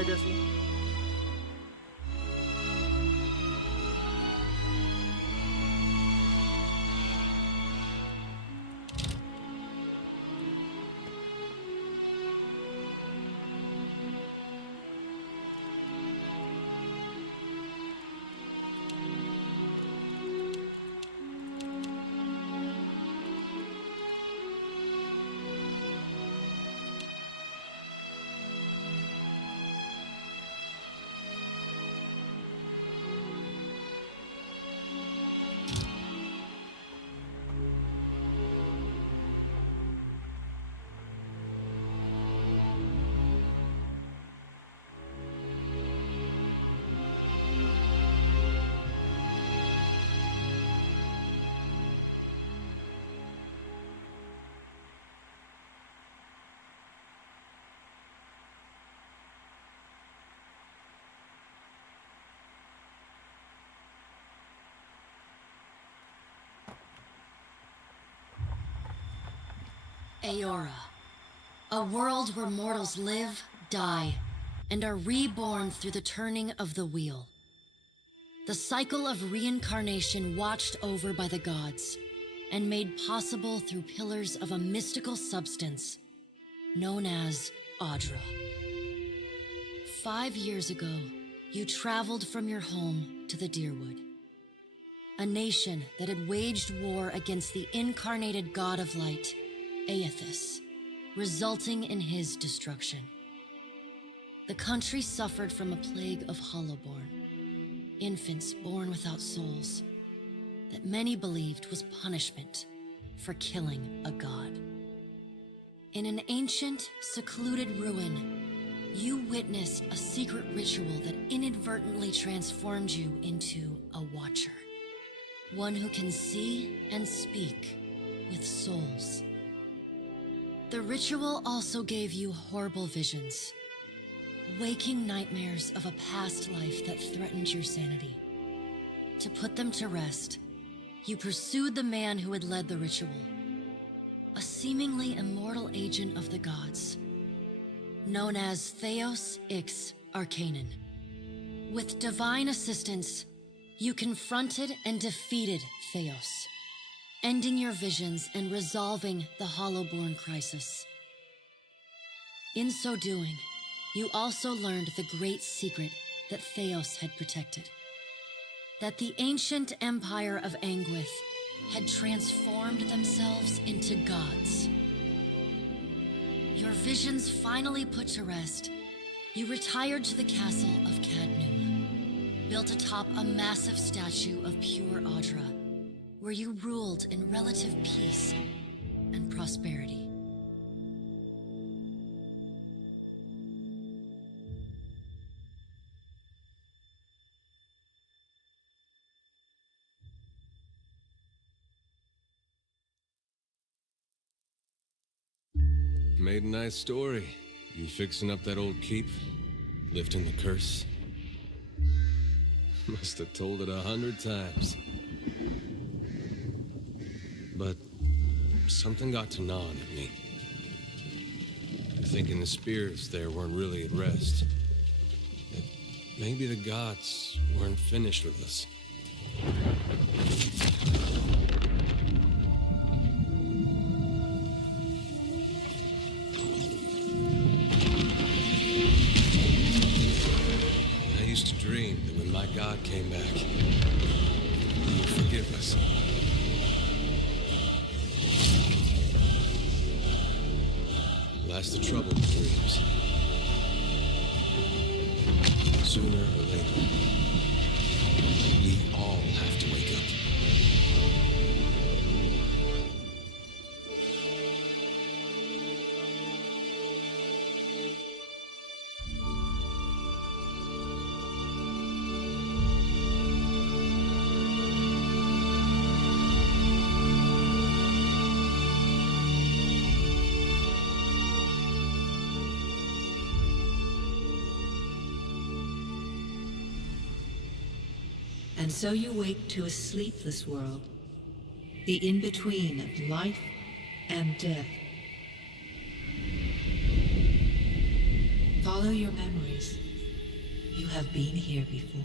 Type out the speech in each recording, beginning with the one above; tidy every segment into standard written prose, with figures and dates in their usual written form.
Tita Jessie. Aora, a world where mortals live, die, and are reborn through the turning of the wheel. The cycle of reincarnation watched over by the gods, and made possible through pillars of a mystical substance known as Audra. 5 years ago, you traveled from your home to the Deerwood, a nation that had waged war against the incarnated god of light, Aethys, resulting in his destruction. The country suffered from a plague of Hollowborn, infants born without souls, that many believed was punishment for killing a god. In an ancient, secluded ruin, you witnessed a secret ritual that inadvertently transformed you into a watcher, one who can see and speak with souls. The ritual also gave you horrible visions, waking nightmares of a past life that threatened your sanity. To put them to rest, you pursued the man who had led the ritual, a seemingly immortal agent of the gods, known as Theos Ix Arcanon. With divine assistance, you confronted and defeated Theos, ending your visions and resolving the Hollowborn crisis. In so doing, you also learned the great secret that Theos had protected, that the ancient empire of Anguith had transformed themselves into gods. Your visions finally put to rest, you retired to the castle of Cadnum, built atop a massive statue of pure Audra, where you ruled in relative peace and prosperity. Made a nice story. You fixing up that old keep? Lifting the curse? Must have told it 100 times. But something got to gnawing at me. Thinking the spirits there weren't really at rest. That maybe the gods weren't finished with us. I used to dream that when my God came back, he would forgive us. That's the trouble with dreams. Sooner or later, we all have to wake up. And so you wake to a sleepless world, the in-between of life and death. Follow your memories You have been here before.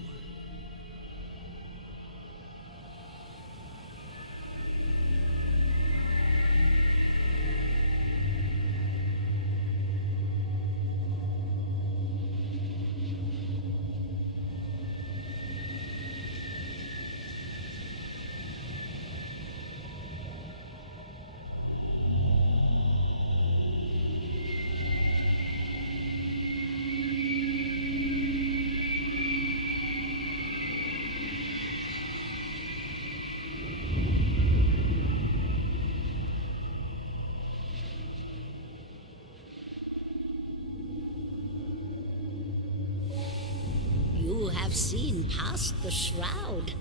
You have seen past the shroud.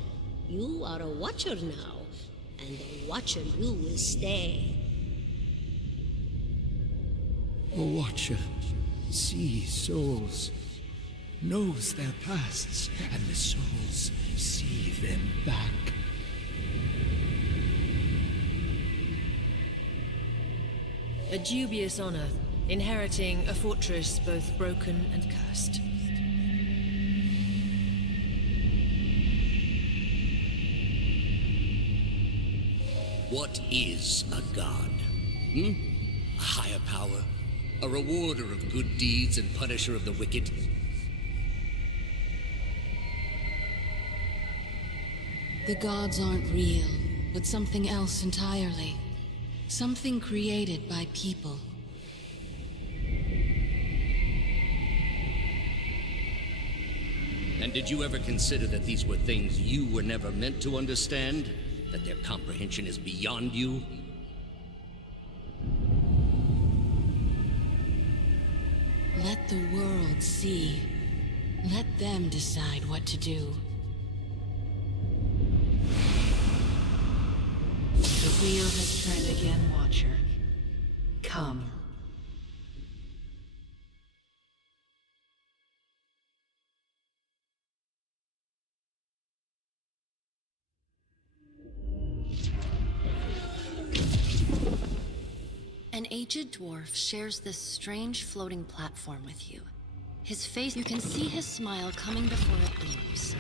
You are a watcher now, and a watcher you will stay. A watcher sees souls, knows their pasts, and the souls see them back. A dubious honor, inheriting a fortress both broken and cursed. What is a god? A higher power? A rewarder of good deeds and punisher of the wicked? The gods aren't real, but something else entirely. Something created by people. And did you ever consider that these were things you were never meant to understand? That their comprehension is beyond you? Let the world see. Let them decide what to do. The wheel has turned again, Watcher. Come. An aged dwarf shares this strange floating platform with you. His face, you can see his smile coming before it blooms.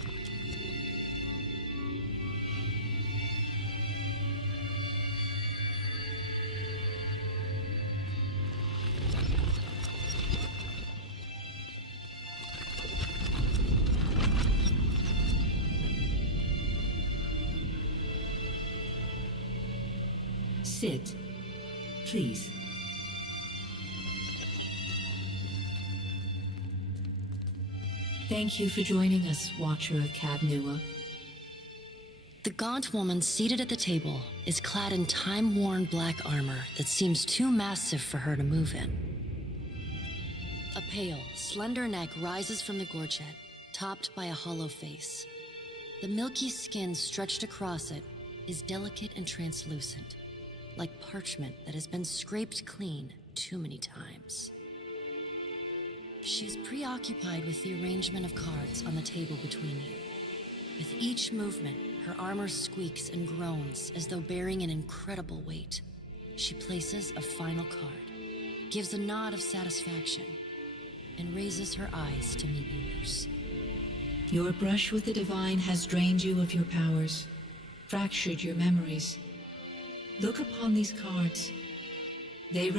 Sit. Please. Thank you for joining us, Watcher of Cadnua. The gaunt woman seated at the table is clad in time-worn black armor that seems too massive for her to move in. A pale, slender neck rises from the gorget, topped by a hollow face. The milky skin stretched across it is delicate and translucent, like parchment that has been scraped clean too many times. She's preoccupied with the arrangement of cards on the table between you. With each movement, her armor squeaks and groans as though bearing an incredible weight. She places a final card, gives a nod of satisfaction, and raises her eyes to meet yours. Your brush with the divine has drained you of your powers, fractured your memories. Look upon these cards. They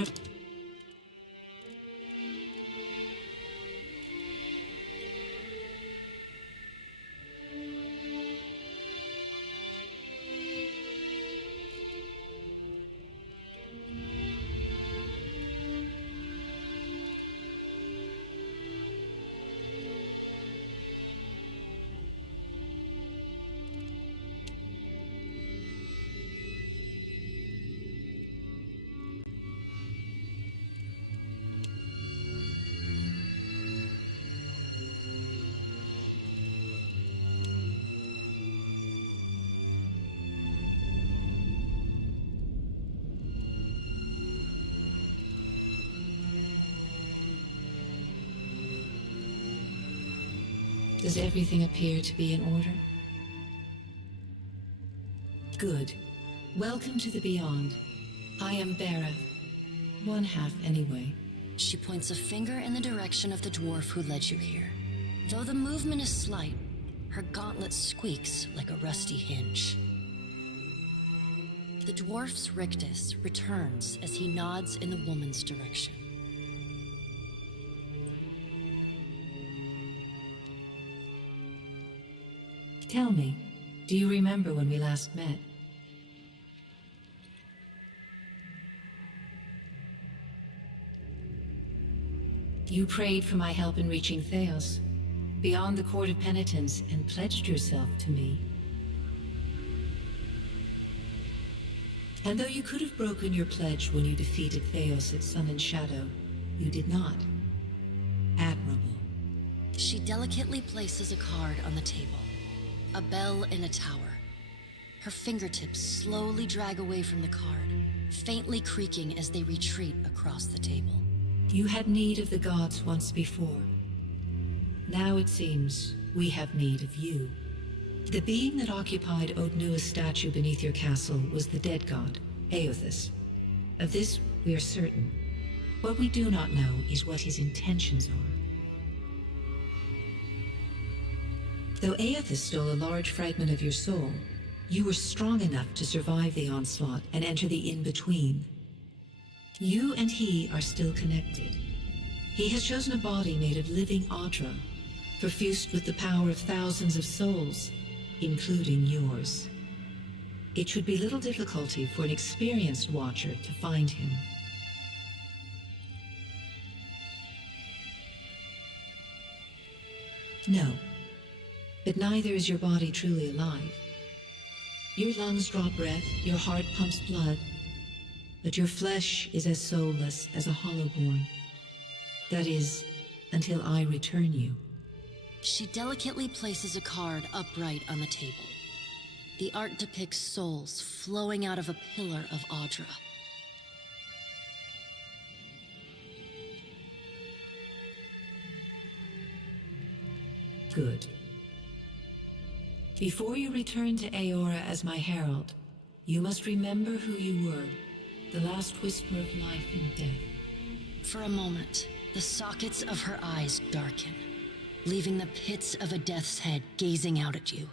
Does everything appear to be in order? Good. Welcome to the Beyond. I am Bera. One half, anyway. She points a finger in the direction of the dwarf who led you here. Though the movement is slight, her gauntlet squeaks like a rusty hinge. The dwarf's rictus returns as he nods in the woman's direction. Tell me, do you remember when we last met? You prayed for my help in reaching Theos, beyond the Court of Penitence, and pledged yourself to me. And though you could have broken your pledge when you defeated Theos at Sun and Shadow, you did not. Admirable. She delicately places a card on the table. A bell in a tower. Her fingertips slowly drag away from the card, faintly creaking as they retreat across the table. You had need of the gods once before. Now it seems we have need of you. The being that occupied Odnua's statue beneath your castle was the dead god, Aothus. Of this we are certain. What we do not know is what his intentions are. Though Aothus stole a large fragment of your soul, you were strong enough to survive the onslaught and enter the in-between. You and he are still connected. He has chosen a body made of living Audra, perfused with the power of thousands of souls, including yours. It should be little difficulty for an experienced watcher to find him. No, but neither is your body truly alive. Your lungs draw breath, your heart pumps blood, but your flesh is as soulless as a Holoborn. That is, until I return you. She delicately places a card upright on the table. The art depicts souls flowing out of a pillar of Audra. Good. Before you return to Aora as my herald, you must remember who you were, the last whisper of life and death. For a moment, the sockets of her eyes darken, leaving the pits of a death's head gazing out at you.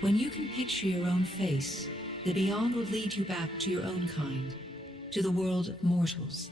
When you can picture your own face, the beyond will lead you back to your own kind, to the world of mortals.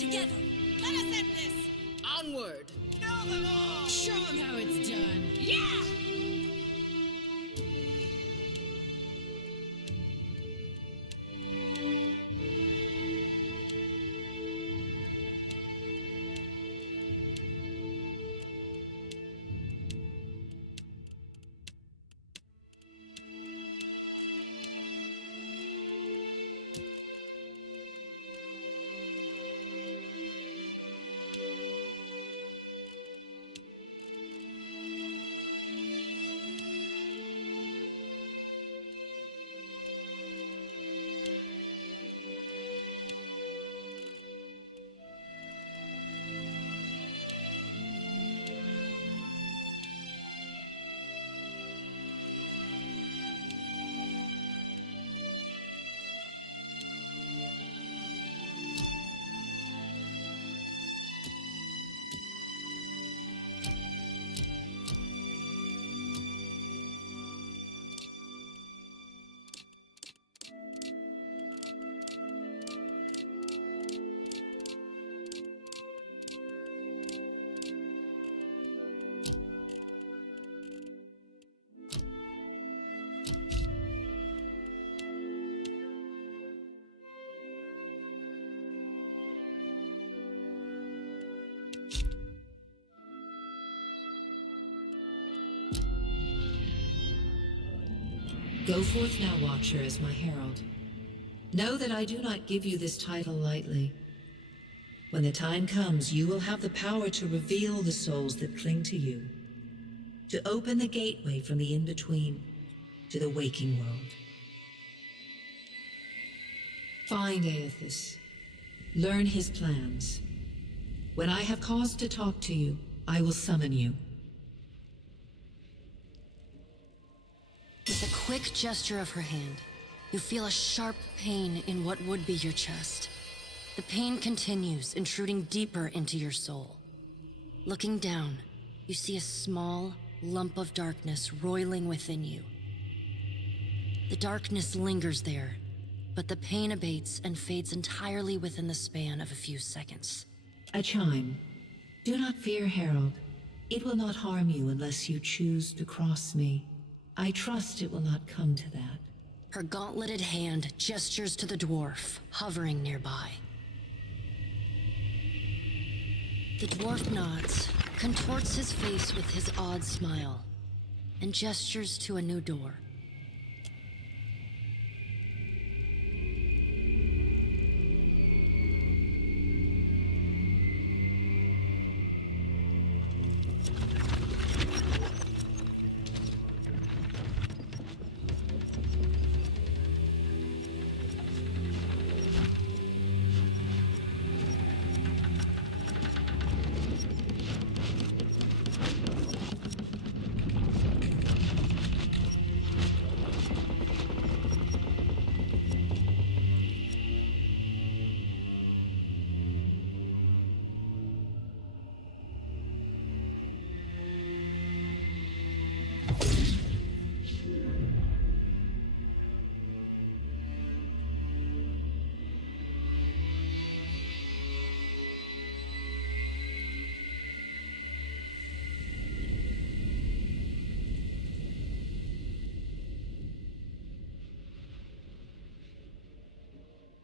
Together, let us end this! Onward! Kill them all! Show them how it's done! Yeah! Go forth now, Watcher, as my herald. Know that I do not give you this title lightly. When the time comes, you will have the power to reveal the souls that cling to you, to open the gateway from the in-between to the waking world. Find Aethys. Learn his plans. When I have cause to talk to you, I will summon you. With a quick gesture of her hand, you feel a sharp pain in what would be your chest. The pain continues, intruding deeper into your soul. Looking down, you see a small lump of darkness roiling within you. The darkness lingers there, but the pain abates and fades entirely within the span of a few seconds. A chime. Do not fear, Herald. It will not harm you unless you choose to cross me. I trust it will not come to that. Her gauntleted hand gestures to the dwarf, hovering nearby. The dwarf nods, contorts his face with his odd smile, and gestures to a new door.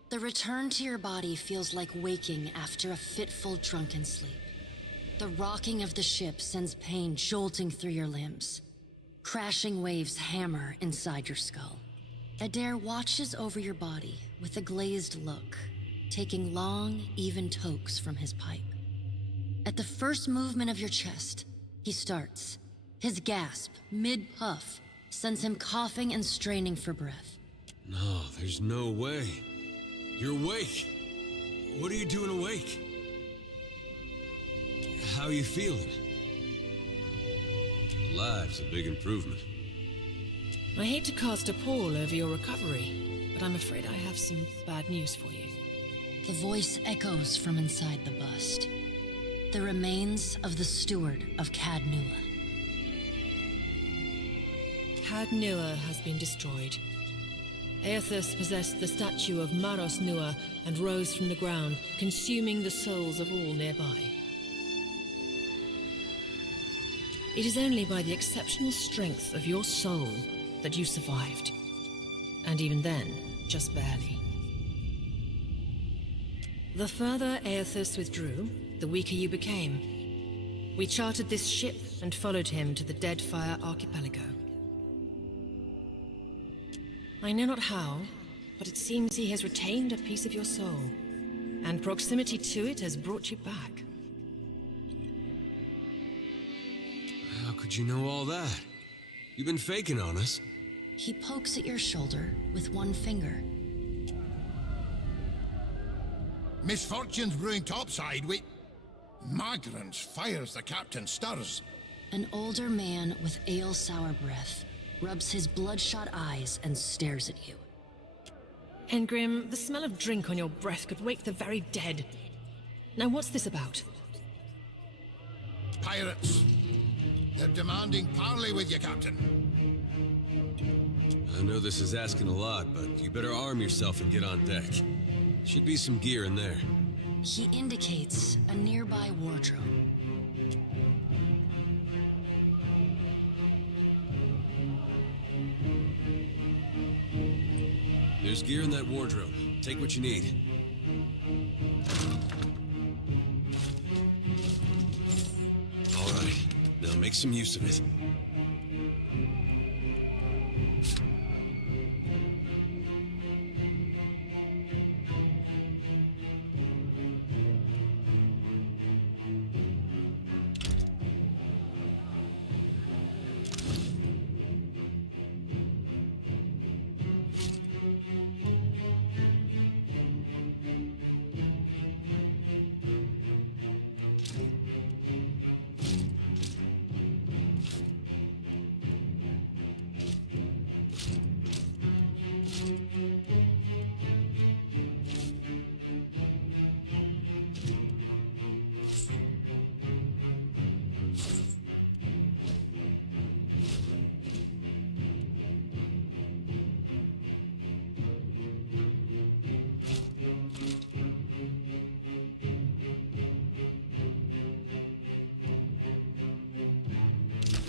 The return to your body feels like waking after a fitful drunken sleep. The rocking of the ship sends pain jolting through your limbs. Crashing waves hammer inside your skull. Adair watches over your body with a glazed look, taking long, even tokes from his pipe. At the first movement of your chest, he starts. His gasp, mid-puff, sends him coughing and straining for breath. No, there's no way. You're awake. What are you doing awake? How are you feeling? Alive's a big improvement. I hate to cast a pall over your recovery, but I'm afraid I have some bad news for you. The voice echoes from inside the bust. The remains of the steward of Cad Nua. Cad Nua has been destroyed. Aethys possessed the statue of Maros Nua and rose from the ground, consuming the souls of all nearby. It is only by the exceptional strength of your soul that you survived. And even then, just barely. The further Aethys withdrew, the weaker you became. We chartered this ship and followed him to the Deadfire archipelago. I know not how, but it seems he has retained a piece of your soul, and proximity to it has brought you back. How could you know all that? You've been faking on us. He pokes at your shoulder with one finger. Misfortune's brewing topside. Migrants fires the captain stirs. An older man with ale-sour breath rubs his bloodshot eyes and stares at you. Engrim, the smell of drink on your breath could wake the very dead. Now what's this about? Pirates. They're demanding parley with you, Captain. I know this is asking a lot, but you better arm yourself and get on deck. Should be some gear in there. He indicates a nearby wardrobe. There's gear in that wardrobe. Take what you need. All right, now make some use of it.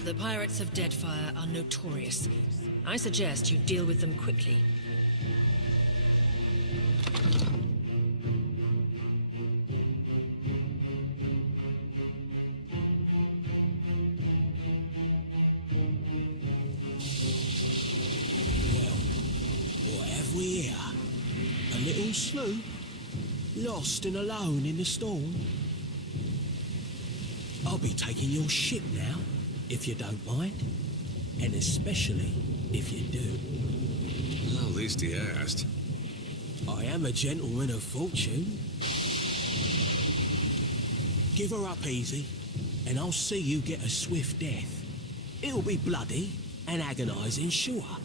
The pirates of Deadfire are notorious. I suggest you deal with them quickly. What have we here? A little sloop? Lost and alone in the storm? I'll be taking your ship now, if you don't mind. And especially if you do. Well, at least he asked. I am a gentleman of fortune. Give her up easy, and I'll see you get a swift death. It'll be bloody and agonizing, sure.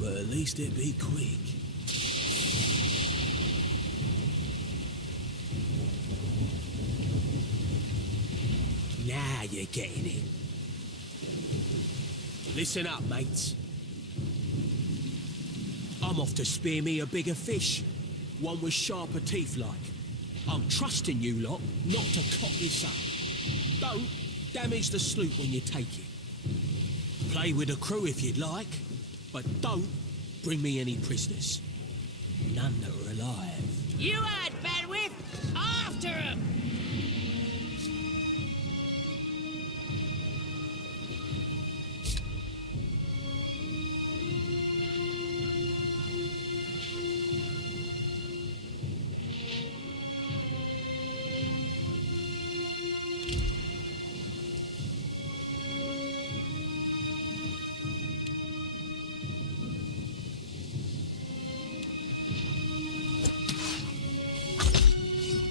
But at least it'll be quick. Now you're getting it. Listen up, mates. I'm off to spear me a bigger fish. One with sharper teeth like. I'm trusting you lot not to cock this up. Don't damage the sloop when you take it. Play with the crew if you'd like, but don't bring me any prisoners. None that are alive. You had bandwidth! After him!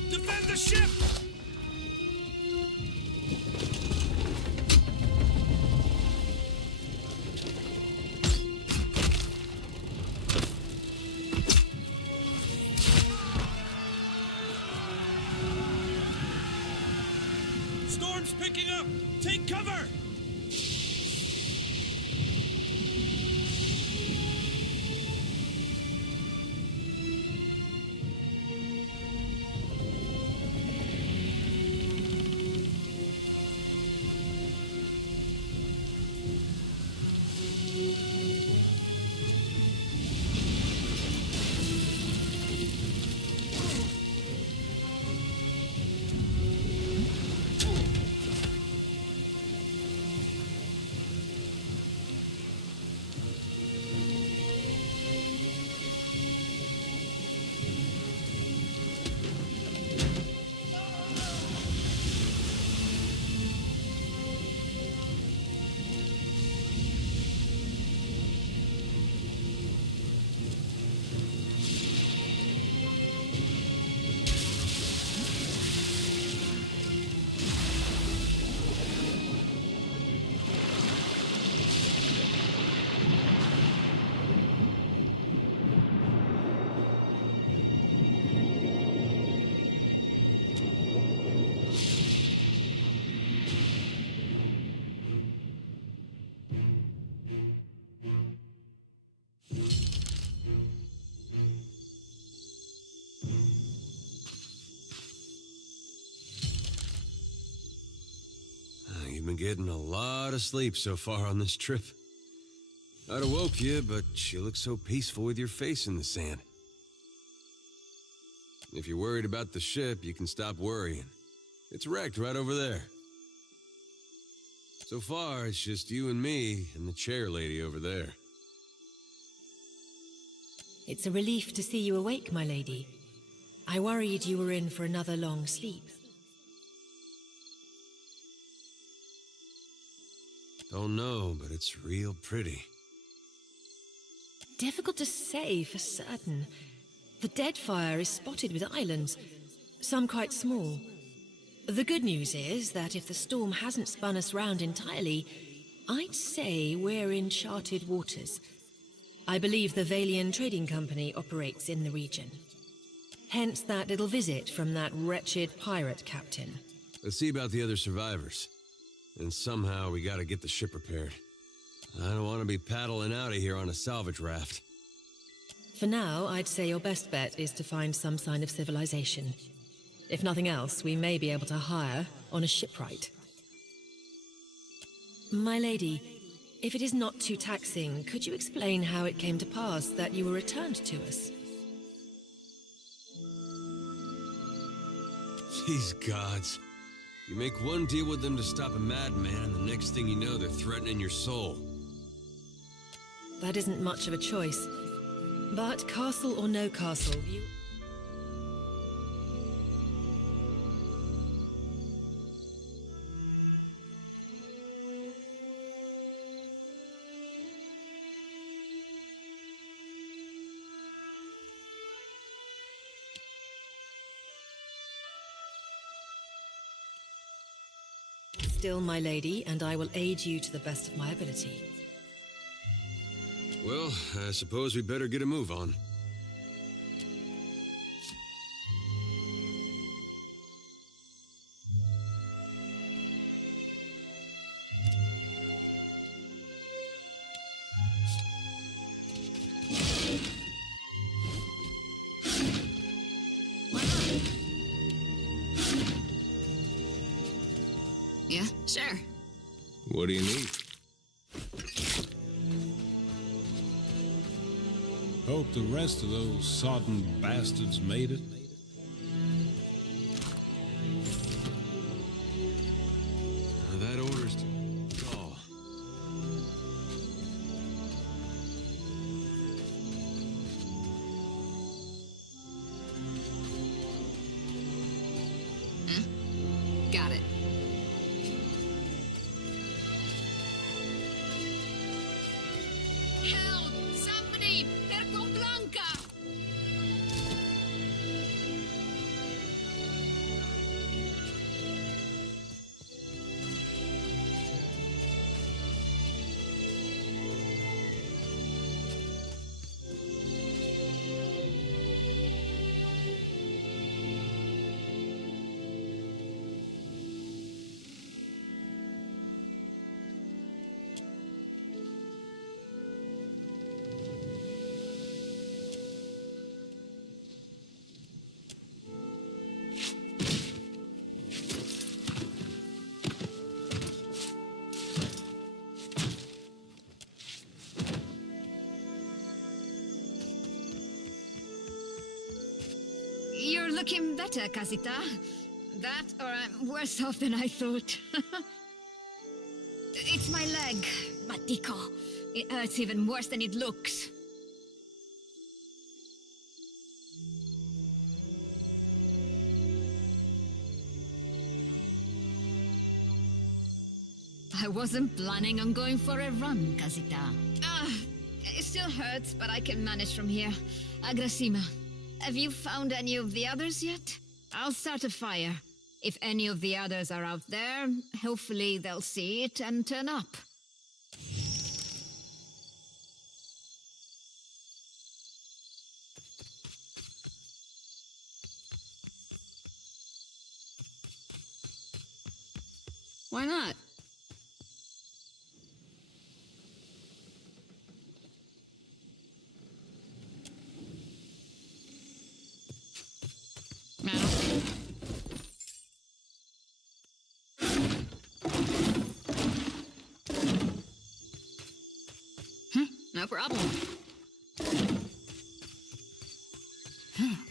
Defend the ship! Storm's picking up! Take cover! you've been getting a lot of sleep so far on this trip. I'd have woke you, but you look so peaceful with your face in the sand. If you're worried about the ship, you can stop worrying. It's wrecked right over there. So far, it's just you and me and the chair lady over there. It's a relief to see you awake, my lady. I worried you were in for another long sleep. Don't know, but it's real pretty. Difficult to say for certain. The Deadfire is spotted with islands, some quite small. The good news is that if the storm hasn't spun us round entirely, I'd say we're in charted waters. I believe the Valian Trading Company operates in the region. Hence that little visit from that wretched pirate captain. Let's see about the other survivors. And somehow we gotta get the ship repaired. I don't want to be paddling out of here on a salvage raft. For now, I'd say your best bet is to find some sign of civilization. If nothing else, we may be able to hire on a shipwright. My lady, if it is not too taxing, could you explain how it came to pass that you were returned to us? These gods. You make one deal with them to stop a madman, and the next thing you know, they're threatening your soul. That isn't much of a choice. But castle or no castle, you... Still, my lady, and I will aid you to the best of my ability. Well, I suppose we better get a move on. Yeah, sure. What do you need? Hope the rest of those sodden bastards made it. That order's tall. Got it. Help! Somebody! Perco Blanca! You're looking better, Casita. That, or I'm worse off than I thought. It's my leg, Batico. It hurts even worse than it looks. I wasn't planning on going for a run, Casita. It still hurts, but I can manage from here. Agrasima. Have you found any of the others yet? I'll start a fire. If any of the others are out there, hopefully they'll see it and turn up. Why not? No problem.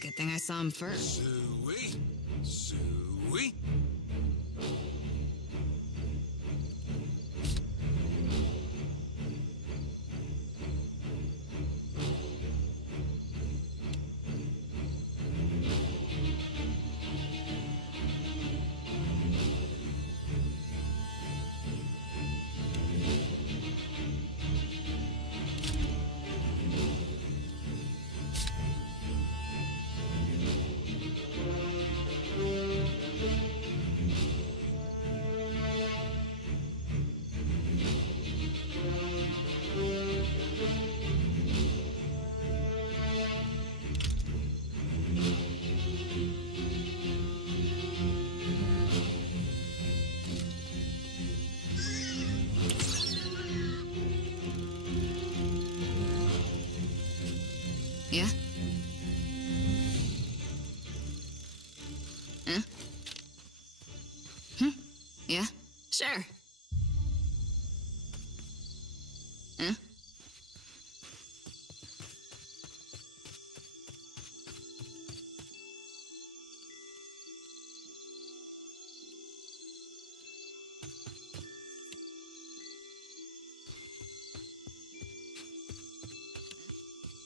Good thing I saw him first. Suey. Suey. Yeah? Huh? Yeah? Sure. Huh?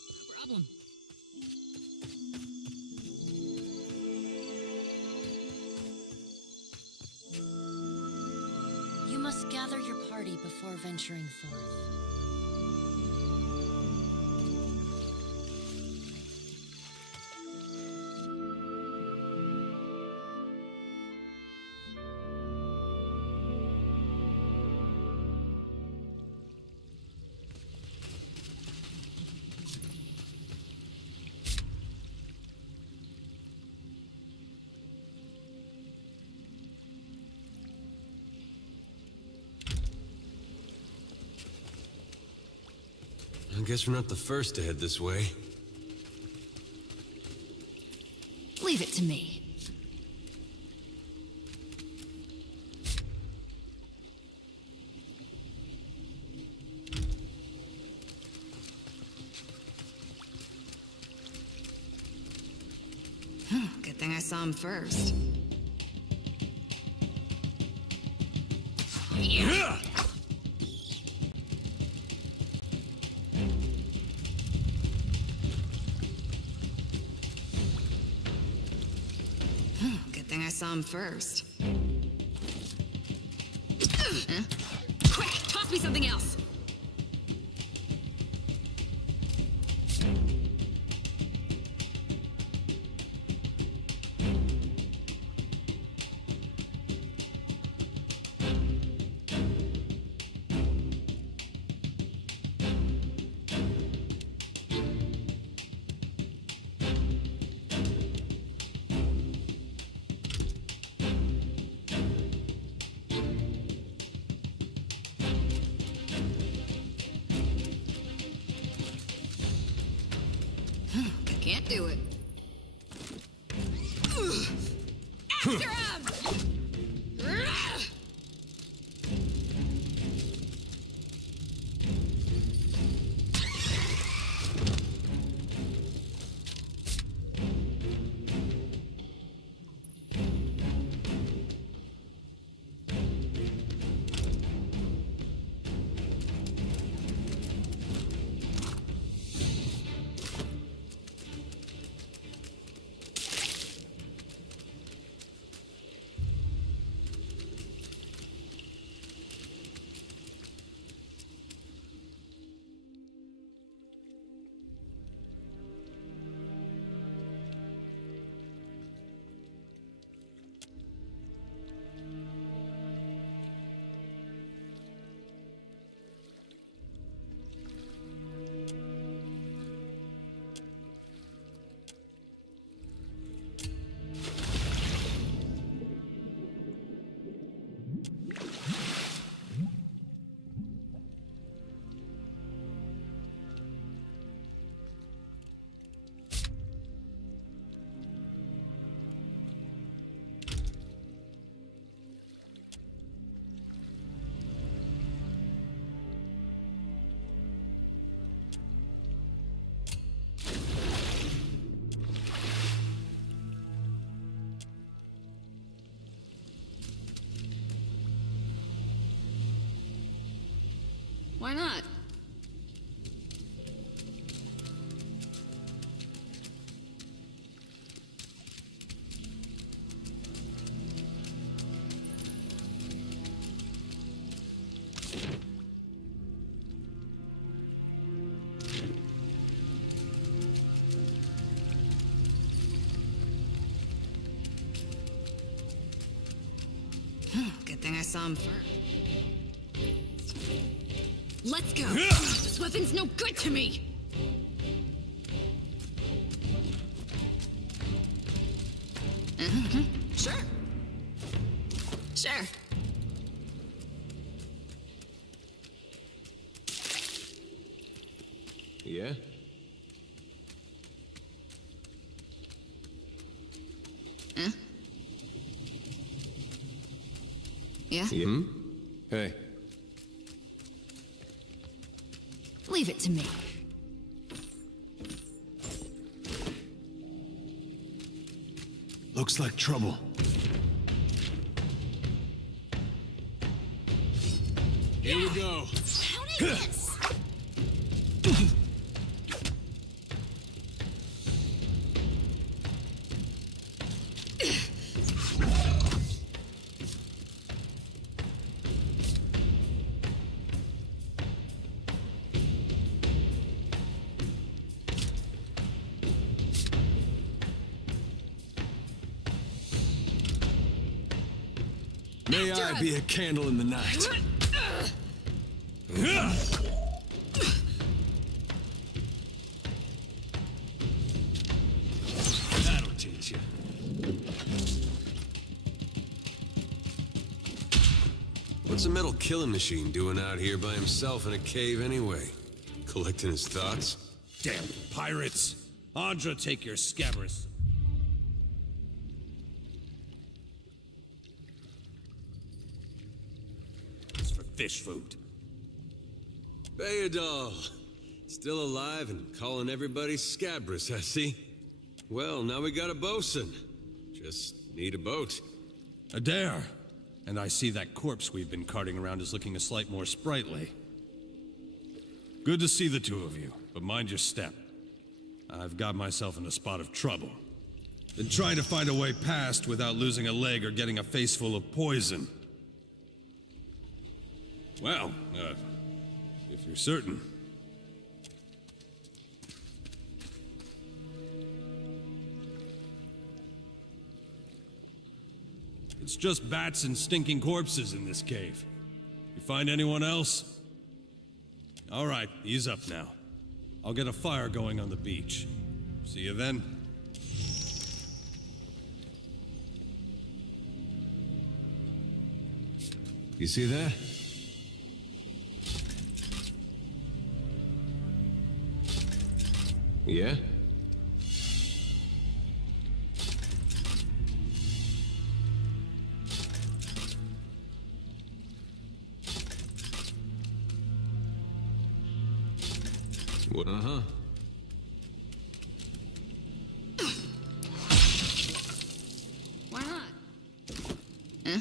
No problem. You must gather your party before venturing forth. I guess we're not the first to head this way. Leave it to me. Good thing I saw him first. Yeah! Good thing I saw him first. Huh? Quick, toss me something else. Can't do it. After him! Why not? Good thing I saw him first. Let's go! This weapon's no good to me! Sure. Sure. Yeah? Huh? Yeah? Hmm? Hey. Leave it to me. Looks like trouble. Here we go. How did this? May I be a candle in the night. That'll teach you. What's a metal killing machine doing out here by himself in a cave anyway? Collecting his thoughts? Damn pirates! Andra, take your scabrous. It's for fish food. Bayadol. Still alive and calling everybody scabrous, I see. Well, now we got a bosun. Just need a boat. A dare. And I see that corpse we've been carting around is looking a slight more sprightly. Good to see the two of you, but mind your step. I've got myself in a spot of trouble. Been trying to find a way past without losing a leg or getting a face full of poison. Well, if you're certain. It's just bats and stinking corpses in this cave. You find anyone else? All right, ease up now. I'll get a fire going on the beach. See you then. You see that? Yeah? Uh-huh. Why not? Huh?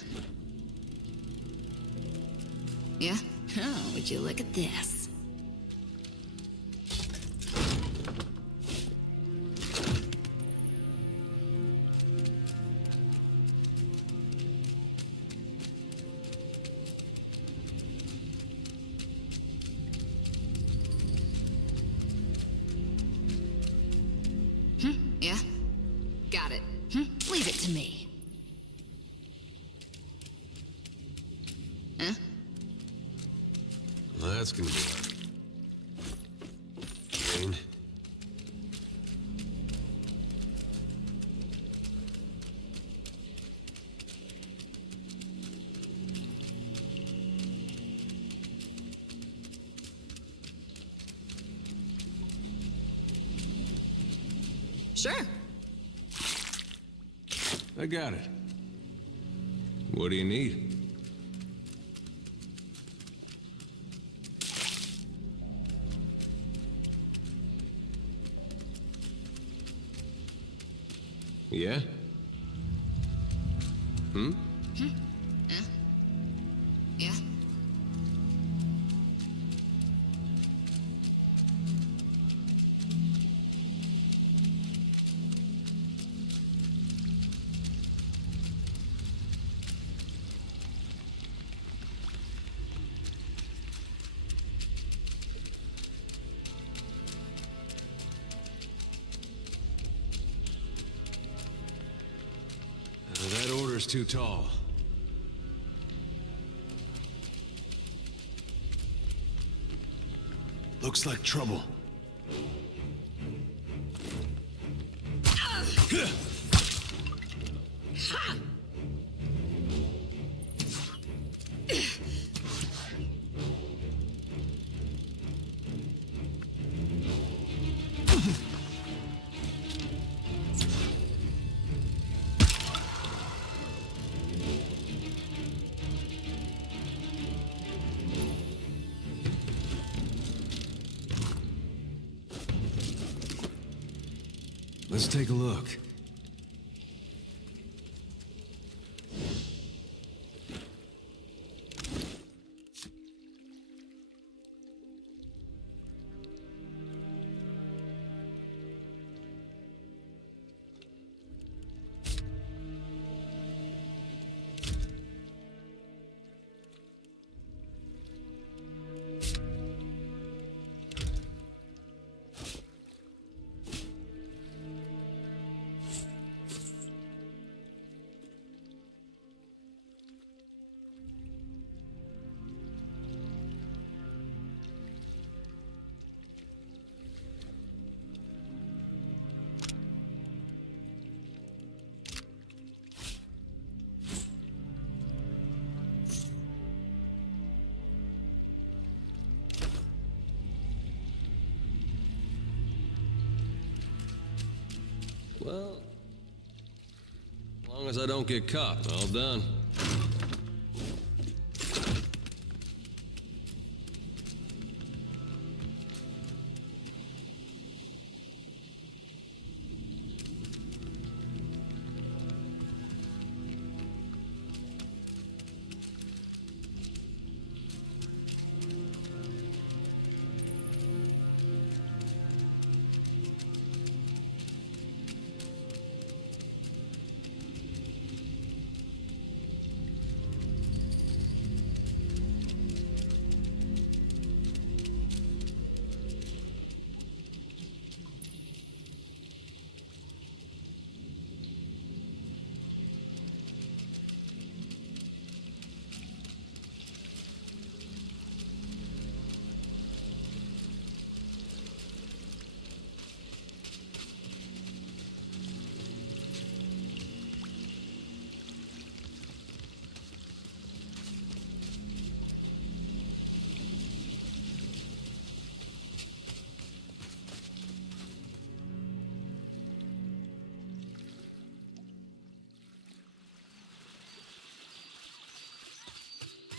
Yeah? Oh, would you look at this? Yeah? Got it. Leave it to me. Huh? Well, that's gonna be hard. Rain. Sure. I got it. What do you need? Yeah? Hmm? Yeah? order's too tall. Looks like trouble. Let's take a look. Well, as long as I don't get caught, all done.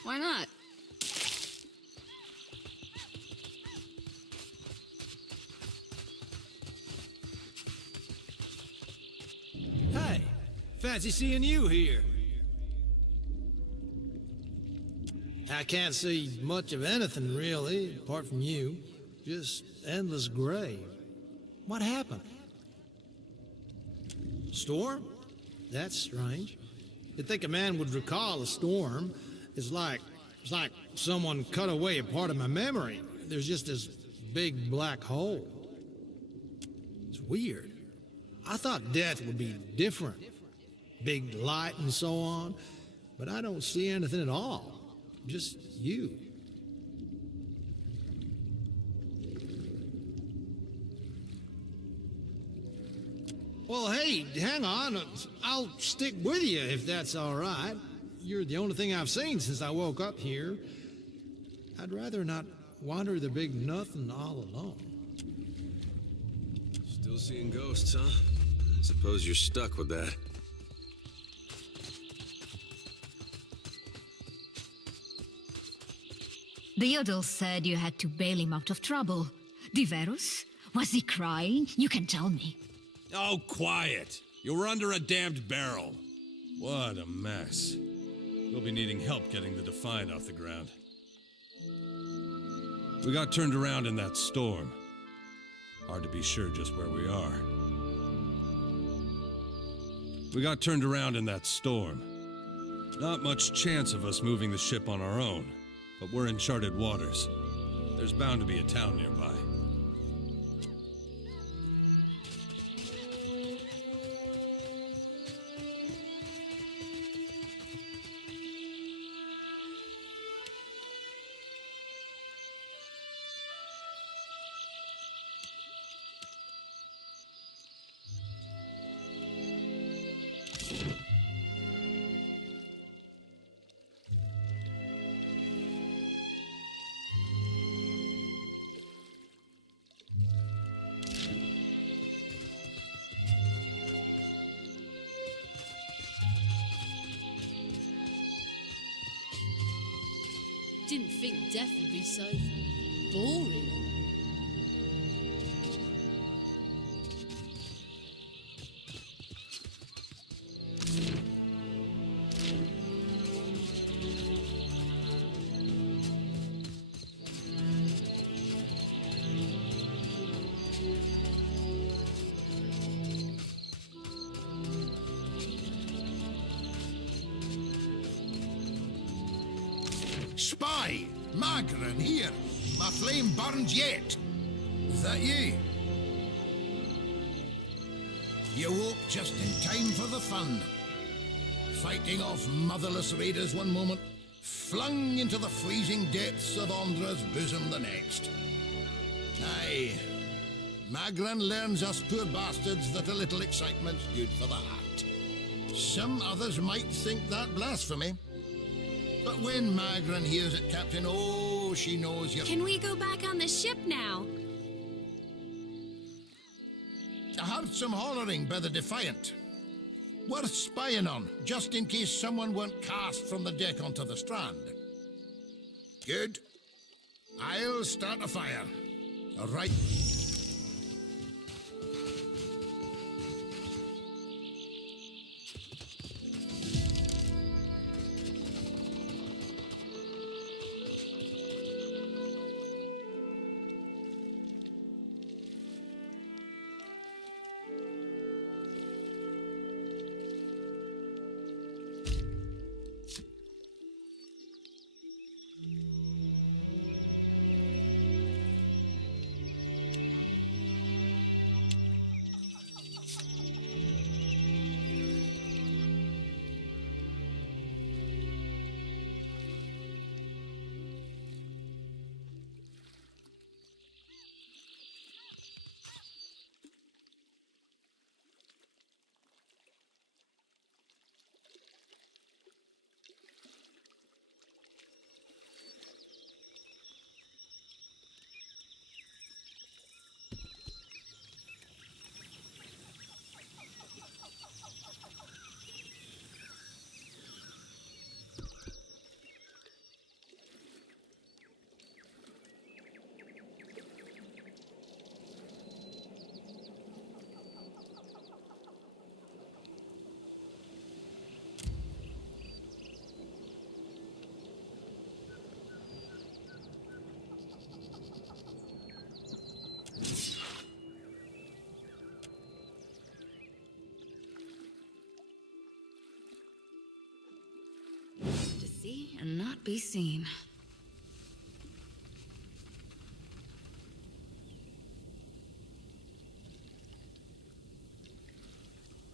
Why not? Hey, fancy seeing you here. I can't see much of anything, really, apart from you. Just endless gray. What happened? Storm? That's strange. You'd think a man would recall a storm. It's like someone cut away a part of my memory. There's just this big black hole. It's weird. I thought death would be different. Big light and so on. But I don't see anything at all. Just you. Well, hey, hang on. I'll stick with you if that's all right. You're the only thing I've seen since I woke up here. I'd rather not wander the big nothing all alone. Still seeing ghosts, huh? I suppose you're stuck with that. The Yodel said you had to bail him out of trouble. Diverus? Was he crying? You can tell me. Oh, quiet! You were under a damned barrel. What a mess. We'll be needing help getting the Defiant off the ground. We got turned around in that storm. Hard to be sure just where we are. We got turned around in that storm. Not much chance of us moving the ship on our own, but we're in charted waters. There's bound to be a town nearby. Didn't think death would be so boring. Spy! Magran, here! My flame burns yet! Is that you? You woke just in time for the fun. Fighting off motherless raiders one moment, flung into the freezing depths of Ondra's bosom the next. Aye, Magran learns us poor bastards that a little excitement's good for the heart. Some others might think that blasphemy. But when Magran hears it, Captain, oh, she knows you. Can we go back on the ship now? I heard some hollering by the Defiant. Worth spying on, just in case someone weren't cast from the deck onto the strand. Good. I'll start a fire. All right. See and not be seen.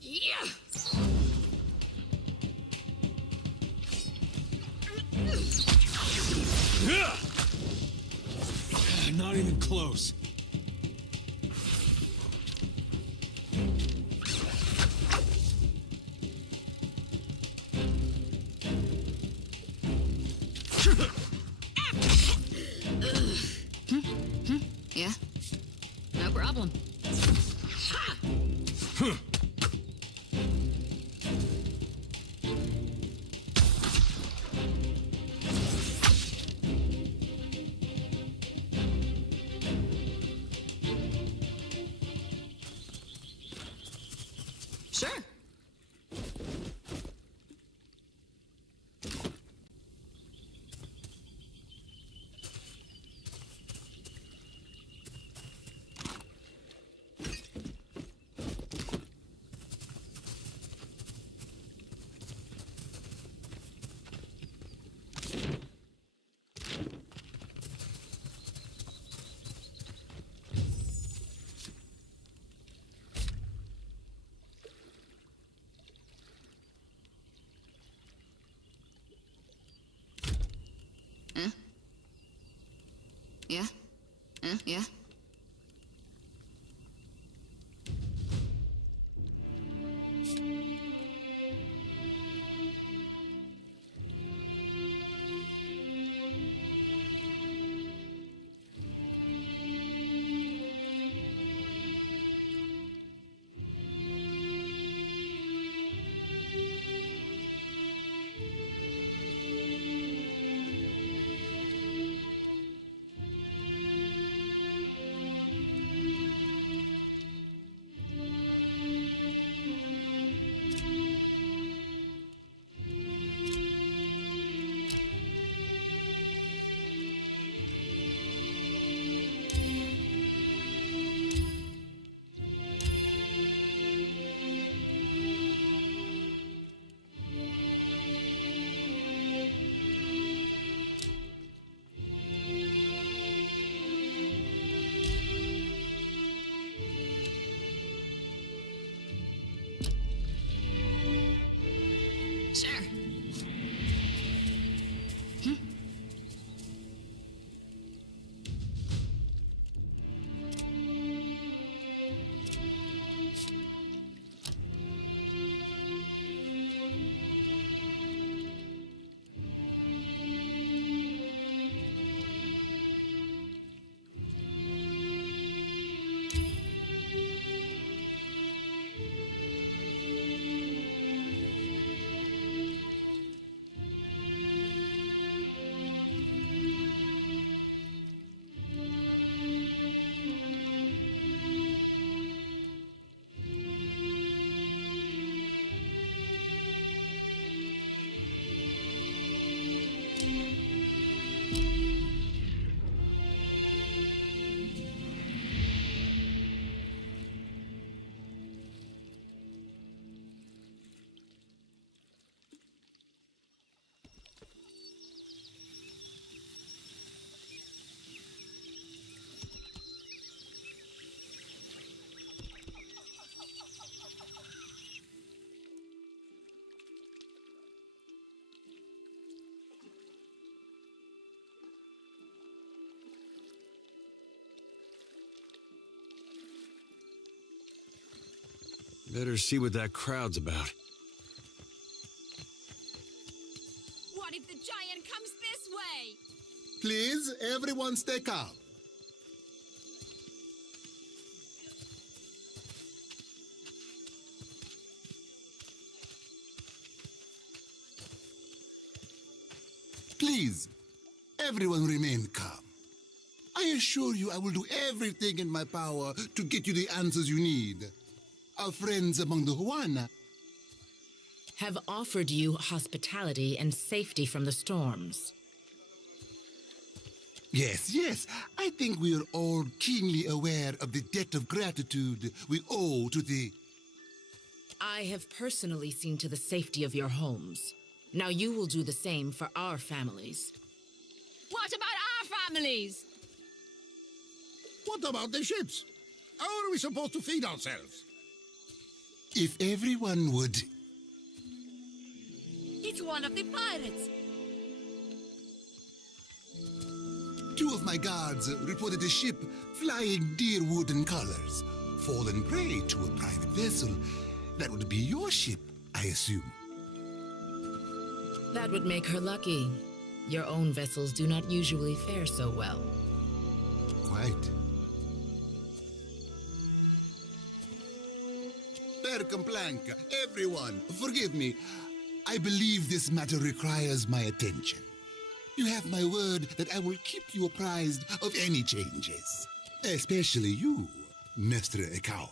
Yeah! Not even close. Yeah? No problem. Sure. Yeah? Yeah? Sure. Better see what that crowd's about. What if the giant comes this way? Please, everyone stay calm. Please, everyone remain calm. I assure you I will do everything in my power to get you the answers you need. Our friends among the Huana have offered you hospitality and safety from the storms. Yes. I think we are all keenly aware of the debt of gratitude we owe to the... I have personally seen to the safety of your homes. Now you will do the same for our families. What about our families? What about the ships? How are we supposed to feed ourselves? If everyone would... It's one of the pirates. 2 of my guards reported a ship flying deer wooden colors, fallen prey to a private vessel. That would be your ship, I assume. That would make her lucky. Your own vessels do not usually fare so well. Quite. Percomplanca, everyone, forgive me. I believe this matter requires my attention. You have my word that I will keep you apprised of any changes. Especially you, Mr. Ikawa.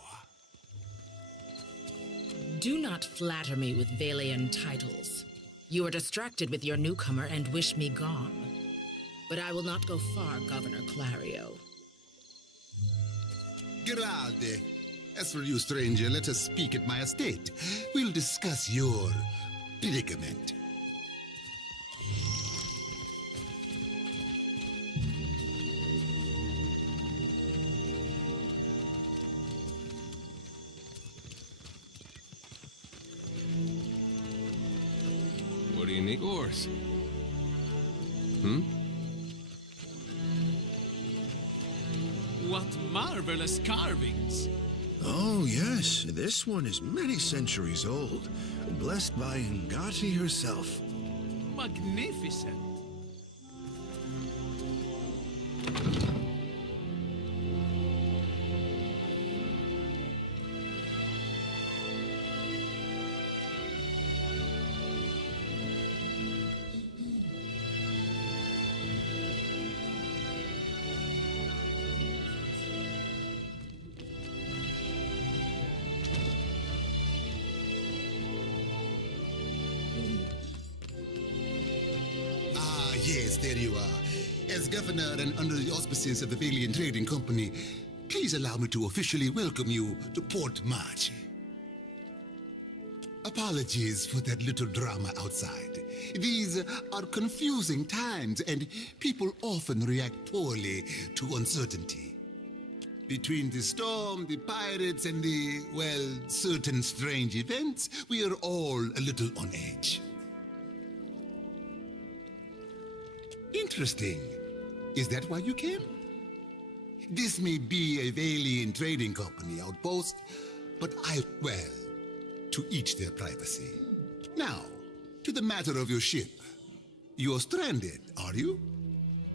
Do not flatter me with Valian titles. You are distracted with your newcomer and wish me gone. But I will not go far, Governor Clario. Grande. As for you, stranger, let us speak at my estate. We'll discuss your predicament. What do you need? Yours. What marvelous carvings! Oh, yes. This one is many centuries old. Blessed by Ngati herself. Magnificent! Yes, there you are. As governor and under the auspices of the Valian Trading Company, please allow me to officially welcome you to Port March. Apologies for that little drama outside. These are confusing times, and people often react poorly to uncertainty. Between the storm, the pirates, and the, well, certain strange events, we are all a little on edge. Interesting. Is that why you came? This may be a Valian trading company outpost, but well, to each their privacy. Now, to the matter of your ship. You're stranded, are you?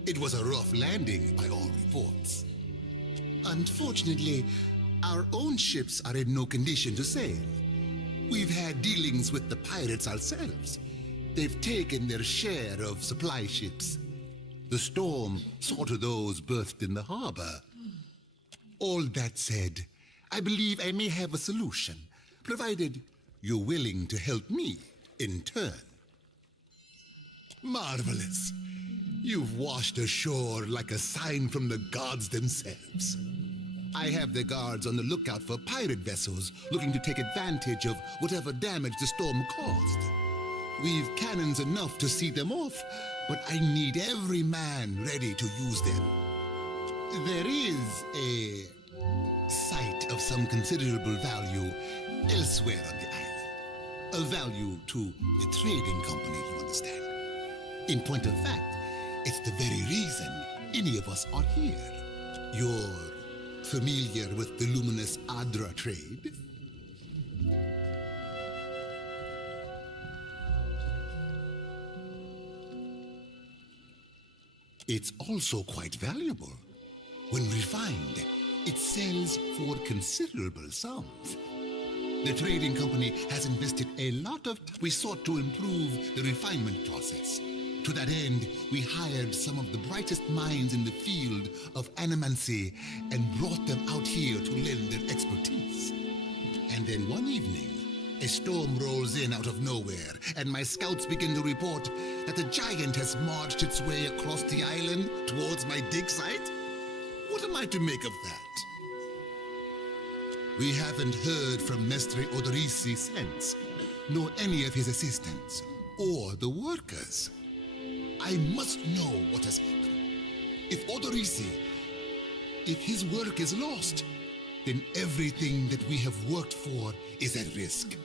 It was a rough landing by all reports. Unfortunately, our own ships are in no condition to sail. We've had dealings with the pirates ourselves. They've taken their share of supply ships. The storm saw to those berthed in the harbor. All that said, I believe I may have a solution, provided you're willing to help me in turn. Marvelous. You've washed ashore like a sign from the gods themselves. I have the guards on the lookout for pirate vessels looking to take advantage of whatever damage the storm caused. We've cannons enough to see them off, but I need every man ready to use them. There is a site of some considerable value elsewhere on the island. A value to the trading company, you understand. In point of fact, it's the very reason any of us are here. You're familiar with the luminous Adra trade? It's also quite valuable. When refined, it sells for considerable sums. The trading company has invested a lot of time. We sought to improve the refinement process. To that end, we hired some of the brightest minds in the field of animancy and brought them out here to lend their expertise. And then one evening, a storm rolls in out of nowhere, and my scouts begin to report that a giant has marched its way across the island towards my dig site. What am I to make of that? We haven't heard from Mestre Odorisi since, nor any of his assistants, or the workers. I must know what has happened. If Odorisi, if his work is lost, then everything that we have worked for is at risk.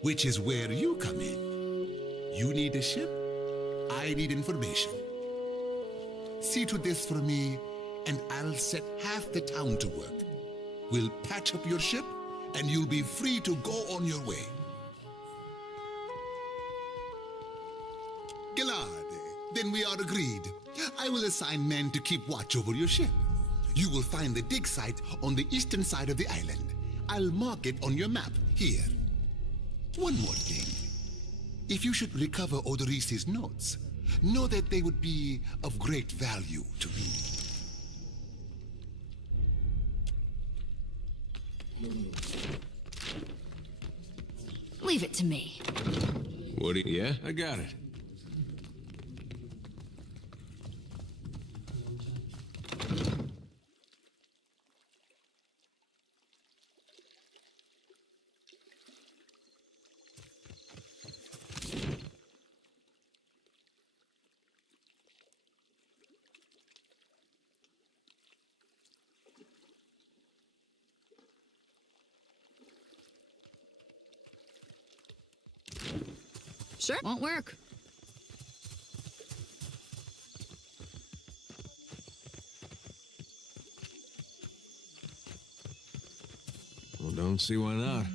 Which is where you come in. You need a ship, I need information. See to this for me, and I'll set half the town to work. We'll patch up your ship, and you'll be free to go on your way. Gilard, then we are agreed. I will assign men to keep watch over your ship. You will find the dig site on the eastern side of the island. I'll mark it on your map here. One more thing. If you should recover Odorisi's notes, know that they would be of great value to me. Leave it to me. What do you... Yeah, I got it. Sure. Won't work. Well, don't see why not.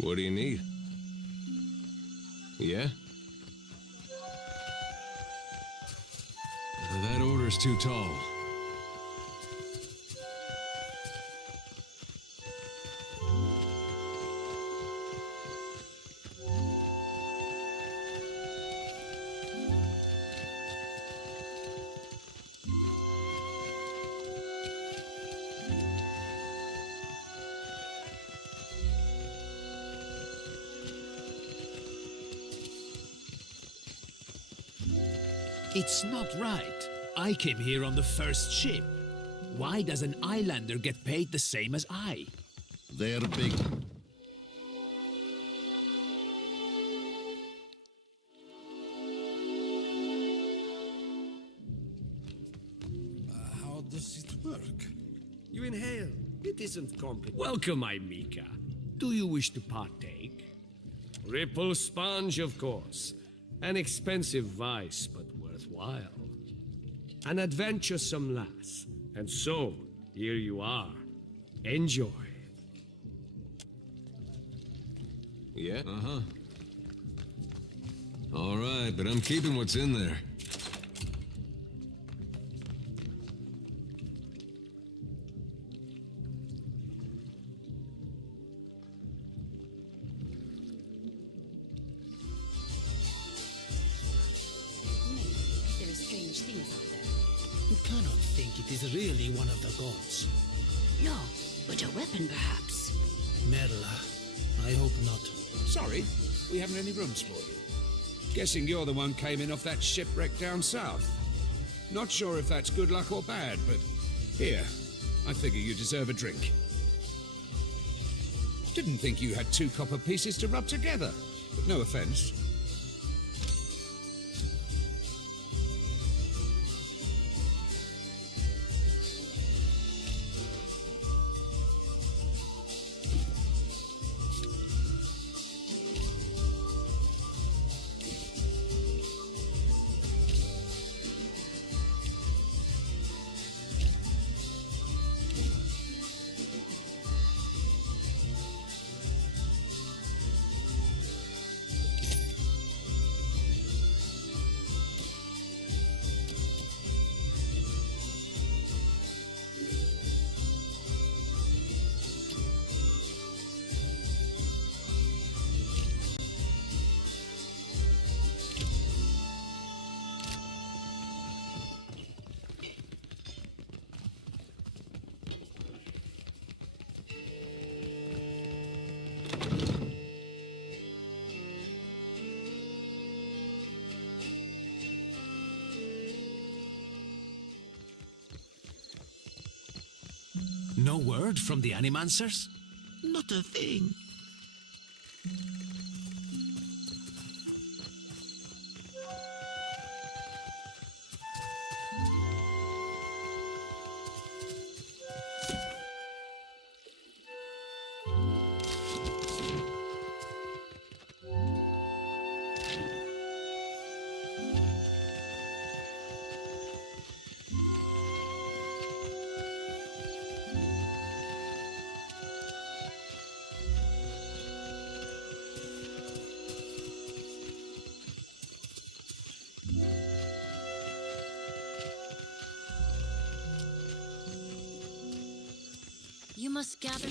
What do you need? Yeah? That order's too tall. It's not right. I came here on the first ship. Why does an islander get paid the same as I? They're big. How does it work? You inhale. It isn't complicated. Welcome, my Mika. Do you wish to partake? Ripple sponge, of course. An expensive vice, but worthwhile. An adventuresome lass. And so, here you are. Enjoy. Yeah? Uh-huh. All right, but I'm keeping what's in there. There are strange things out there. You cannot think it is really one of the gods. No, but a weapon perhaps. Merla, I hope not. Sorry, we haven't any rooms for you. Guessing you're the one came in off that shipwreck down south. Not sure if that's good luck or bad, but here, I figure you deserve a drink. Didn't think you had 2 copper pieces to rub together, but no offense. No word from the Animancers? Not a thing. You must gather...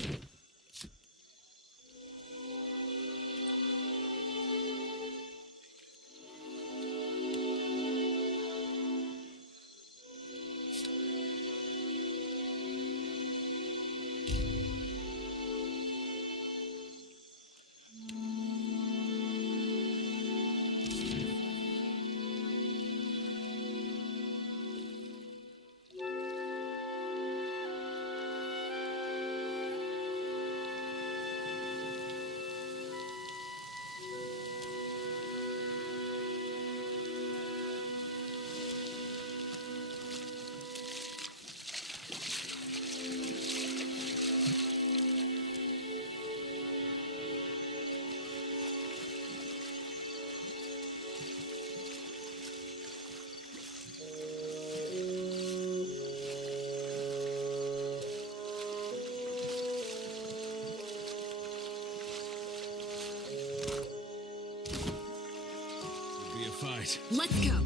Fight. Let's go.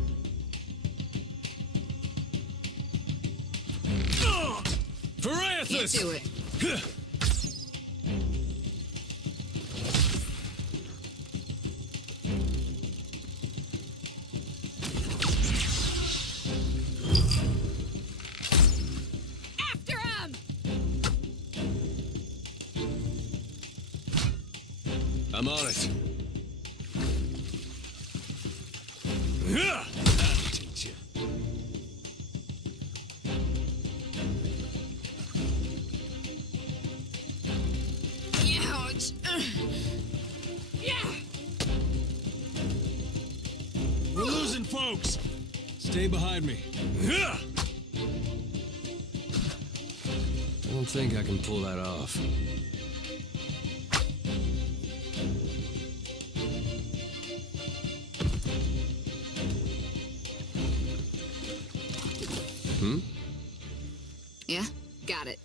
Pariathus! You do it. After him! I'm on it. Ouch. Yeah. We're losing folks. Stay behind me. I don't think I can pull that off. Mm-hmm. Yeah? Got it.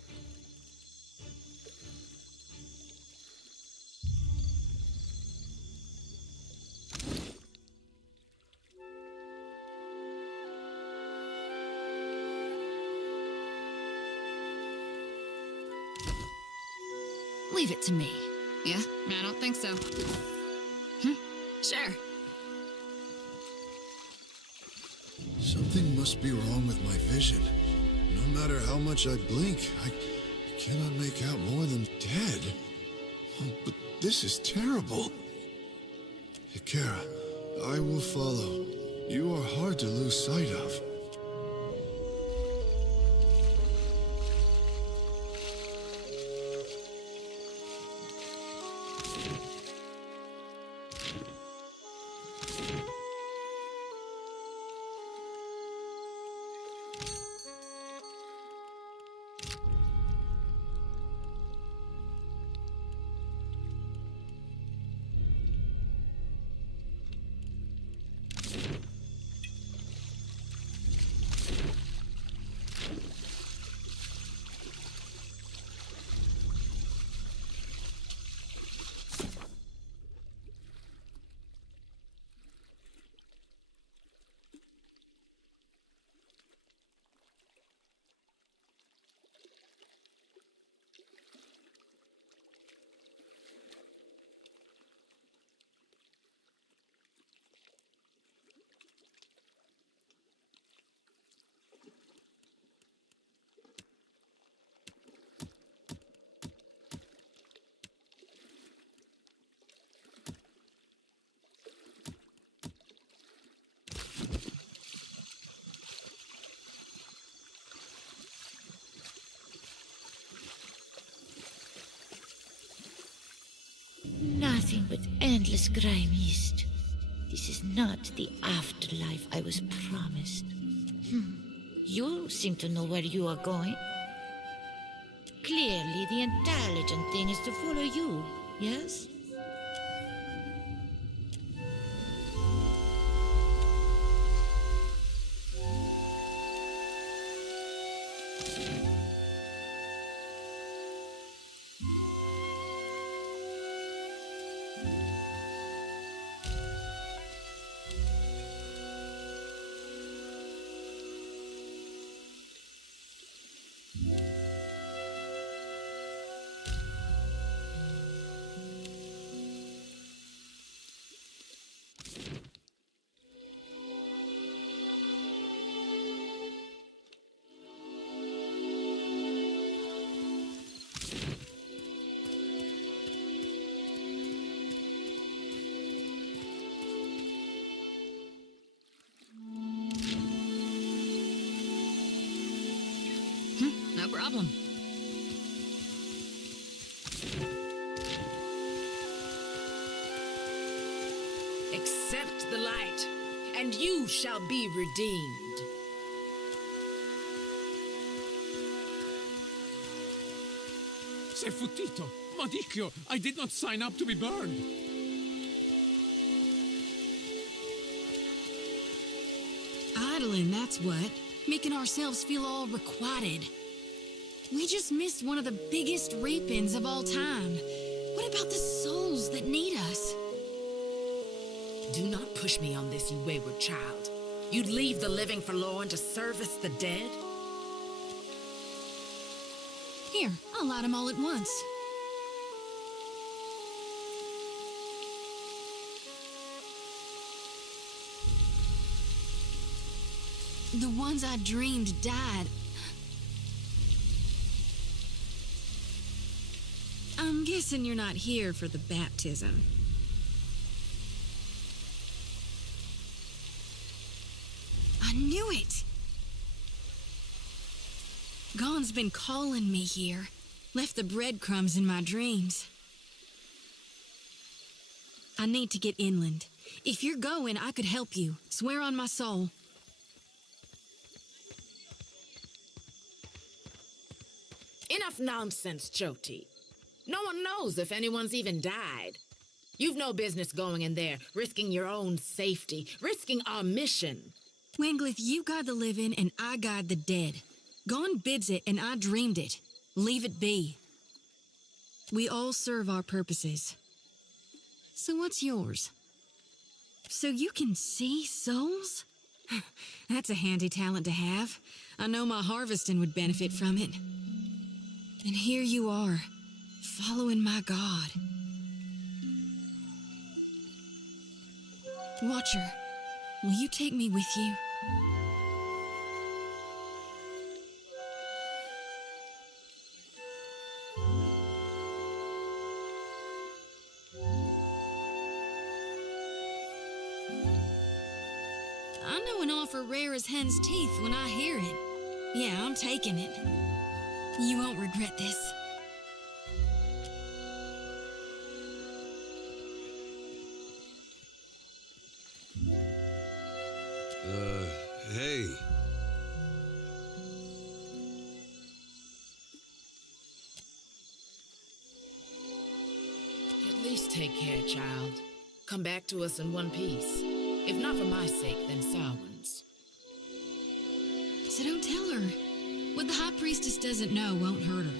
Leave it to me. Yeah? I don't think so. Sure. Something must be wrong with my vision. No matter how much I blink, I cannot make out more than dead. Oh, but this is terrible. Hikara, I will follow. You are hard to lose sight of. Nothing but endless grey mist. This is not the afterlife I was promised. You seem to know where you are going. Clearly, the intelligent thing is to follow you, yes? No problem. Accept the light, and you shall be redeemed. Sei futtito! Madicchio! I did not sign up to be burned! Idling, that's what. Making ourselves feel all requited. We just missed one of the biggest reap-ins of all time. What about the souls that need us? Do not push me on this, you wayward child. You'd leave the living forlorn to service the dead? Here, I'll light them all at once. The ones I dreamed died. I'm guessing you're not here for the baptism. I knew it! Gon's been calling me here. Left the breadcrumbs in my dreams. I need to get inland. If you're going, I could help you. Swear on my soul. Enough nonsense, Choti. No one knows if anyone's even died. You've no business going in there, risking your own safety, risking our mission. Wanglith, you guide the living and I guide the dead. Gone bids it and I dreamed it. Leave it be. We all serve our purposes. So what's yours? So you can see souls? That's a handy talent to have. I know my harvesting would benefit from it. And here you are, following my God. Watcher, will you take me with you? I know an offer rare as hen's teeth when I hear it. Yeah, I'm taking it. You won't regret this. Hey. At least take care, child. Come back to us in one piece. If not for my sake, then Samhain's. So don't tell her. What the High Priestess doesn't know won't hurt her.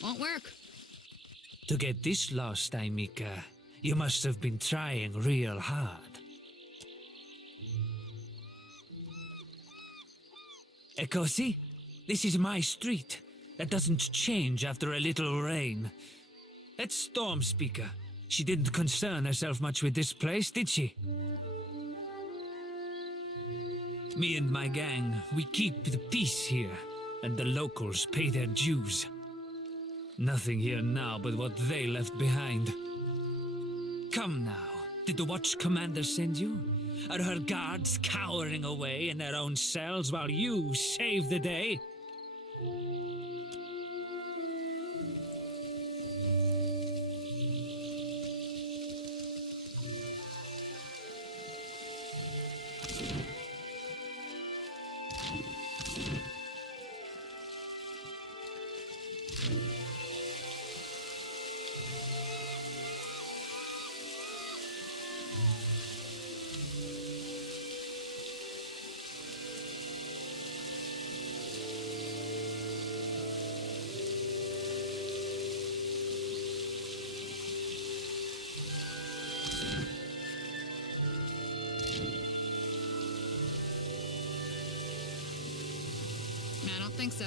Won't work. To get this lost, Aimika, you must have been trying real hard. Ekosi, this is my street. That doesn't change after a little rain. That Storm Speaker, she didn't concern herself much with this place, did she? Me and my gang, we keep the peace here, and the locals pay their dues. Nothing here now but what they left behind. Come now, did the Watch Commander send you? Are her guards cowering away in their own cells while you save the day? I don't think so.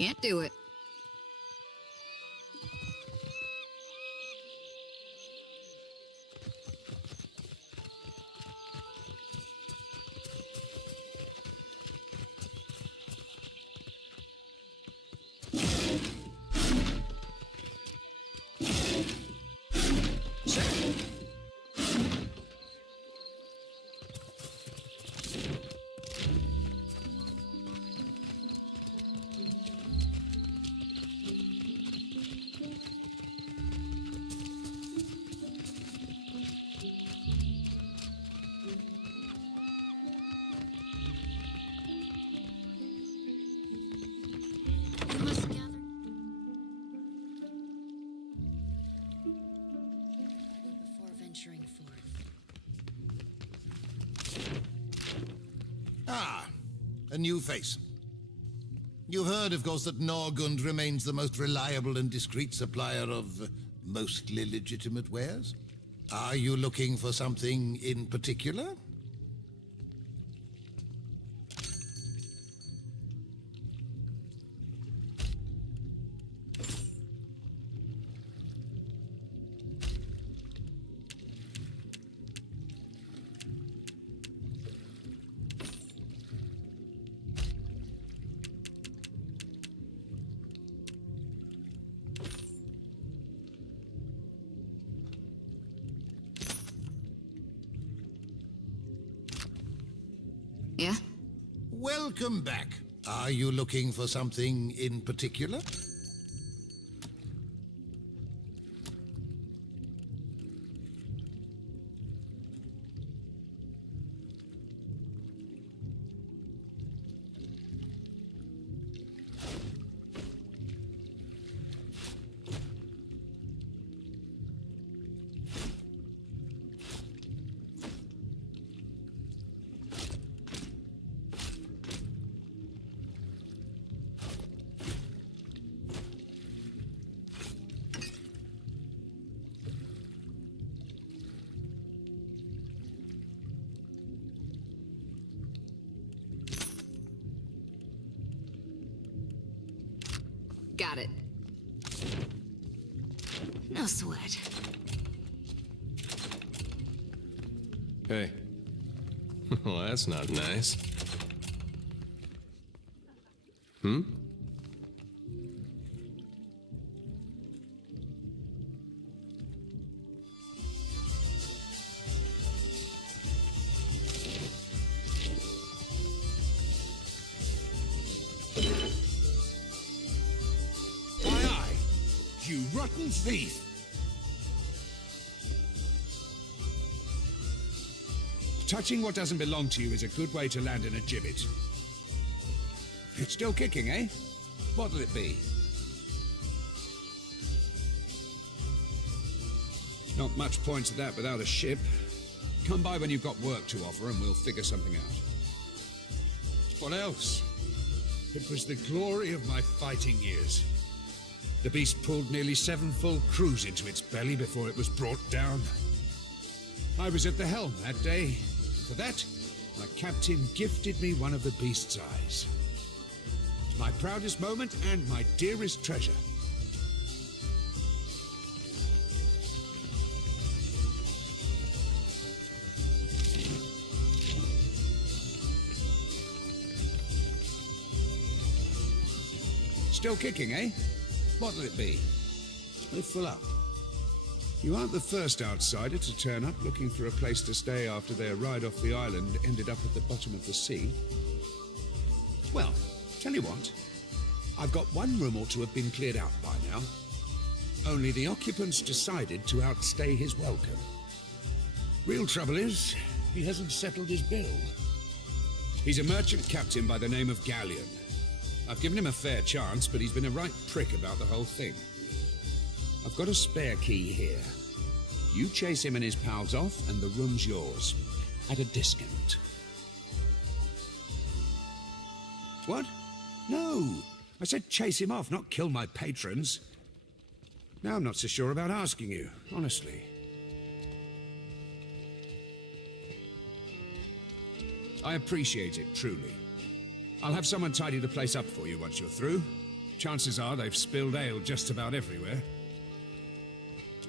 Can't do it. Ah, a new face. You've heard, of course, that Norgund remains the most reliable and discreet supplier of mostly legitimate wares. Are you looking for something in particular? Yeah? Welcome back. Are you looking for something in particular? Got it. No sweat. Hey. Well, that's not nice. Hmm? You rotten thief! Touching what doesn't belong to you is a good way to land in a gibbet. It's still kicking, eh? What'll it be? Not much point to that without a ship. Come by when you've got work to offer and we'll figure something out. What else? It was the glory of my fighting years. The beast pulled nearly 7 full crews into its belly before it was brought down. I was at the helm that day. For that, my captain gifted me one of the beast's eyes. My proudest moment and my dearest treasure. Still kicking, eh? What'll it be? We're full up. You aren't the first outsider to turn up looking for a place to stay after their ride off the island ended up at the bottom of the sea. Well, tell you what. I've got one room or two have been cleared out by now. Only the occupants decided to outstay his welcome. Real trouble is, he hasn't settled his bill. He's a merchant captain by the name of Galleon. I've given him a fair chance, but he's been a right prick about the whole thing. I've got a spare key here. You chase him and his pals off, and the room's yours. At a discount. What? No! I said chase him off, not kill my patrons. Now I'm not so sure about asking you, honestly. I appreciate it, truly. I'll have someone tidy the place up for you once you're through. Chances are they've spilled ale just about everywhere.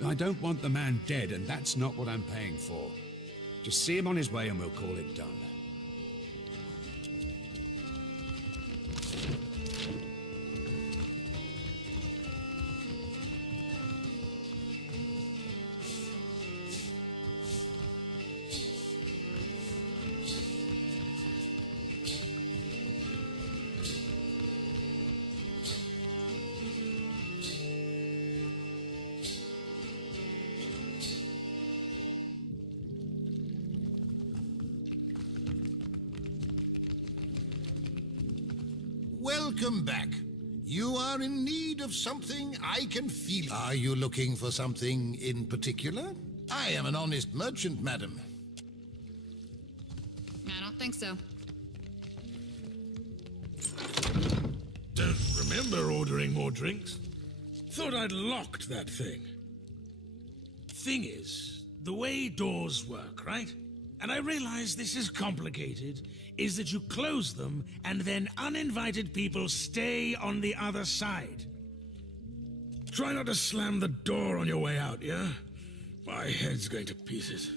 I don't want the man dead, and that's not what I'm paying for. Just see him on his way and we'll call it done. Welcome back. You are in need of something I can feel. Are you looking for something in particular? I am an honest merchant, madam. I don't think so. Don't remember ordering more drinks. Thought I'd locked that thing. Thing is, the way doors work, right? And I realize this is complicated, is that you close them and then uninvited people stay on the other side. Try not to slam the door on your way out, yeah? My head's going to pieces.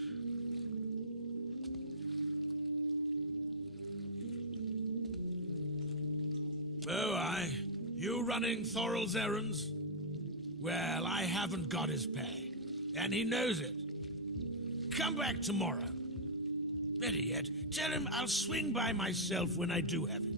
Oh, aye. You running Thorol's errands? Well, I haven't got his pay, and he knows it. Come back tomorrow. Better yet, tell him I'll swing by myself when I do have it.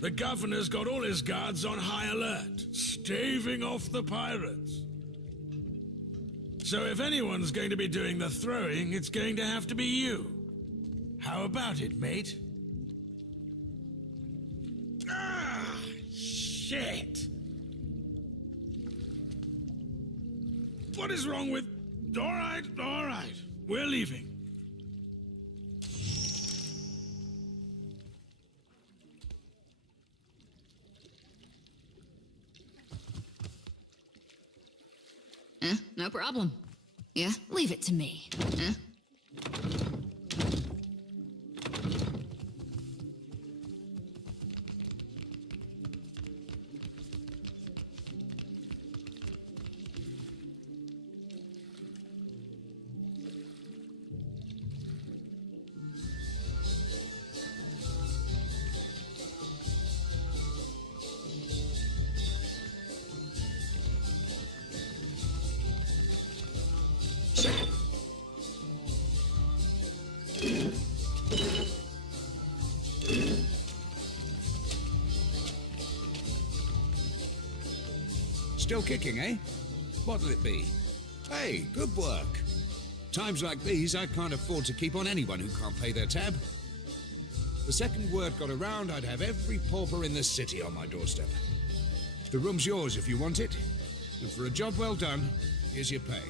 The governor's got all his guards on high alert, staving off the pirates. So if anyone's going to be doing the throwing, it's going to have to be you. How about it, mate? Ah, shit! What is wrong with... All right. We're leaving. No problem. Yeah, leave it to me. Still kicking, eh? What'll it be? Hey, good work. Times like these, I can't afford to keep on anyone who can't pay their tab. The second word got around, I'd have every pauper in the city on my doorstep. The room's yours if you want it. And for a job well done, here's your pay.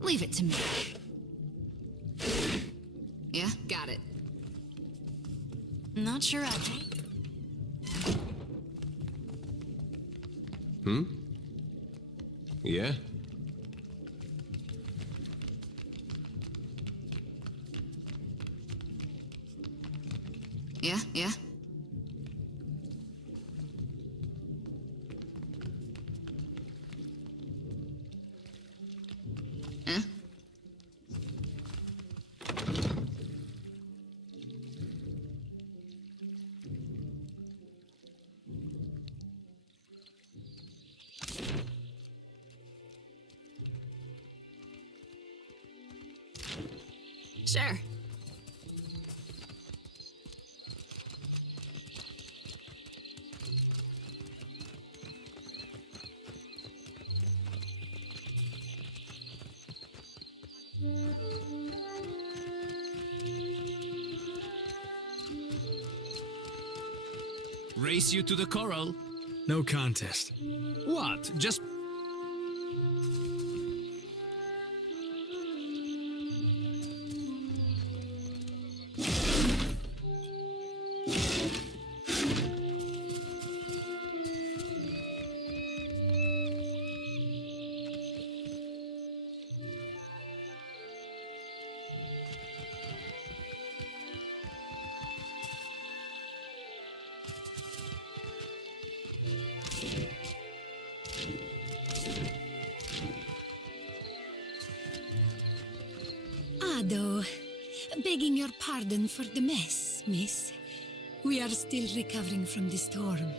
Leave it to me. Yeah, got it. Not sure I can. Yeah? Yeah? Sure. Race you to the coral? No contest. What? Just... Though, begging your pardon for the mess, miss. We are still recovering from the storm.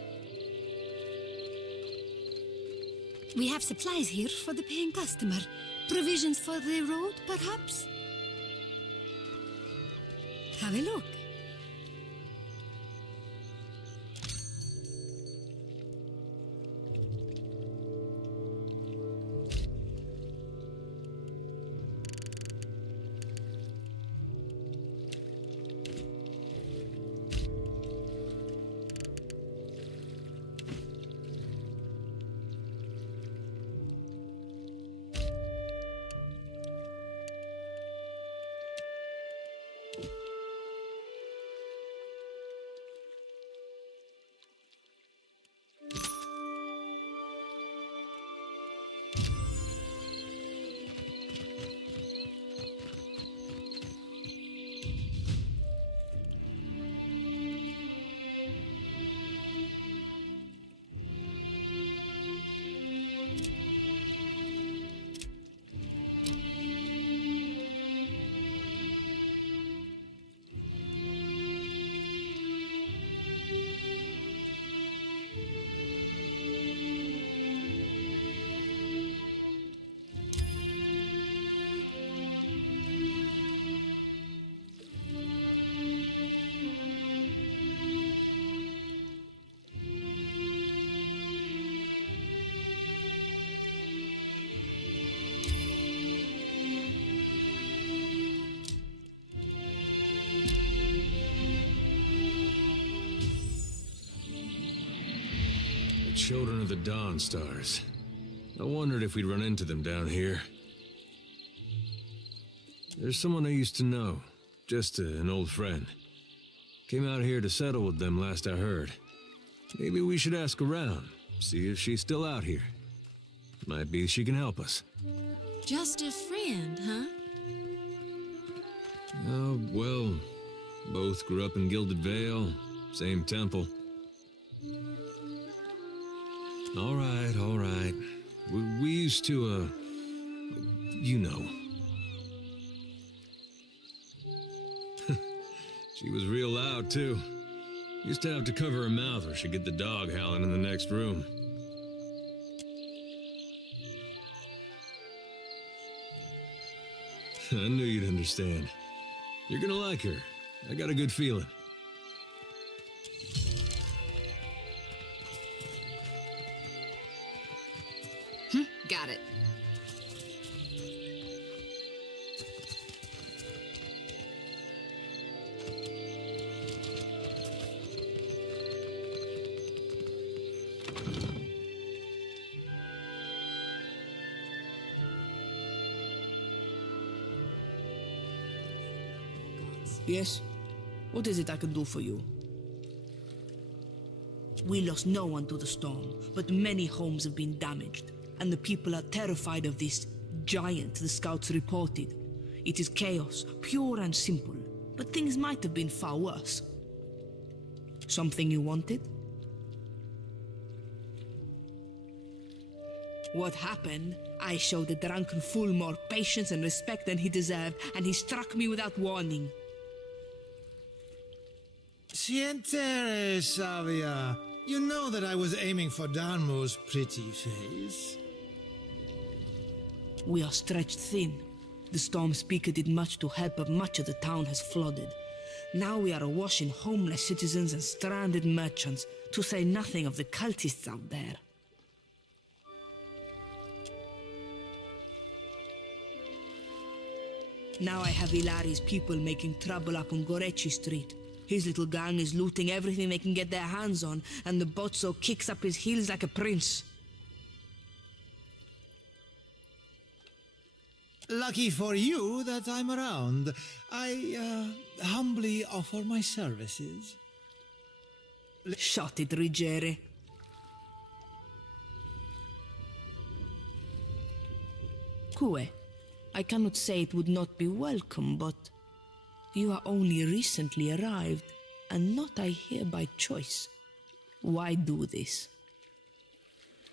We have supplies here for the paying customer. Provisions for the road, perhaps? Have a look. Children of the Dawn Stars. I wondered if we'd run into them down here. There's someone I used to know, just an old friend. Came out here to settle with them last I heard. Maybe we should ask around, see if she's still out here. Might be she can help us. Just a friend, huh? Oh, well, both grew up in Gilded Vale, same temple. All right. We used to, you know. She was real loud, too. Used to have to cover her mouth or she'd get the dog howling in the next room. I knew you'd understand. You're gonna like her. I got a good feeling. Got it. Yes? What is it I can do for you? We lost no one to the storm, but many homes have been damaged, and the people are terrified of this giant the scouts reported. It is chaos, pure and simple, but things might have been far worse. Something you wanted? What happened? I showed the drunken fool more patience and respect than he deserved, and he struck me without warning. Sientere, Savia. You know that I was aiming for Danmo's pretty face. We are stretched thin. The storm speaker did much to help, but much of the town has flooded. Now we are awash in homeless citizens and stranded merchants, to say nothing of the cultists out there. Now I have Ilari's people making trouble up on Gorechi Street. His little gang is looting everything they can get their hands on, and the bozzo kicks up his heels like a prince. Lucky for you that I'm around. I humbly offer my services. Shut it, Rigere. Cue, I cannot say it would not be welcome, but you are only recently arrived, and not I here by choice. Why do this?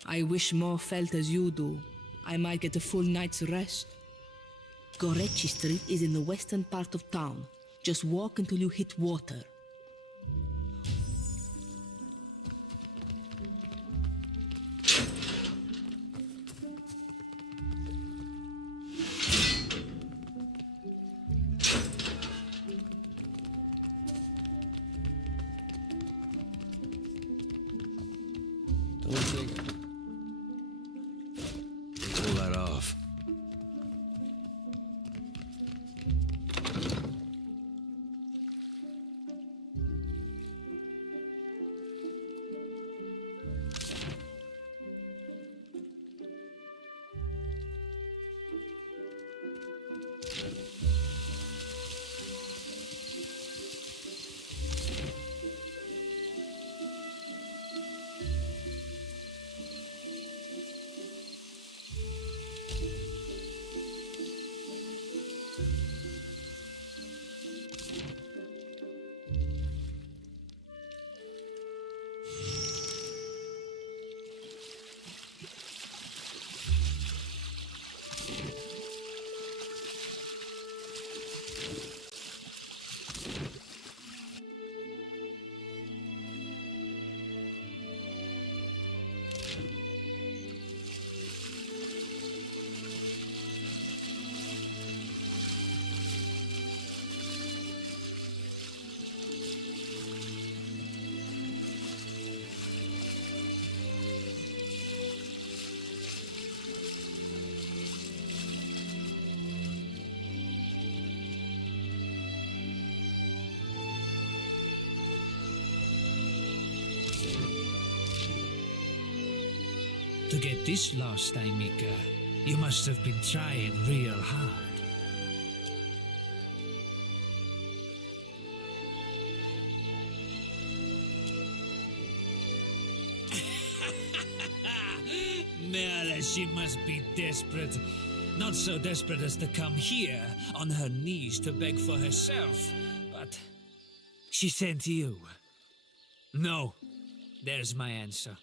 I wish more felt as you do. I might get a full night's rest. Gorechi Street is in the western part of town. Just walk until you hit water. Pull that off. To get this lost, Aimika, you must have been trying real hard. Merla, she must be desperate. Not so desperate as to come here on her knees to beg for herself, but she sent you. No, there's my answer.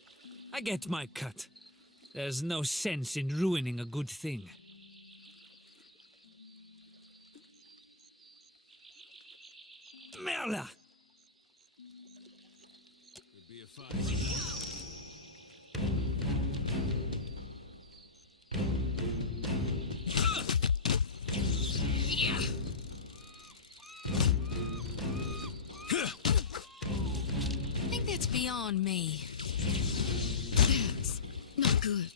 I get my cut. There's no sense in ruining a good thing. Merla! Could be a fight. I think that's beyond me. That's not good.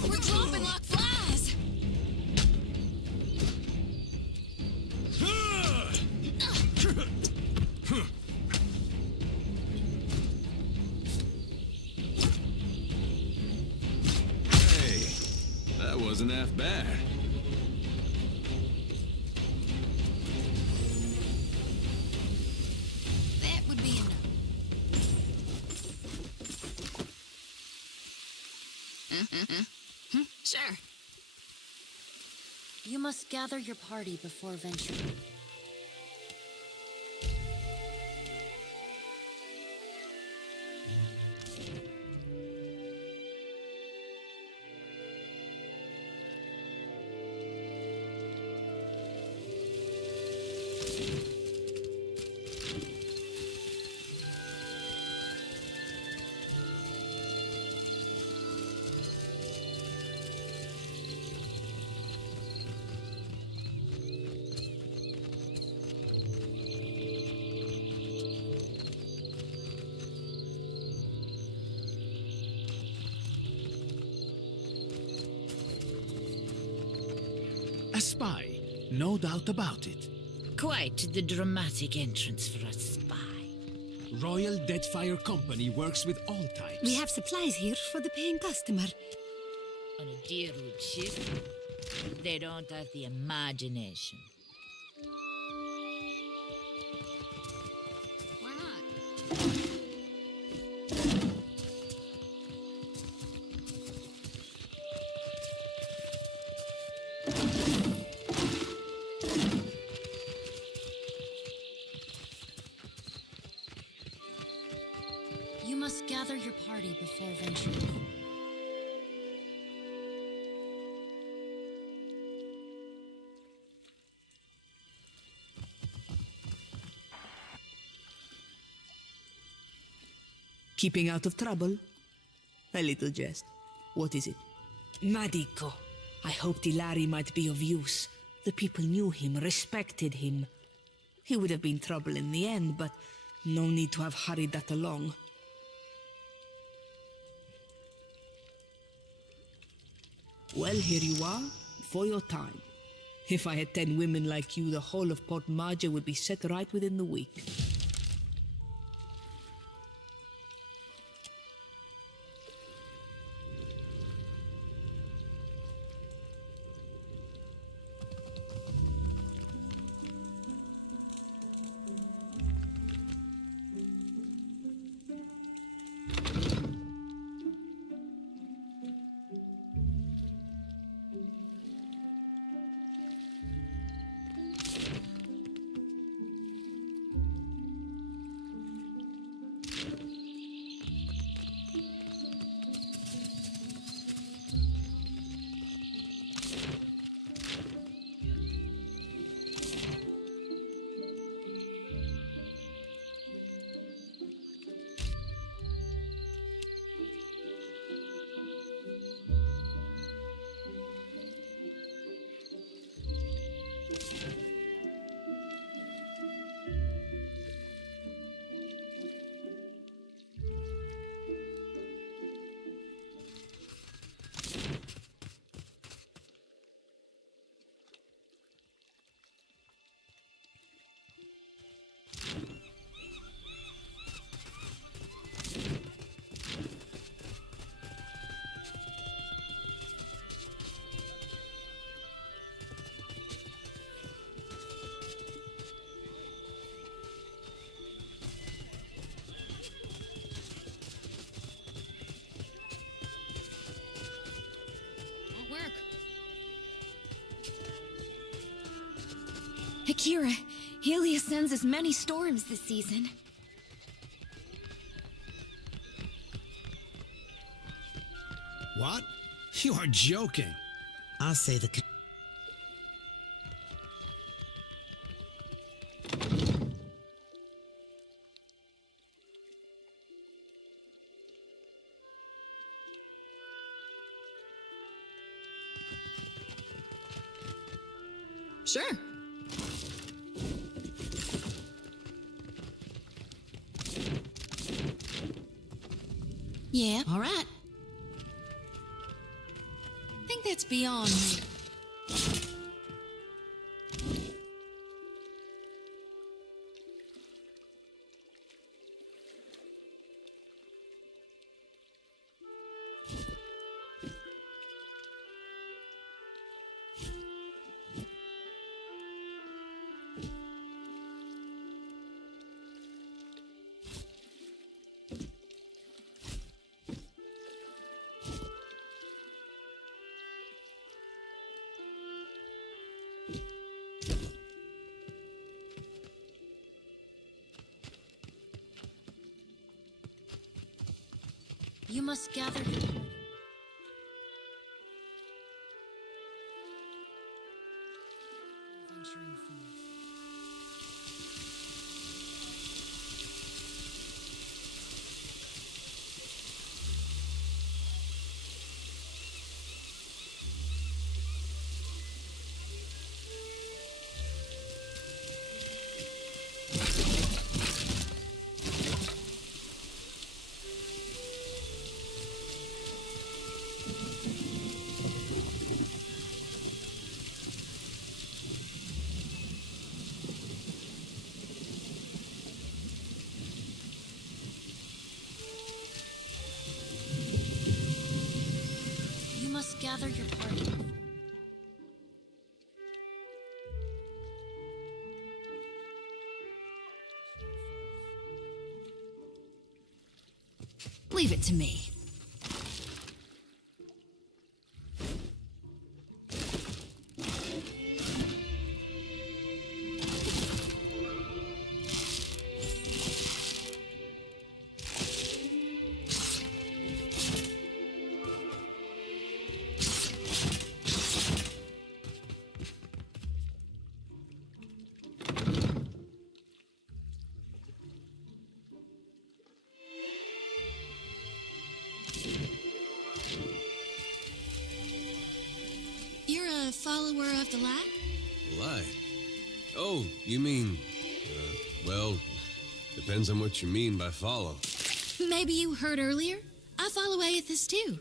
We're dropping like flies. Hey, that wasn't half bad. That would be enough. Sure. You must gather your party before venturing. A spy. No doubt about it. Quite the dramatic entrance for a spy. Royal Deadfire Company works with all types. We have supplies here for the paying customer. On a Deerwood ship, they don't have the imagination. Why not? You must gather your party before venturing. Keeping out of trouble? A little jest. What is it? Madico. I hoped Ilari might be of use. The people knew him, respected him. He would have been trouble in the end, but no need to have hurried that along. Well, here you are, for your time. If I had 10 women like you, the whole of Port Marja would be set right within the week. Akira, Helios sends us many storms this season. What? You are joking. I'll say the... Sure. Yeah, all right. I think that's beyond me. You must gather your party. Venturing forth. must gather your party. Leave it to me. You're a follower of the light? Light? Oh, you mean... well, depends on what you mean by follow. Maybe you heard earlier? I follow atheists too.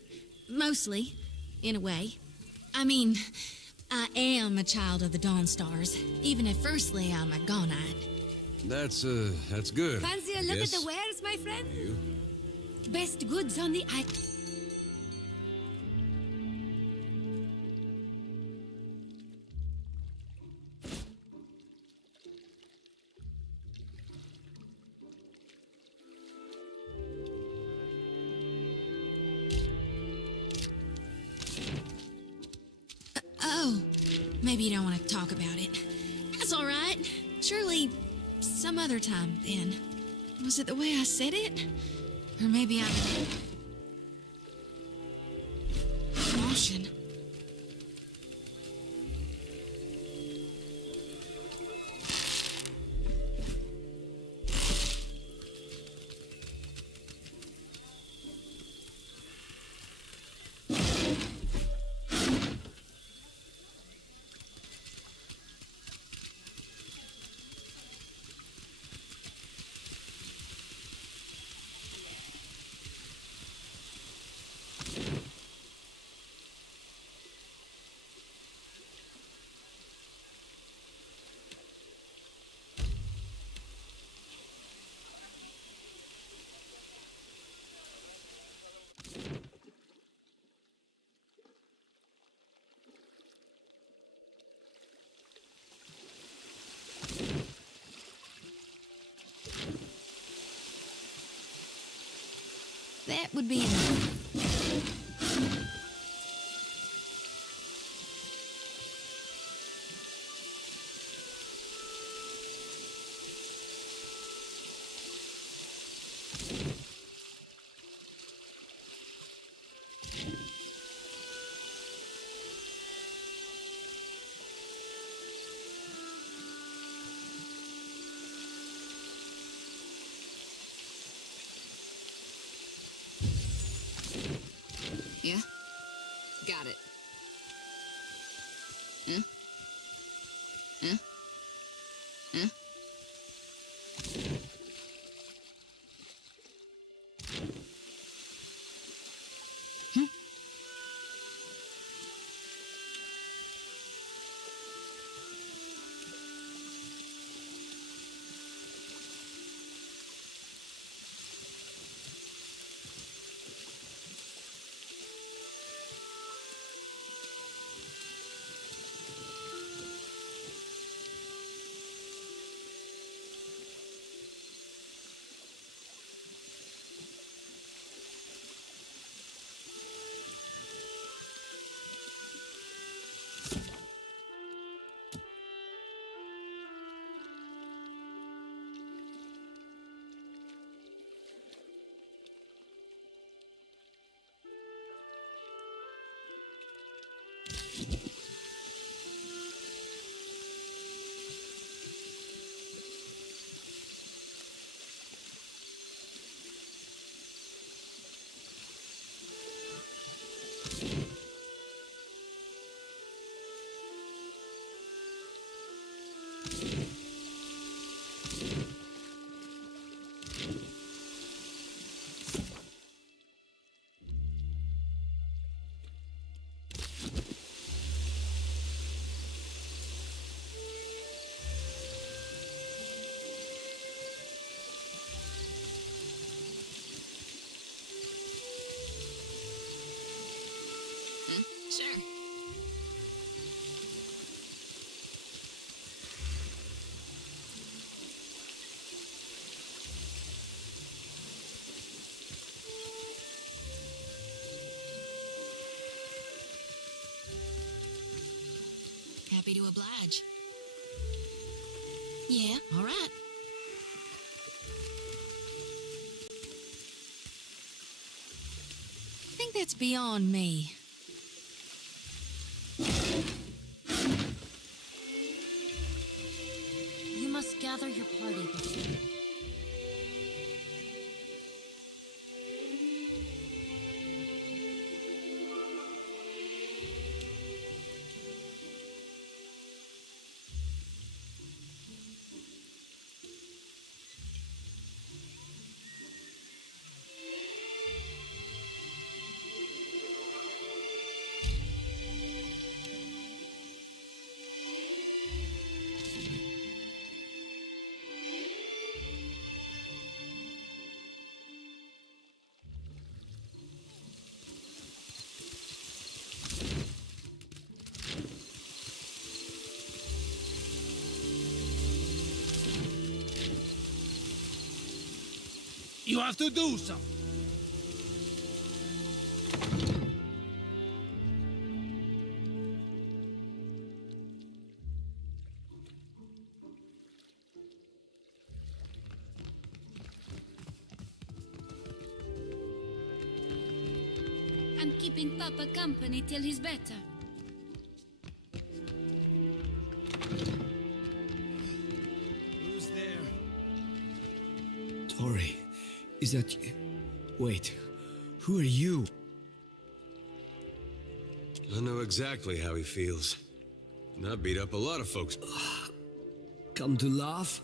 Mostly, in a way. I mean, I am a child of the Dawn Stars, even if firstly I'm a Gonite. That's good. Fancy a look Yes. at the wares, my friend? You? Best goods on the island. Oh, maybe you don't want to talk about it. That's all right. Surely some other time then. Was it the way I said it? Or maybe I'm... Caution. That would be enough. Yeah? Got it. Huh? Huh? Huh? Sure. Happy to oblige. Yeah, all right. I think that's beyond me. You must gather your party before. You have to do something. I'm keeping Papa company till he's better. Who's there? Tori, is that you? Wait, who are you? I know exactly how he feels. And I beat up a lot of folks. Come to laugh?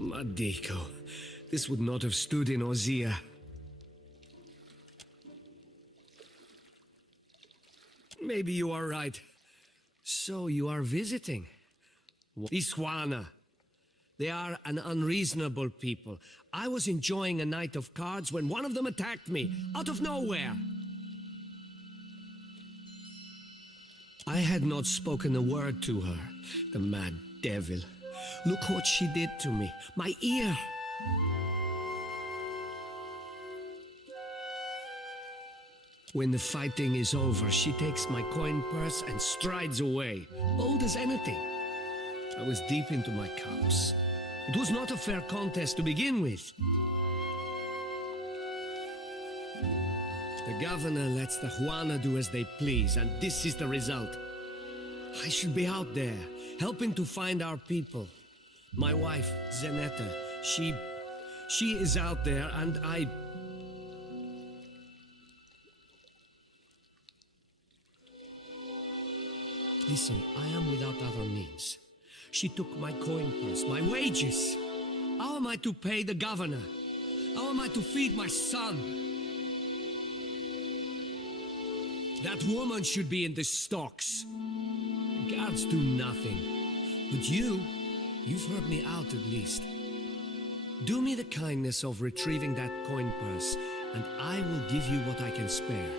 Madico, this would not have stood in Ozia. Maybe you are right. So you are visiting? Iswana. They are an unreasonable people. I was enjoying a night of cards when one of them attacked me, out of nowhere. I had not spoken a word to her, the mad devil. Look what she did to me, my ear. When the fighting is over, she takes my coin purse and strides away, bold as anything. I was deep into my cups. It was not a fair contest to begin with. The governor lets the Juana do as they please, and this is the result. I should be out there, helping to find our people. My wife, Zenetta, she is out there, and I... Listen, I am without other means. She took my coin purse, my wages. How am I to pay the governor? How am I to feed my son? That woman should be in the stocks. The guards do nothing. But you've heard me out at least. Do me the kindness of retrieving that coin purse, and I will give you what I can spare.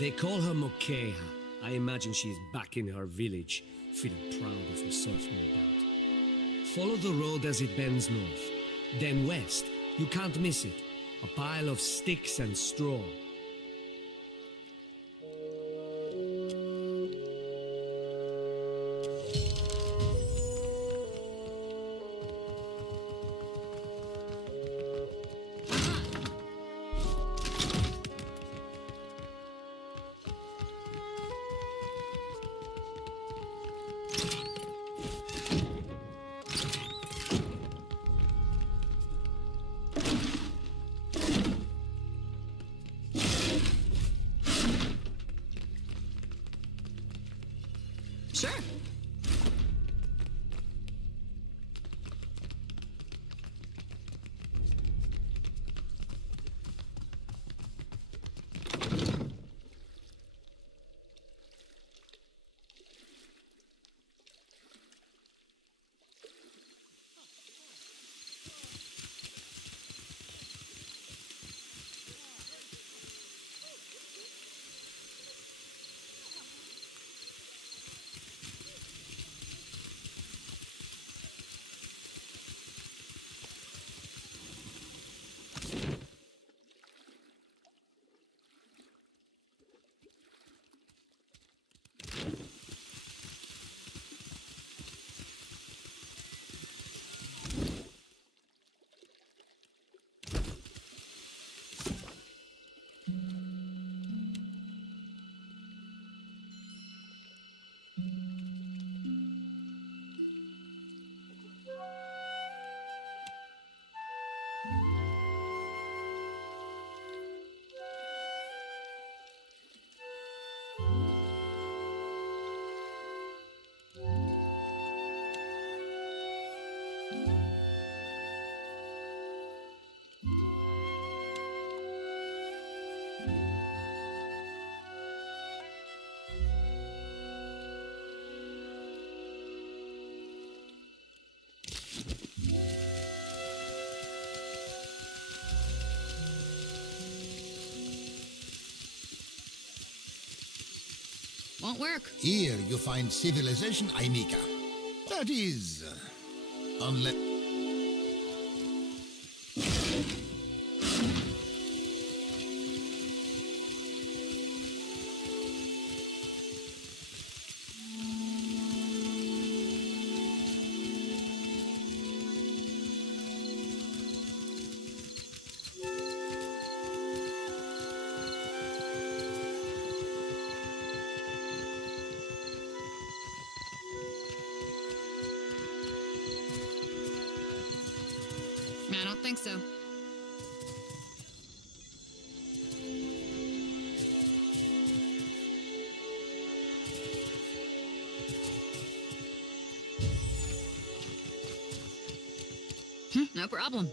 They call her Mokeha. I imagine she is back in her village, feeling proud of herself, no doubt. Follow the road as it bends north, then west. You can't miss it. A pile of sticks and straw. Sure. Won't work. Here you find civilization, Aimika. That is, unless... I don't think so. No problem.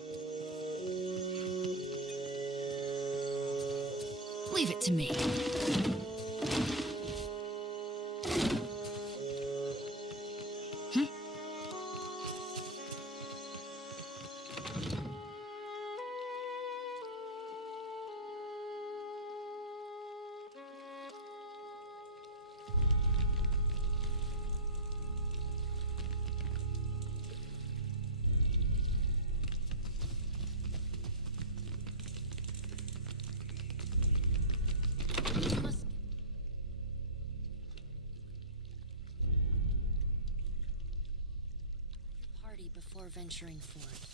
Leave it to me. Before venturing forth.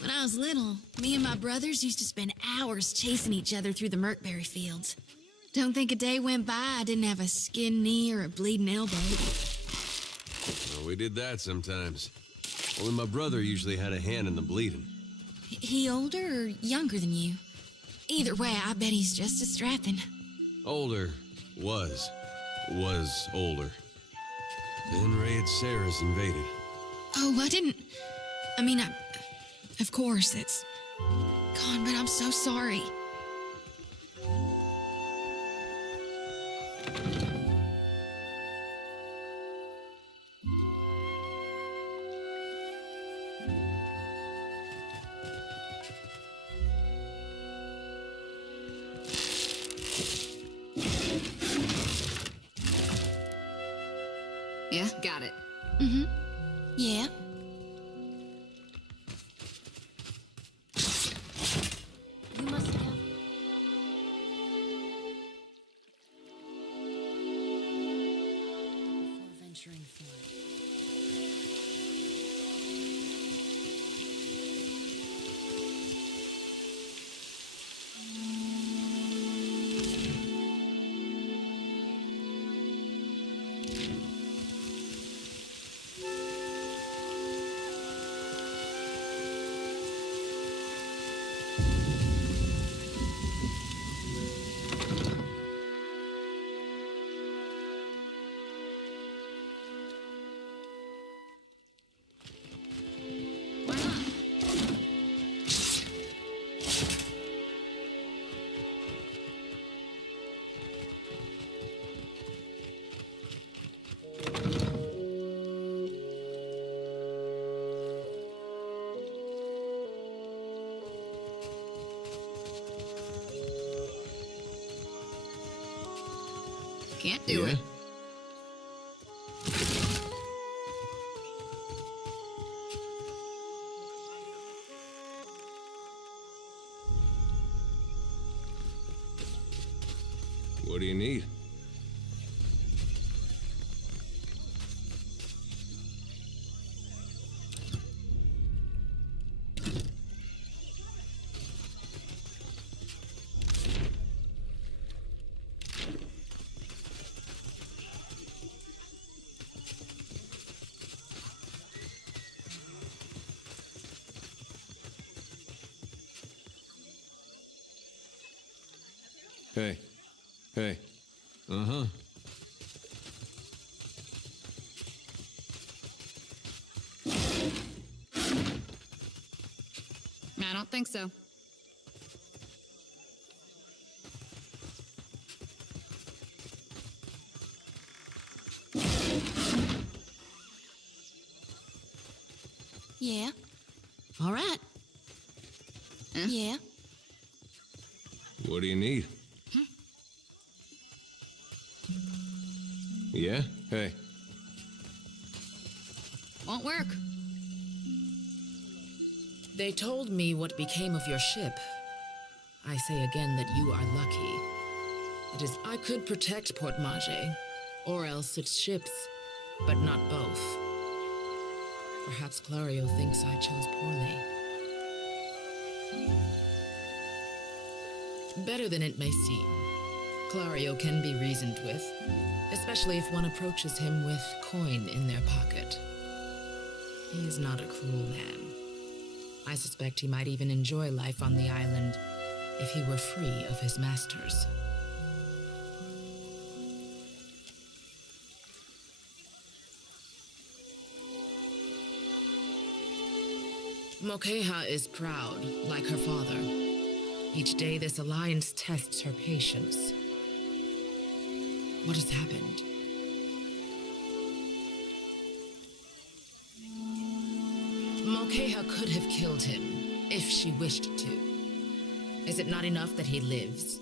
When I was little, me and my brothers used to spend hours chasing each other through the Merkberry fields. Don't think a day went by I didn't have a skinned knee or a bleeding elbow. Well, we did that sometimes. Only my brother usually had a hand in the bleeding. He older or younger than you? Either way, I bet he's just as strapping. Older. Was older. Then Raid Seras invaded. Oh, of course, it's gone, but I'm so sorry. Yeah, got it. Mm-hmm. Yeah. You must have... Before venturing forth. Can't do it. What do you need? Hey. Uh-huh. I don't think so. Yeah. All right. Yeah. What do you need? Yeah? Hey. Won't work. They told me what became of your ship. I say again that you are lucky. It is I could protect Port Mage, or else its ships, but not both. Perhaps Clario thinks I chose poorly. Better than it may seem. Clario can be reasoned with, especially if one approaches him with coin in their pocket. He is not a cruel man. I suspect he might even enjoy life on the island if he were free of his masters. Mokeha is proud, like her father. Each day this alliance tests her patience. What has happened? Mokeha could have killed him, if she wished to. Is it not enough that he lives?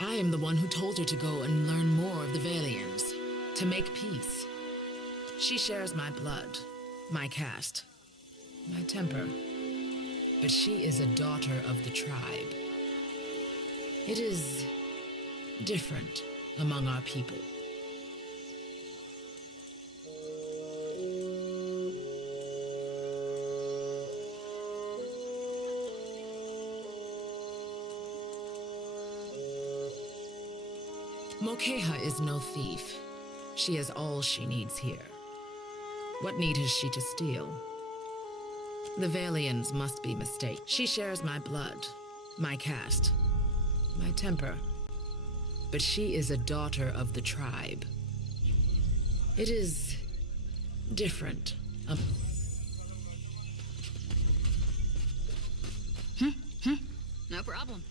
I am the one who told her to go and learn more of the Valians, to make peace. She shares my blood, my caste, my temper, but she is a daughter of the tribe. It is different among our people. Mokeha is no thief. She has all she needs here. What need has she to steal? The Valians must be mistaken. She shares my blood, my caste, my temper, but she is a daughter of the tribe. It is different. No problem.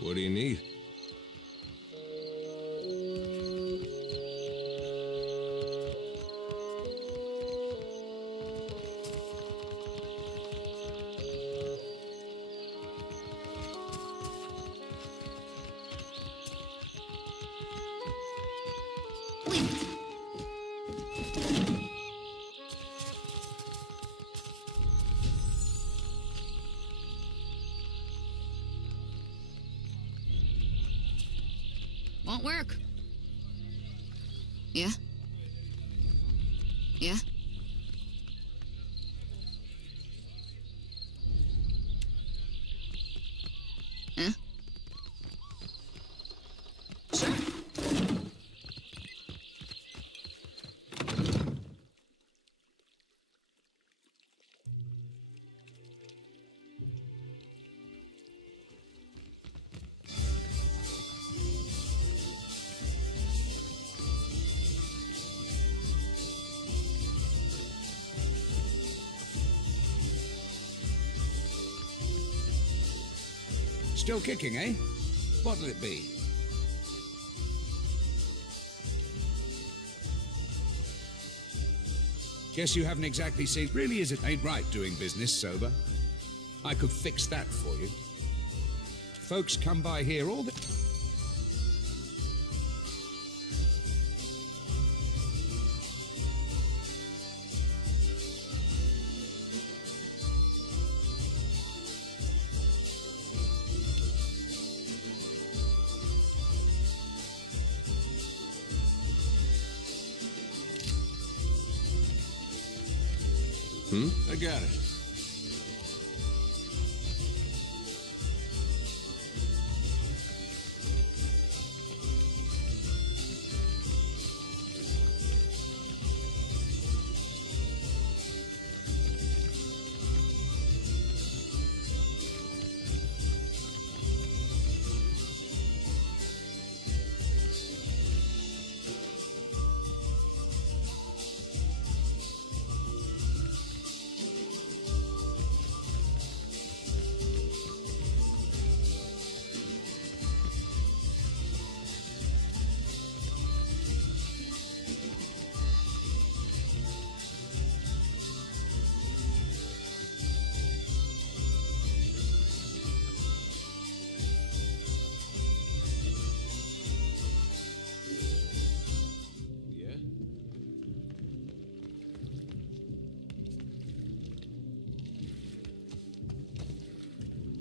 What do you need? Won't work. Yeah? Yeah? Huh? Sure. Still kicking, eh? What'll it be? Guess you haven't exactly seen... Really is it ain't right doing business sober. I could fix that for you. Folks come by here all the... I got it.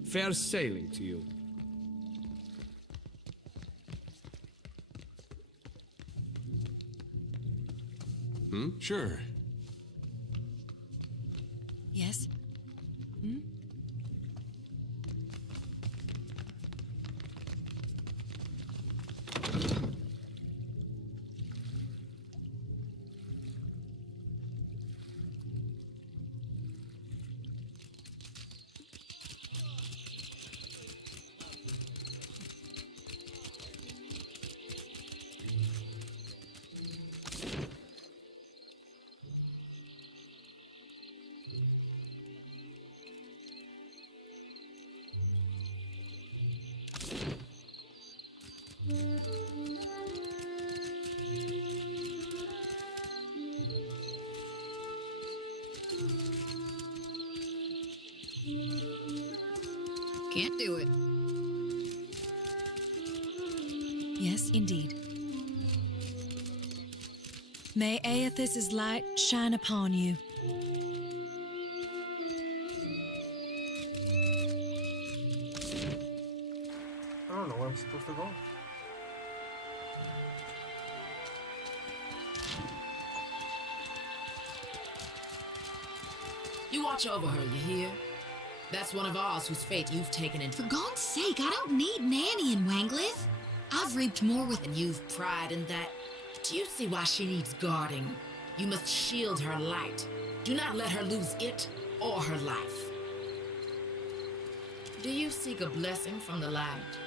Fair sailing to you. Sure. Yes? Hmm? Can't do it. Yes, indeed. May Aethys's light shine upon you. I don't know where I'm supposed to go. You watch over her, you hear? That's one of ours whose fate you've taken in. For God's sake, I don't need Nanny in Wanglith. I've reaped more with... And you've pride in that. Do you see why she needs guarding? You must shield her light. Do not let her lose it or her life. Do you seek a blessing from the light?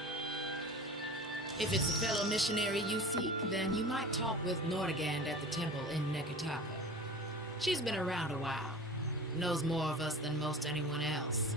If it's a fellow missionary you seek, then you might talk with Nordegand at the temple in Nekataka. She's been around a while. Knows more of us than most anyone else.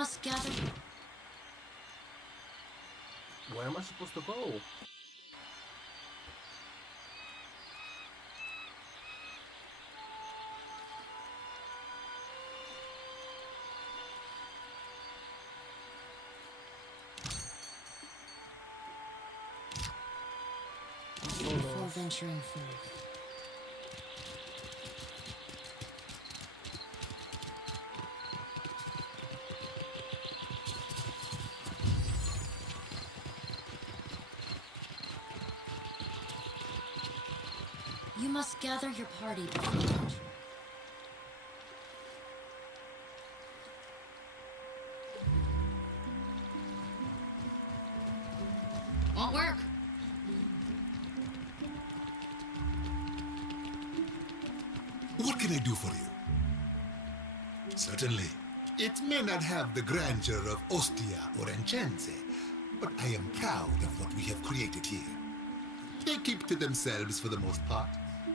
must gather. Where am I supposed to go? Before venturing forth. You must gather your party before venturing. Won't work. What can I do for you? Certainly. It may not have the grandeur of Ostia or Enchanze, but I am proud of what we have created here. They keep to themselves for the most part.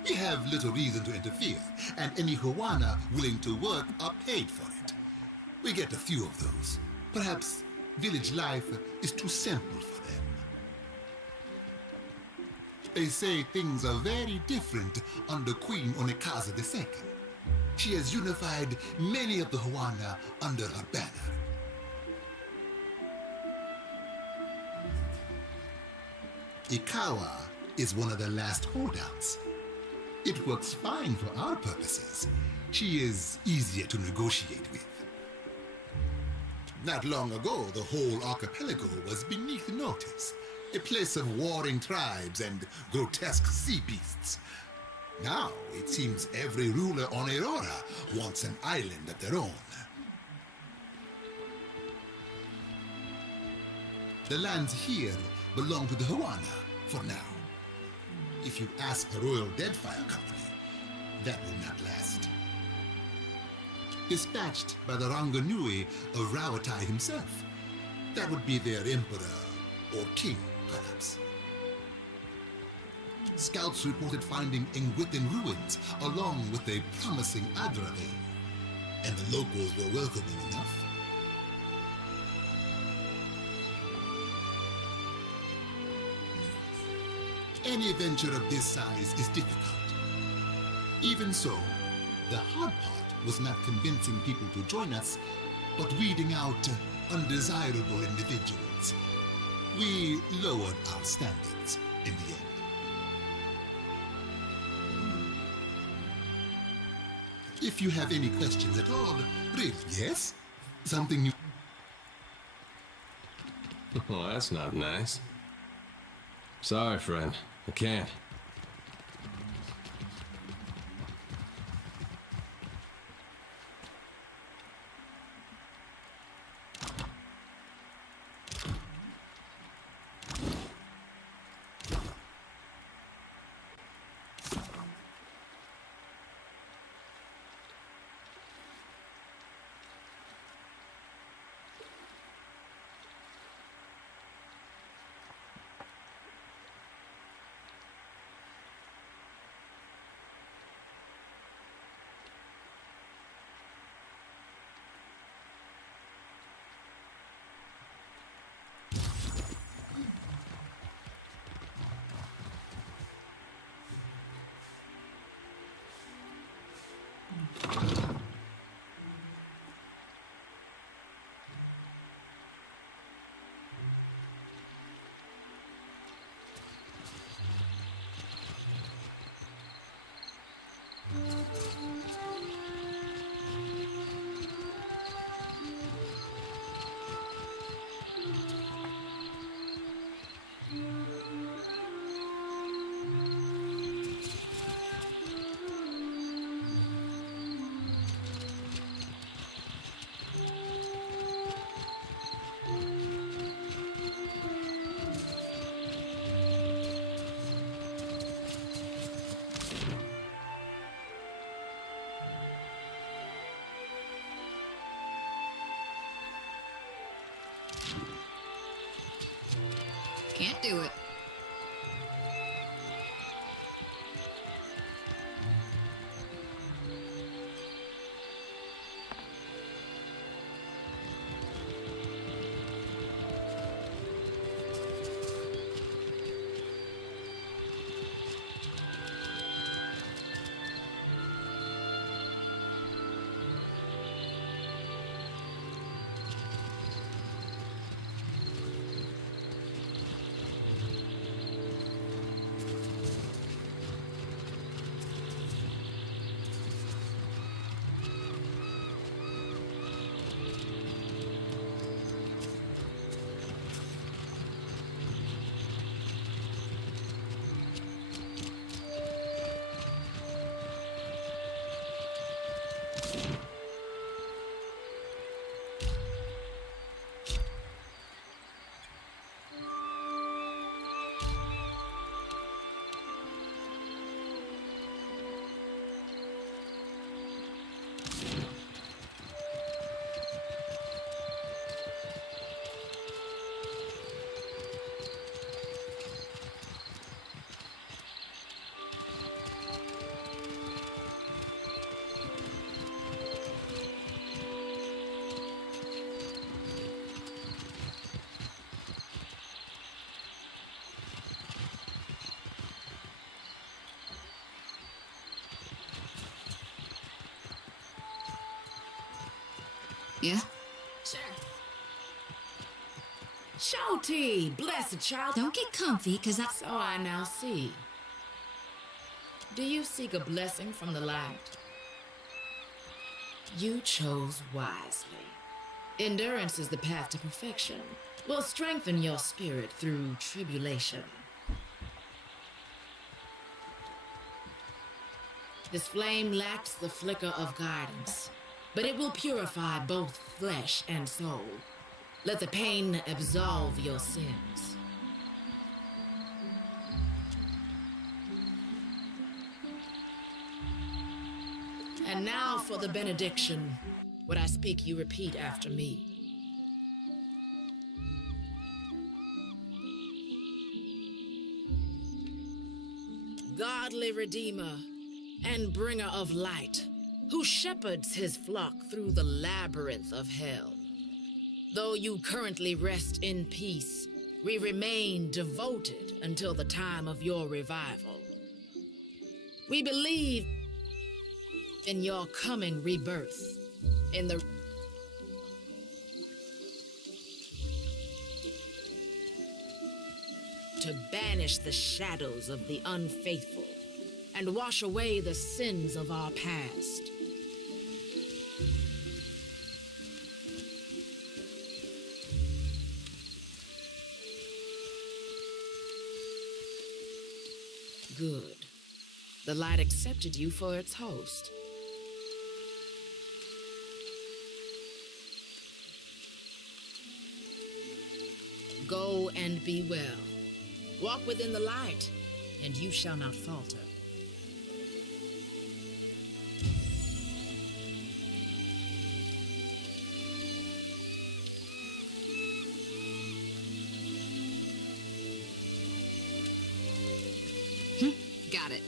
We have little reason to interfere, and any Huana willing to work are paid for it. We get a few of those. Perhaps village life is too simple for them. They say things are very different under Queen Onekaza II. She has unified many of the Huana under her banner. Ikawa is one of the last holdouts. It works fine for our purposes. She is easier to negotiate with. Not long ago, the whole archipelago was beneath notice, a place of warring tribes and grotesque sea beasts. Now, it seems every ruler on Aurora wants an island of their own. The lands here belong to the Huana for now. If you ask the Royal Deadfire Company, that will not last. Dispatched by the Ranganui of Rawatai himself, that would be their emperor or king, perhaps. Scouts reported finding Engwithan ruins along with a promising Adra vein, and the locals were welcoming enough. Any venture of this size is difficult. Even so, the hard part was not convincing people to join us, but weeding out undesirable individuals. We lowered our standards in the end. If you have any questions at all, really, yes? Something you... Oh, that's not nice. Sorry, friend. I can't. Can't do it. Yeah? Sure. Shouty, blessed child. Don't get comfy, cause I... So I now see. Do you seek a blessing from the light? You chose wisely. Endurance is the path to perfection. Will strengthen your spirit through tribulation. This flame lacks the flicker of guidance, but it will purify both flesh and soul. Let the pain absolve your sins. And now for the benediction. What I speak, you repeat after me. Godly Redeemer and bringer of light, who shepherds his flock through the labyrinth of hell. Though you currently rest in peace, we remain devoted until the time of your revival. We believe in your coming rebirth, in the to banish the shadows of the unfaithful and wash away the sins of our past. Good. The light accepted you for its host. Go and be well. Walk within the light, and you shall not falter. Got it.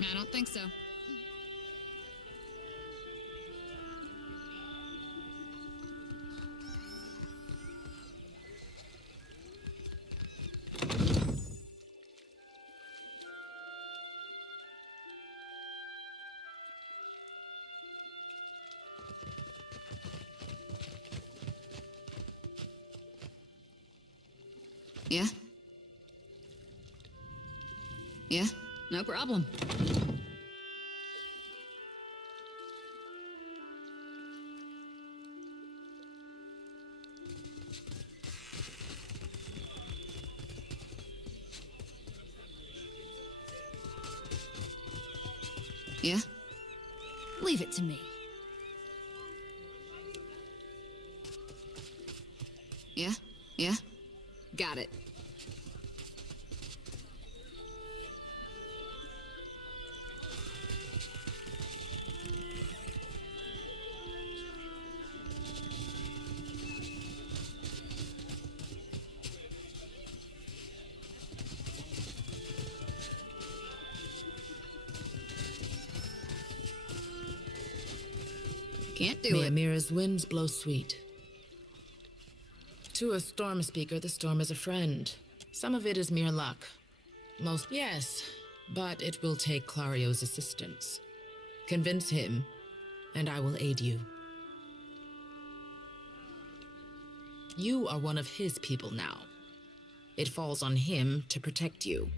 I don't think so. Yeah? Yeah? No problem. Yeah? Leave it to me. Yeah? Yeah? Got it. Can't do it. Miamira's winds blow sweet. To a storm speaker, the storm is a friend. Some of it is mere luck. Most, yes, but it will take Clario's assistance. Convince him, and I will aid you. You are one of his people now. It falls on him to protect you.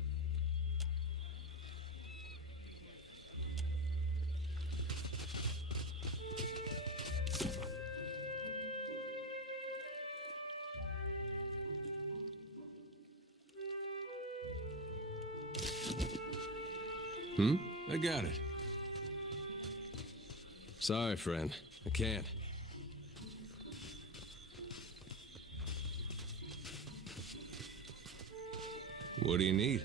I got it. Sorry, friend. I can't. What do you need?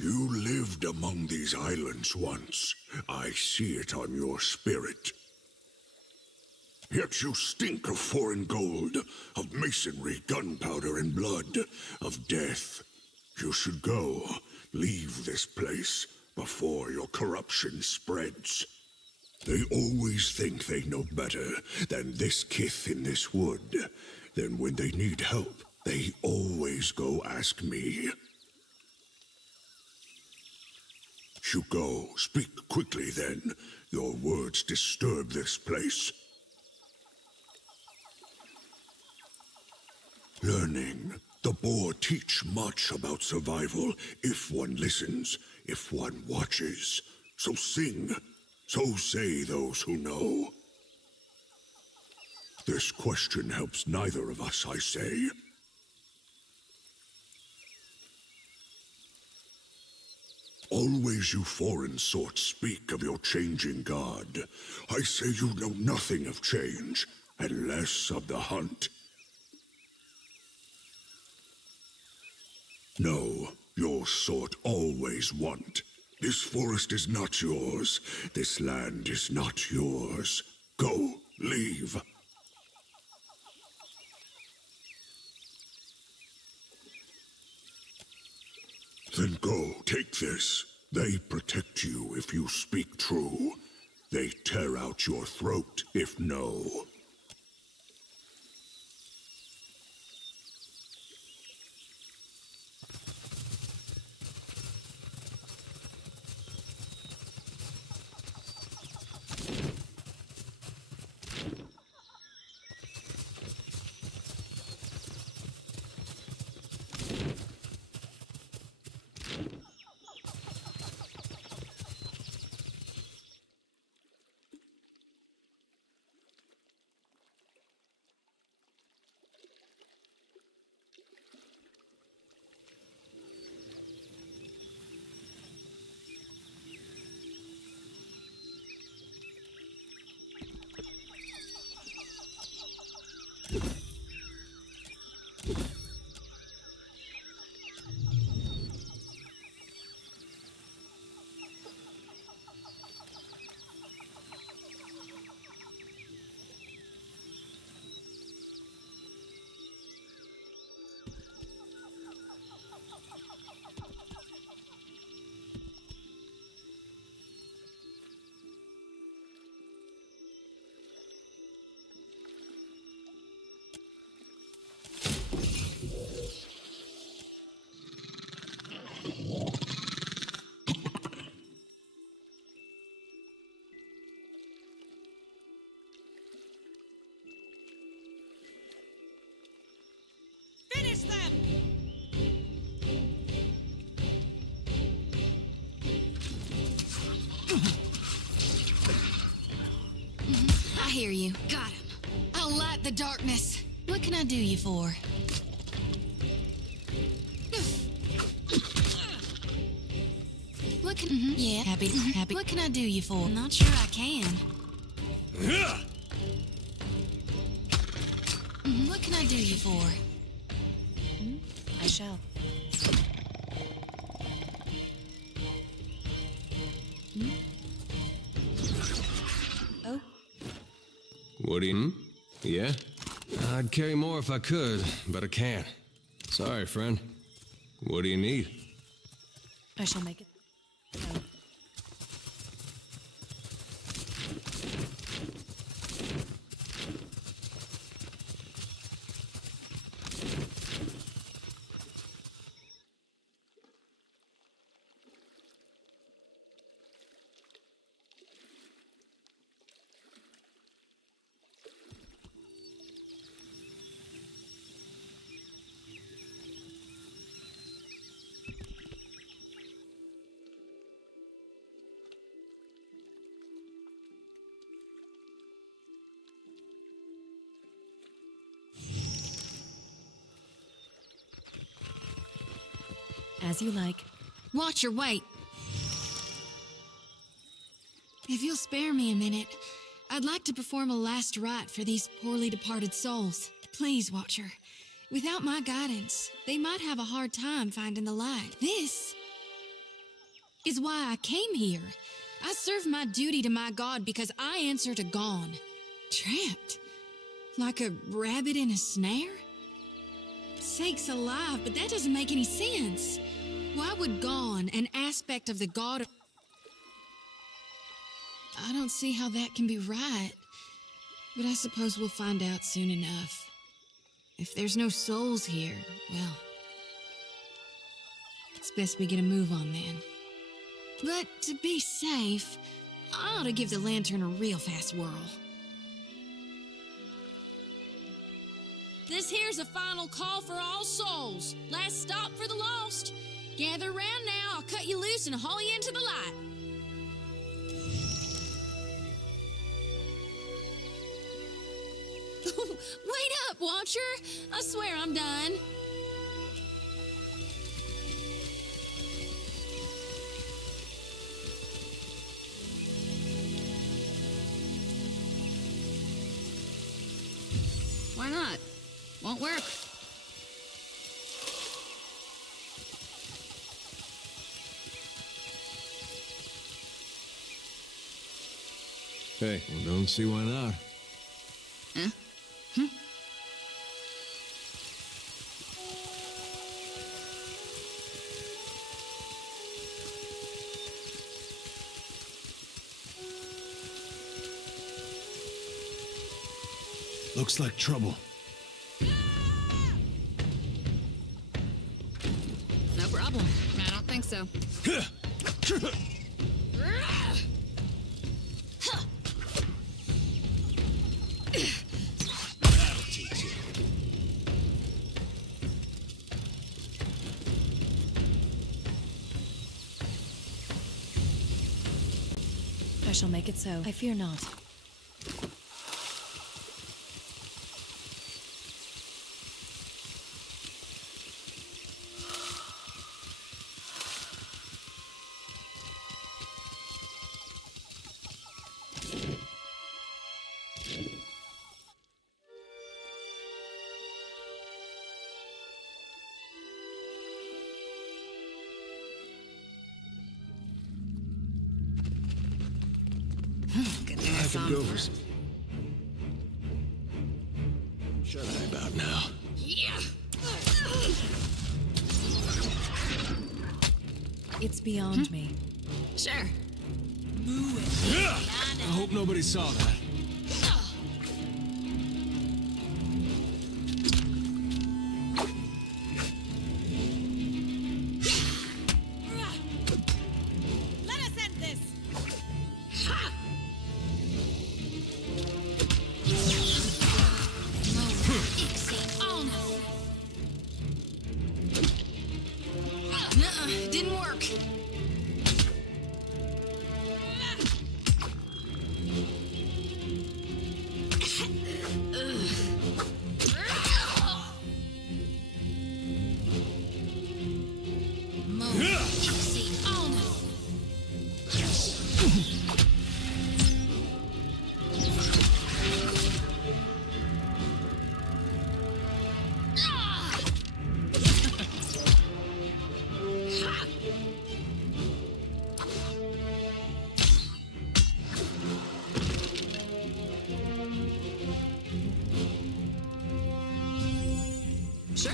You lived among these islands once. I see it on your spirit. Yet you stink of foreign gold, of masonry, gunpowder, and blood, of death. You should go. Leave this place before your corruption spreads. They always think they know better than this kith in this wood. Then when they need help, they always go ask me. You go. Speak quickly, then. Your words disturb this place. Learning. The boar teach much about survival if one listens, if one watches. So sing. So say those who know. This question helps neither of us, I say. Always you foreign sorts speak of your changing god. I say you know nothing of change, and less of the hunt. No, your sort always want. This forest is not yours. This land is not yours. Go, leave. Then go, take this. They protect you if you speak true. They tear out your throat if no. Finish them! I hear you. Got him. I'll light the darkness. What can I do you for? What can... Yeah, happy. What can I do you for? I'm not sure I can. What can I do you for? I shall. Oh? What do you... Yeah? I'd carry more if I could, but I can't. Sorry, friend. What do you need? I shall make it. As you like. Watch your weight. If you'll spare me a minute, I'd like to perform a last rite for these poorly departed souls. Please, Watcher. Without my guidance, they might have a hard time finding the light. This is why I came here. I serve my duty to my God because I answer to Gone. Trapped? Like a rabbit in a snare? Sakes alive, but that doesn't make any sense. Why would Gone, an aspect of the god of... I don't see how that can be right. But I suppose we'll find out soon enough. If there's no souls here, well... it's best we get a move on then. But to be safe, I ought to give the lantern a real fast whirl. This here's a final call for all souls. Last stop for the lost. Gather round now, I'll cut you loose and haul you into the light. Wait up, Watcher! I swear I'm done. Why not? Won't work. Hey, well, don't see why not. Huh? Looks like trouble. No problem. I don't think so. That'll teach you. I shall make it so. I fear not. Good thing I I could found go for first. some shut-eye about now. Yeah. It's beyond me. Sure. I hope nobody saw that. Let us end this! Nuh-uh, didn't work. Sure.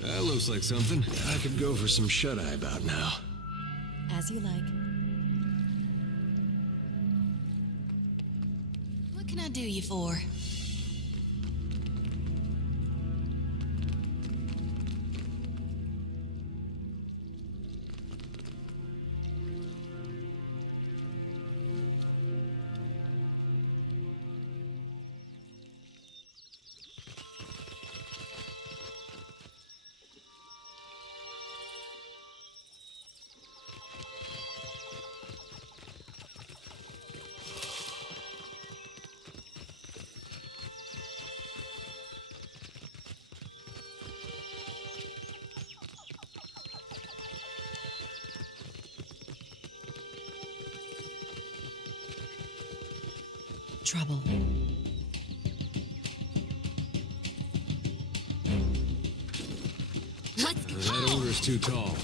That looks like something. I could go for some shut-eye about now. As you like. What can I do you for? Trouble. Let's go. That order's too tall.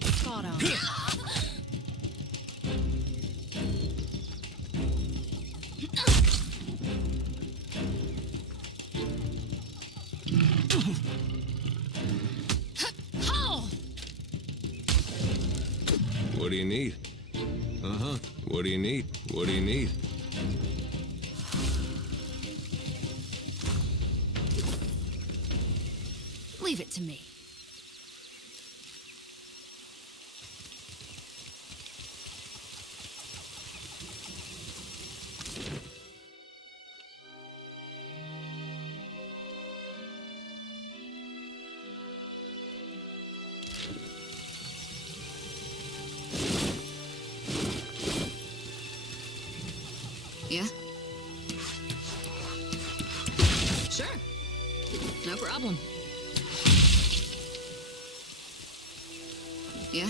Spot on. What do you need? Uh-huh. What do you need? What do you need? Leave it to me. No problem. Yeah?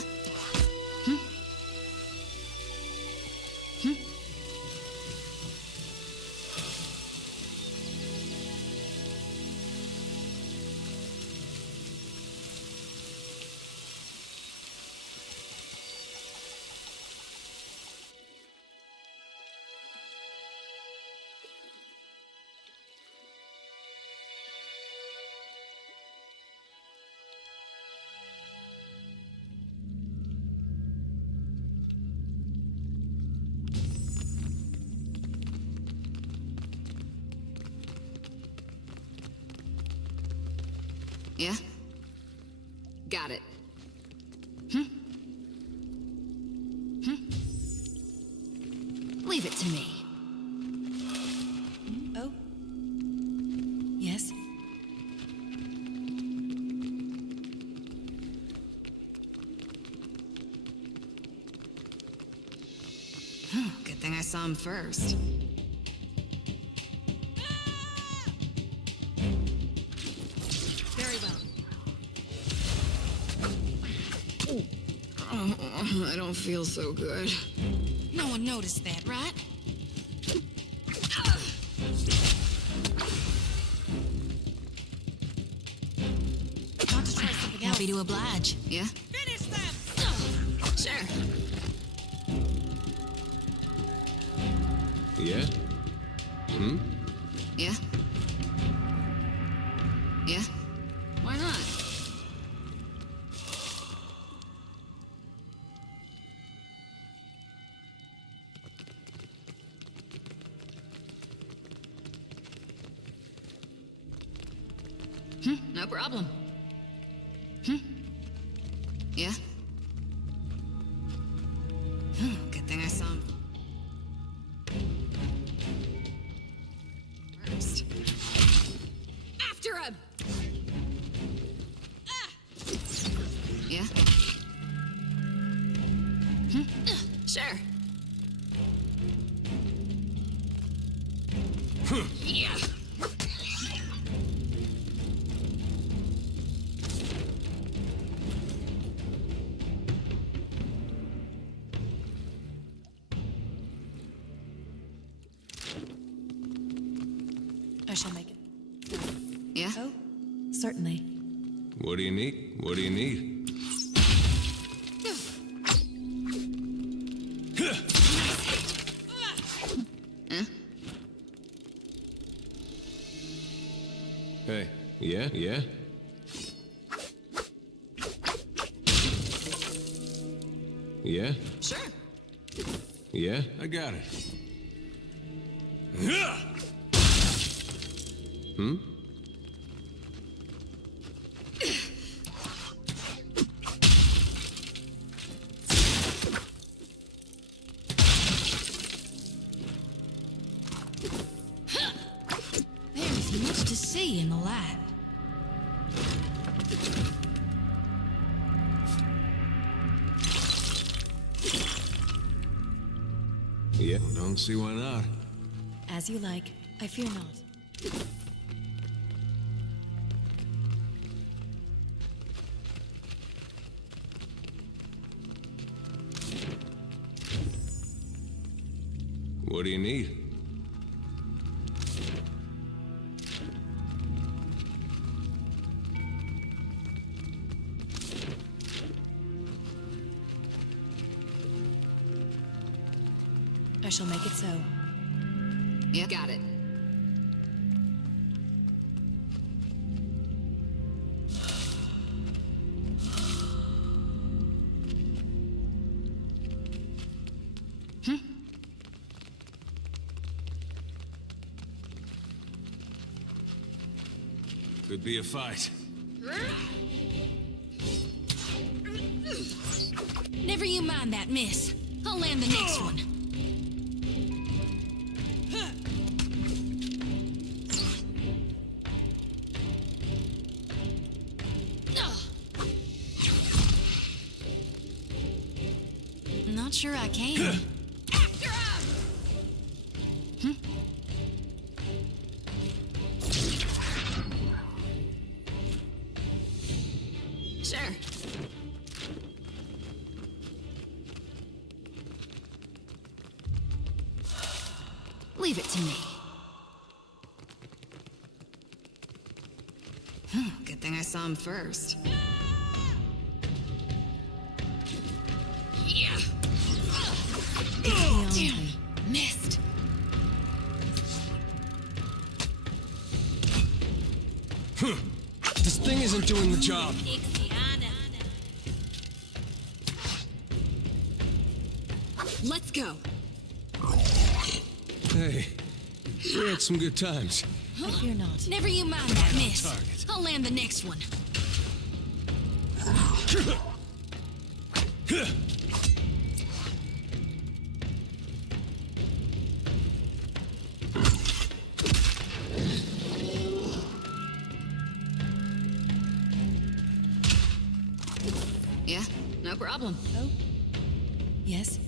Yeah? Got it. Leave it to me. Oh? Yes? Good thing I saw him first. Very well. Oh, I don't feel so good. No one noticed that, right? Want to try something else? Happy to oblige. Yeah? Finish them! Sure. Yeah? Yeah? Yeah? Why not? No problem. Yeah? Good thing I saw him first. After him! Yeah? Sure. Yeah! I shall make it. Yeah? Oh, certainly. What do you need? What do you need? Huh? Hey, yeah? Yeah? Yeah? Sure. Yeah? I got it. There's much to see in the light. Yeah, don't see why not. As you like. I fear not. What do you need? I shall make it so. Yeah, got it. Could be a fight. Never you mind that, miss. I'll land the next one. Not sure I can. After him! Leave it to me. Good thing I saw him first. Yeah. Damn, missed. This thing isn't doing the job. Let's go. Hey, we had some good times. I fear not. Never you mind that, miss. I'll land the next one. Yeah, no problem. Oh? Yes?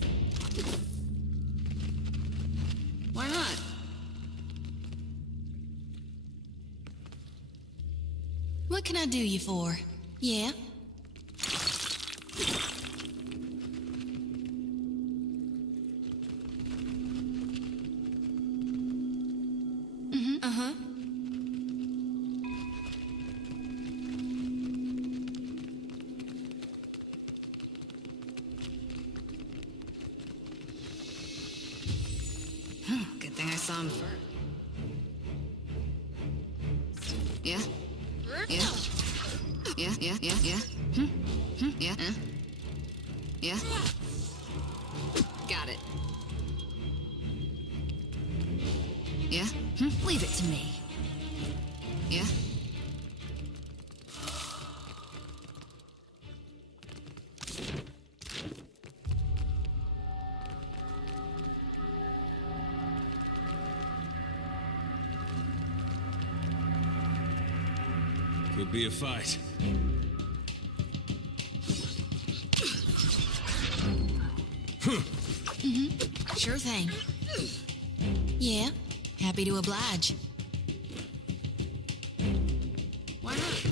Why not? What can I do you for? Yeah? Uh-huh. Good thing I saw him first. Yeah? Yeah? Yeah, yeah, yeah, yeah. Yeah, yeah. Got it. Yeah? Leave it to me. Yeah? Could be a fight. Sure thing. Yeah, happy to oblige. Why not?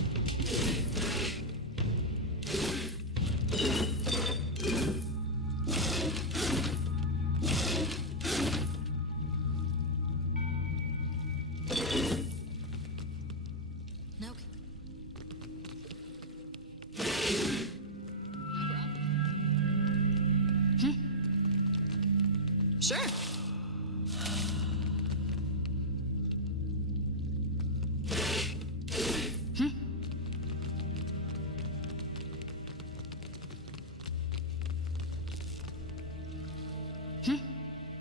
Nope. Sure.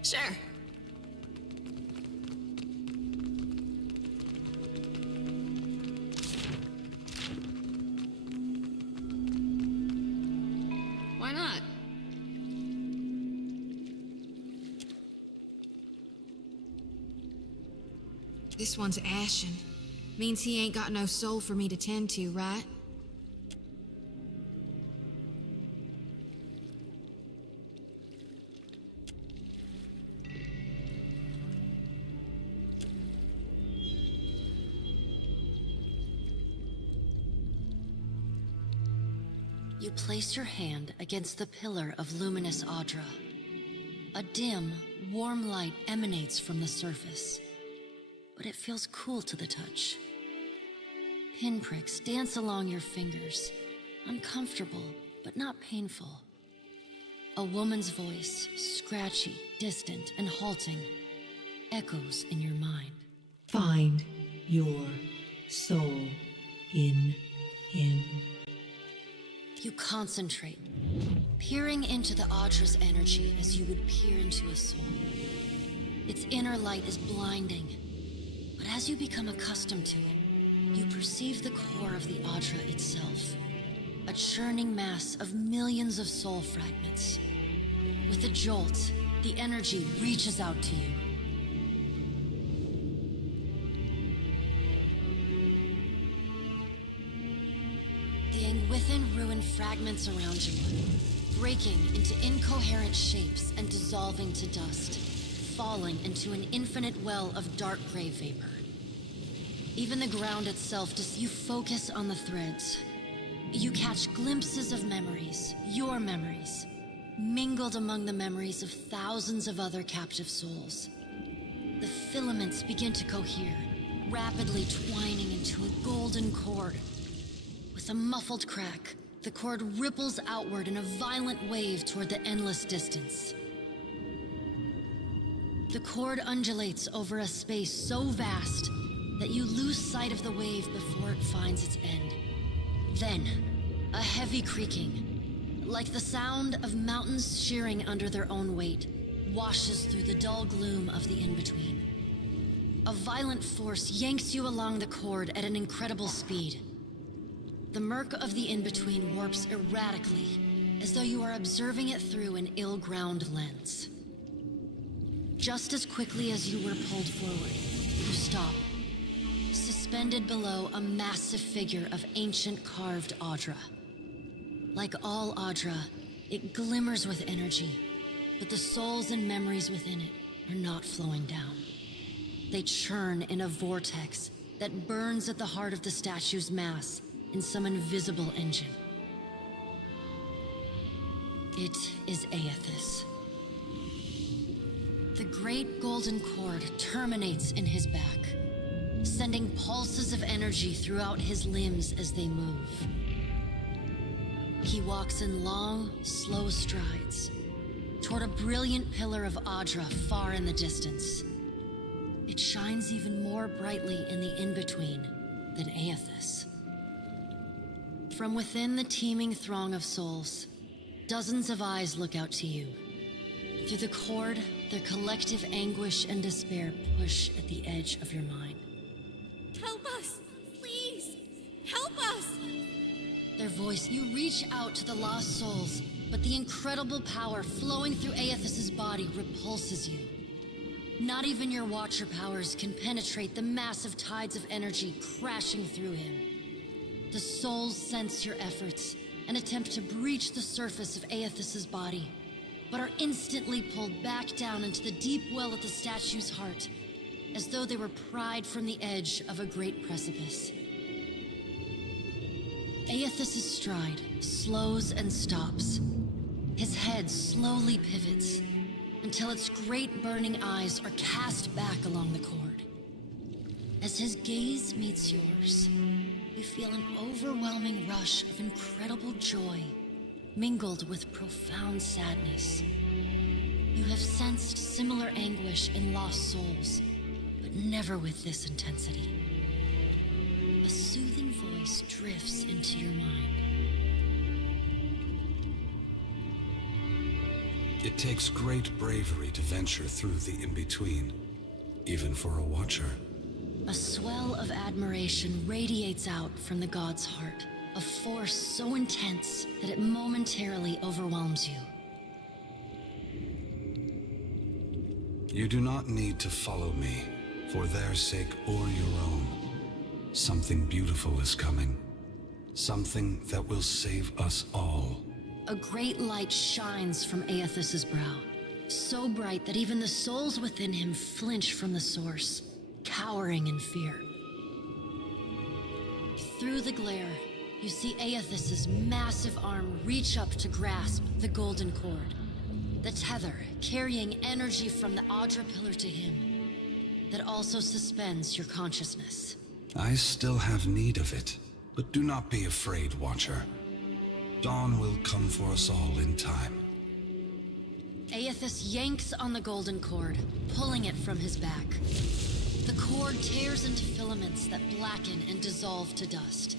Sure. Why not? This one's ashen. Means he ain't got no soul for me to tend to, right? You place your hand against the pillar of luminous Audra. A dim, warm light emanates from the surface, but it feels cool to the touch. Pinpricks dance along your fingers, uncomfortable but not painful. A woman's voice, scratchy, distant, and halting, echoes in your mind. Find your soul in him. You concentrate, peering into the Audra's energy as you would peer into a soul. Its inner light is blinding, but as you become accustomed to it, you perceive the core of the Audra itself, a churning mass of millions of soul fragments. With a jolt, the energy reaches out to you. The Anguithan ruined fragments around you, breaking into incoherent shapes and dissolving to dust, falling into an infinite well of dark gray vapor. Even the ground itself, you focus on the threads. You catch glimpses of memories, your memories, mingled among the memories of thousands of other captive souls. The filaments begin to cohere, rapidly twining into a golden cord. With a muffled crack, the cord ripples outward in a violent wave toward the endless distance. The cord undulates over a space so vast that you lose sight of the wave before it finds its end. Then, a heavy creaking, like the sound of mountains shearing under their own weight, washes through the dull gloom of the in-between. A violent force yanks you along the cord at an incredible speed. The murk of the in-between warps erratically, as though you are observing it through an ill-ground lens. Just as quickly as you were pulled forward, you stop, suspended below a massive figure of ancient carved Audra. Like all Audra, it glimmers with energy, but the souls and memories within it are not flowing down. They churn in a vortex that burns at the heart of the statue's mass in some invisible engine. It is Aethys. The great golden cord terminates in his back, sending pulses of energy throughout his limbs as they move. He walks in long, slow strides toward a brilliant pillar of Audra far in the distance. It shines even more brightly in the in-between than Aethys. From within the teeming throng of souls, dozens of eyes look out to you. Through the cord, their collective anguish and despair push at the edge of your mind. Help us! Please! Help us! Their voice, you reach out to the lost souls, but the incredible power flowing through Aethys' body repulses you. Not even your Watcher powers can penetrate the massive tides of energy crashing through him. The souls sense your efforts and attempt to breach the surface of Aethys' body, but are instantly pulled back down into the deep well at the statue's heart, as though they were pried from the edge of a great precipice. Aethys' stride slows and stops. His head slowly pivots until its great burning eyes are cast back along the cord. As his gaze meets yours, you feel an overwhelming rush of incredible joy mingled with profound sadness. You have sensed similar anguish in lost souls, but never with this intensity. A soothing voice drifts into your mind. It takes great bravery to venture through the in-between, even for a Watcher. A swell of admiration radiates out from the god's heart, a force so intense that it momentarily overwhelms you. You do not need to follow me, for their sake or your own. Something beautiful is coming. Something that will save us all. A great light shines from Aethys' brow, so bright that even the souls within him flinch from the source, cowering in fear. Through the glare, you see Aethys' massive arm reach up to grasp the golden cord, the tether carrying energy from the Audra pillar to him, that also suspends your consciousness. I still have need of it, but do not be afraid, Watcher. Dawn will come for us all in time. Aethys yanks on the golden cord, pulling it from his back. The cord tears into filaments that blacken and dissolve to dust.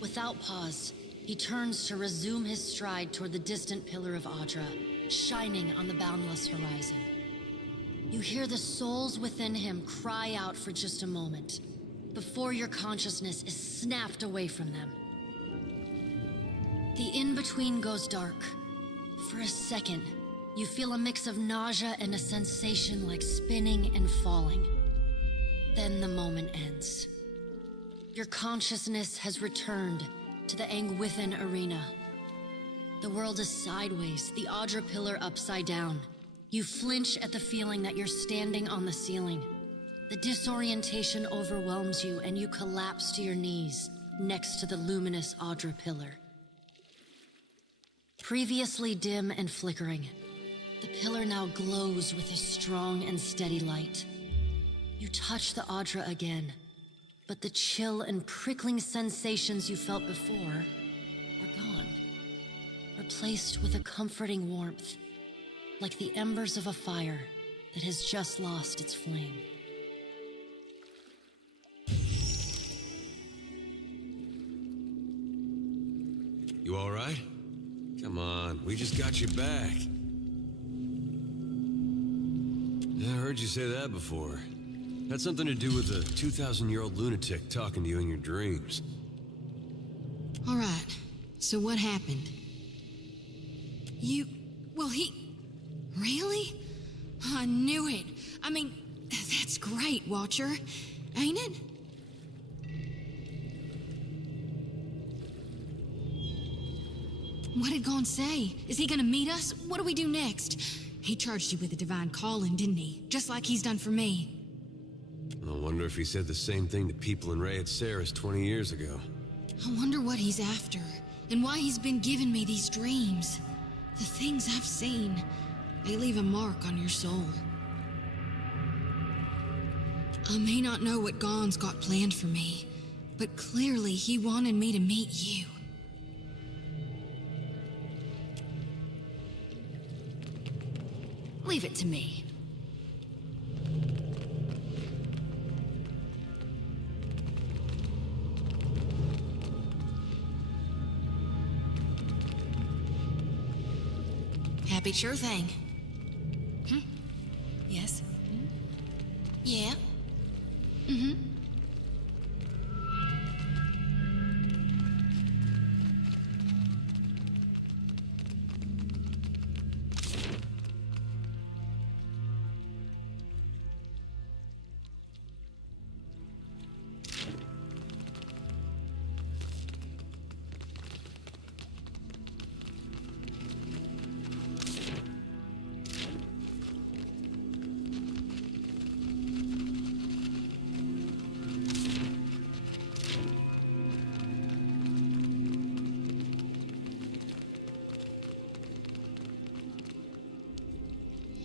Without pause, he turns to resume his stride toward the distant pillar of Audra, shining on the boundless horizon. You hear the souls within him cry out for just a moment, before your consciousness is snapped away from them. The in-between goes dark. For a second, you feel a mix of nausea and a sensation like spinning and falling. Then the moment ends. Your consciousness has returned to the Angwithan arena. The world is sideways, the Audra pillar upside down. You flinch at the feeling that you're standing on the ceiling. The disorientation overwhelms you and you collapse to your knees next to the luminous Audra pillar. Previously dim and flickering, The pillar now glows with a strong and steady light. You touch the Audra again, but the chill and prickling sensations you felt before are gone, replaced with a comforting warmth, like the embers of a fire that has just lost its flame. You all right? Come on, we just got you back. Yeah, I heard you say that before. Had something to do with a 2,000-year-old lunatic talking to you in your dreams. All right, so what happened? Really? I knew it. I mean, that's great, Watcher. Ain't it? What did Gon say? Is he gonna meet us? What do we do next? He charged you with a divine calling, didn't he? Just like he's done for me. I wonder if he said the same thing to people in Ray at Seras 20 years ago. I wonder what he's after, and why he's been giving me these dreams. The things I've seen, they leave a mark on your soul. I may not know what Gon's got planned for me, but clearly he wanted me to meet you. Leave it to me. Happy sure thing. Yes? Yeah? Mm-hmm.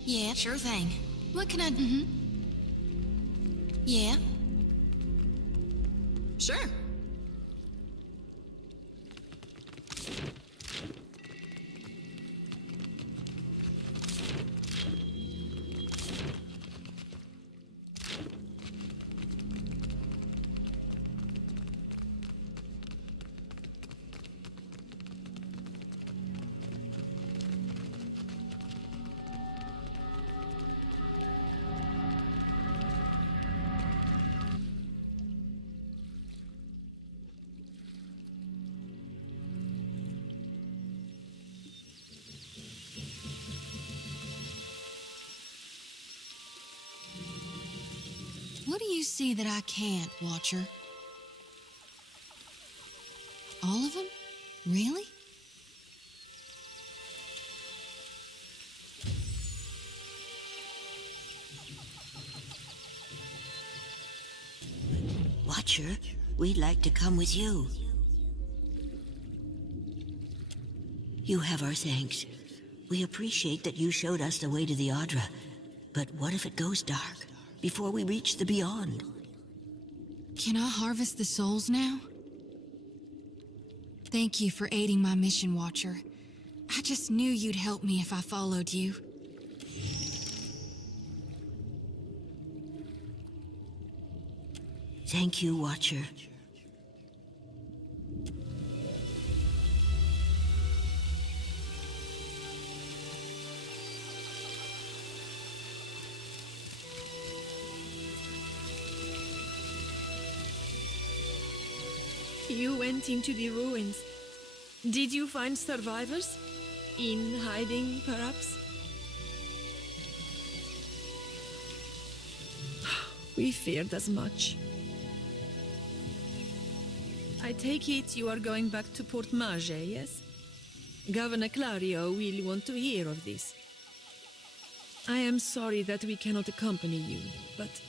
Yeah, sure thing. What can I... Yeah? Sure. What do you see that I can't, Watcher? All of them? Really? Watcher, we'd like to come with you. You have our thanks. We appreciate that you showed us the way to the Audra. But what if it goes dark before we reach the beyond? Can I harvest the souls now? Thank you for aiding my mission, Watcher. I just knew you'd help me if I followed you. Thank you, Watcher. You went into the ruins. Did you find survivors? In hiding, perhaps? We feared as much. I take it you are going back to Port Mage, yes? Governor Clario will want to hear of this. I am sorry that we cannot accompany you, but...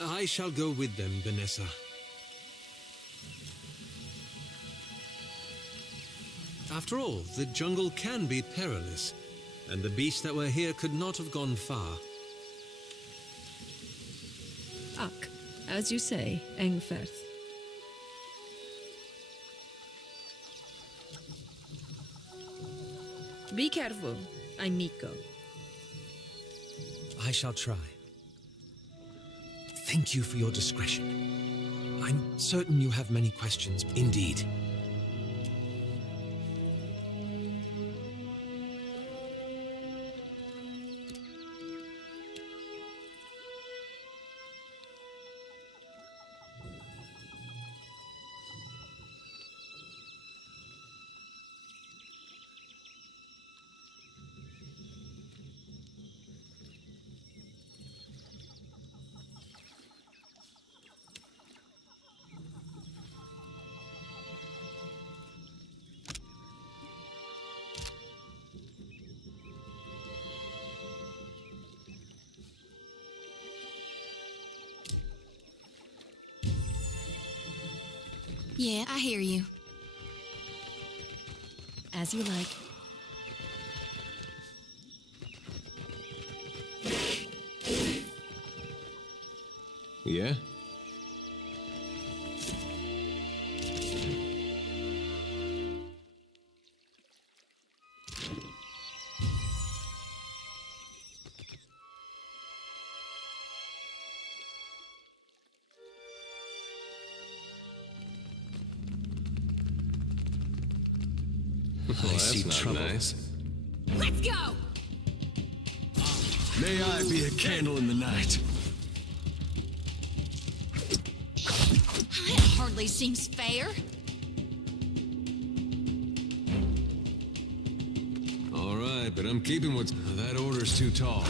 I shall go with them, Vanessa. After all, the jungle can be perilous. and the beasts that were here could not have gone far. Ak, as you say, Engferth. Be careful, amico. I shall try. Thank you for your discretion. I'm certain you have many questions. Indeed. Yeah, I hear you. As you like. Yeah? I see trouble. Nice. Let's go! May I be a candle in the night. That hardly seems fair. All right, but I'm keeping what's... That order's too tall.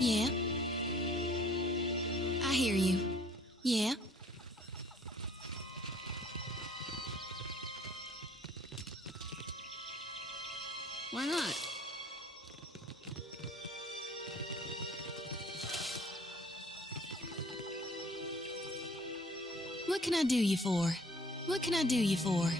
Yeah. I hear you. Yeah. Why not? What can I do you for? What can I do you for?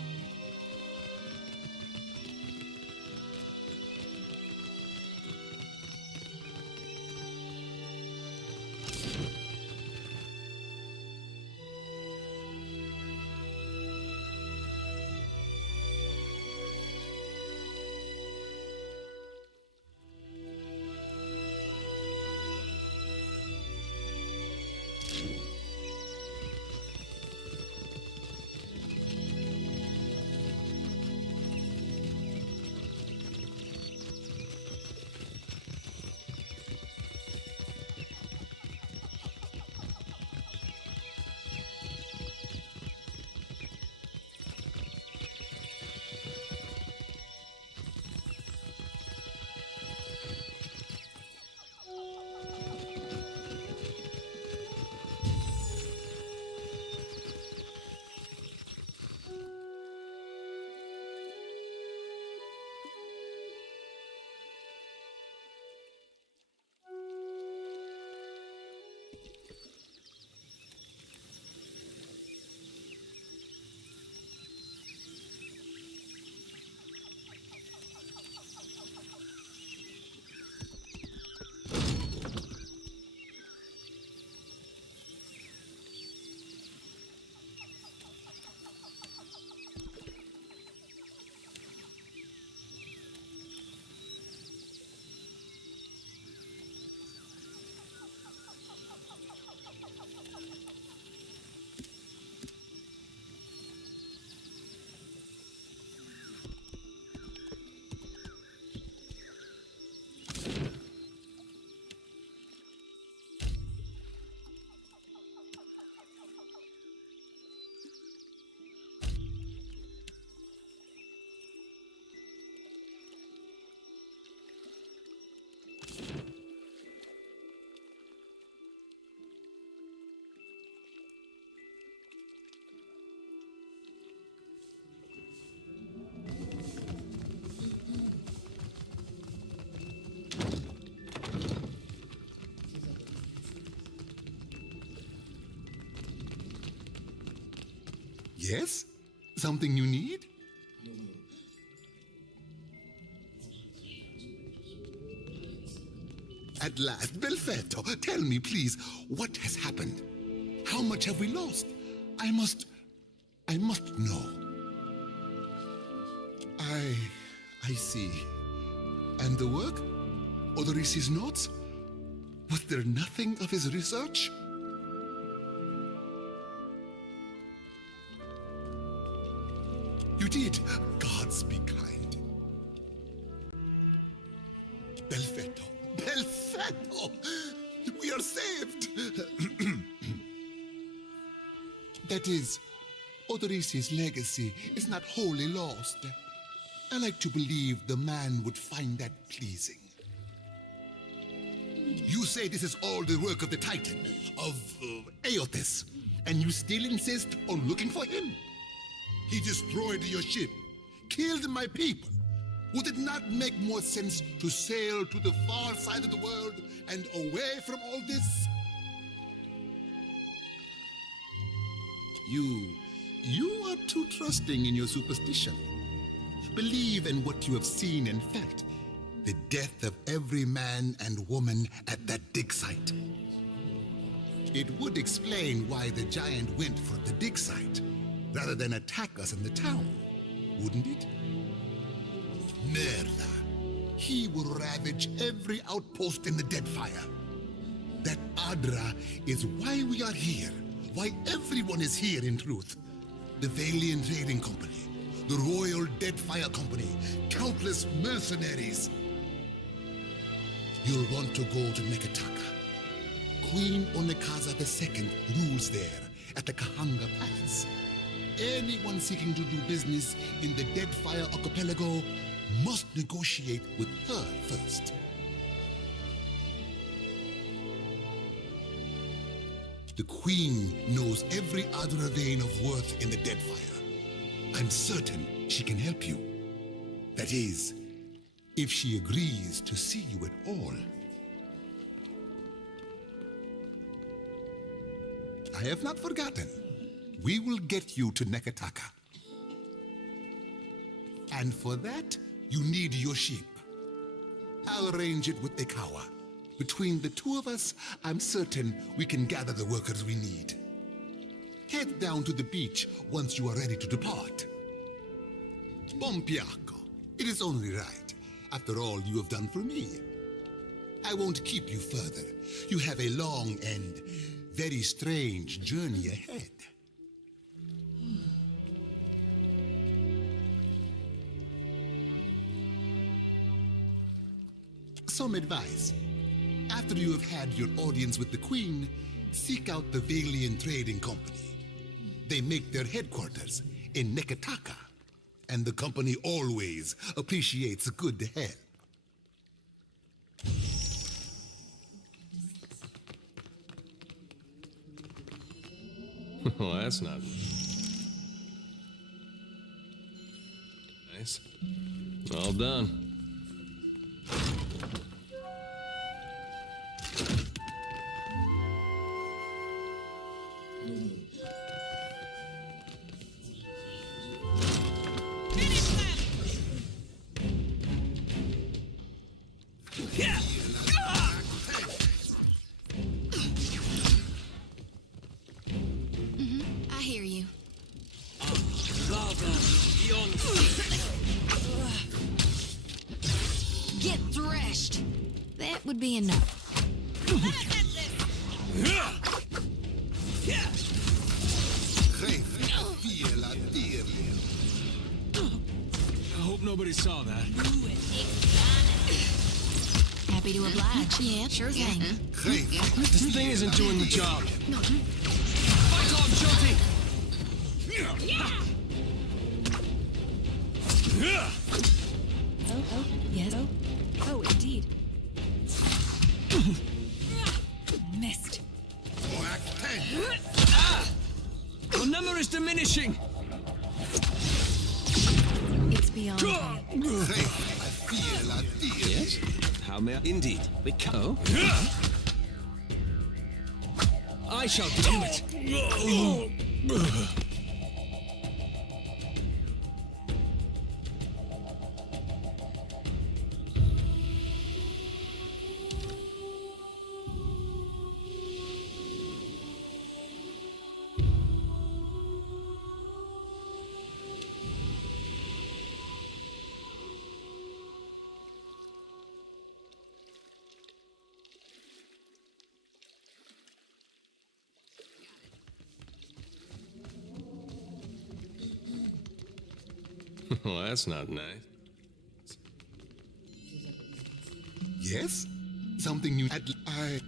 Yes? Something you need? At last, Belfetto, tell me, please, what has happened? How much have we lost? I must know. I see. And the work? Odorisi's notes? Was there nothing of his research? You did. Gods be kind. Belfetto. Belfetto! We are saved! That is, Odorisi's legacy is not wholly lost. I like to believe the man would find that pleasing. You say this is all the work of the Titan, of Aeotis, and you still insist on looking for him? He destroyed your ship, killed my people. Would it not make more sense to sail to the far side of the world and away from all this? You are too trusting in your superstition. Believe in what you have seen and felt. The death of every man and woman at that dig site. It would explain why the giant went for the dig site, rather than attack us in the town, wouldn't it? Merda. He will ravage every outpost in the Deadfire. That Adra is why we are here, why everyone is here in truth. The Valiant Trading Company, the Royal Deadfire Company, countless mercenaries. You'll want to go to Nekataka. Queen Onekaza II rules there at the Kahanga Palace. Anyone seeking to do business in the Deadfire archipelago must negotiate with her first. The Queen knows every Adra vein of worth in the Deadfire. I'm certain she can help you. That is, if she agrees to see you at all. I have not forgotten. We will get you to Nekataka. And for that, you need your ship. I'll arrange it with Ikawa. Between the two of us, I'm certain we can gather the workers we need. Head down to the beach once you are ready to depart. Bompiaco, it is only right, after all you have done for me. I won't keep you further. You have a long and very strange journey ahead. Some advice. After you have had your audience with the Queen, seek out the Valiant Trading Company. They make their headquarters in Nekataka, and the company always appreciates good help. Well, that's not nice. All done. I hear you. Get threshed. That would be enough. I hope nobody saw that. Happy to oblige. Yeah, sure thing. This thing isn't doing the job. Fight on, Joti! Oh, yes. Oh, indeed. Missed. Your number is diminishing. It's beyond me. Yes? How may I? Indeed. We can. Oh? I shall do it. Well, that's not nice. Yes? Something new.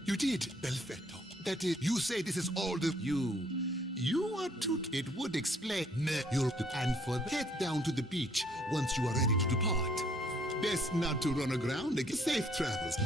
You did, Belfetto. That is, you say this is all the... You are too... It would explain... And for head down to the beach once you are ready to depart. Best not to run aground again. Safe travels.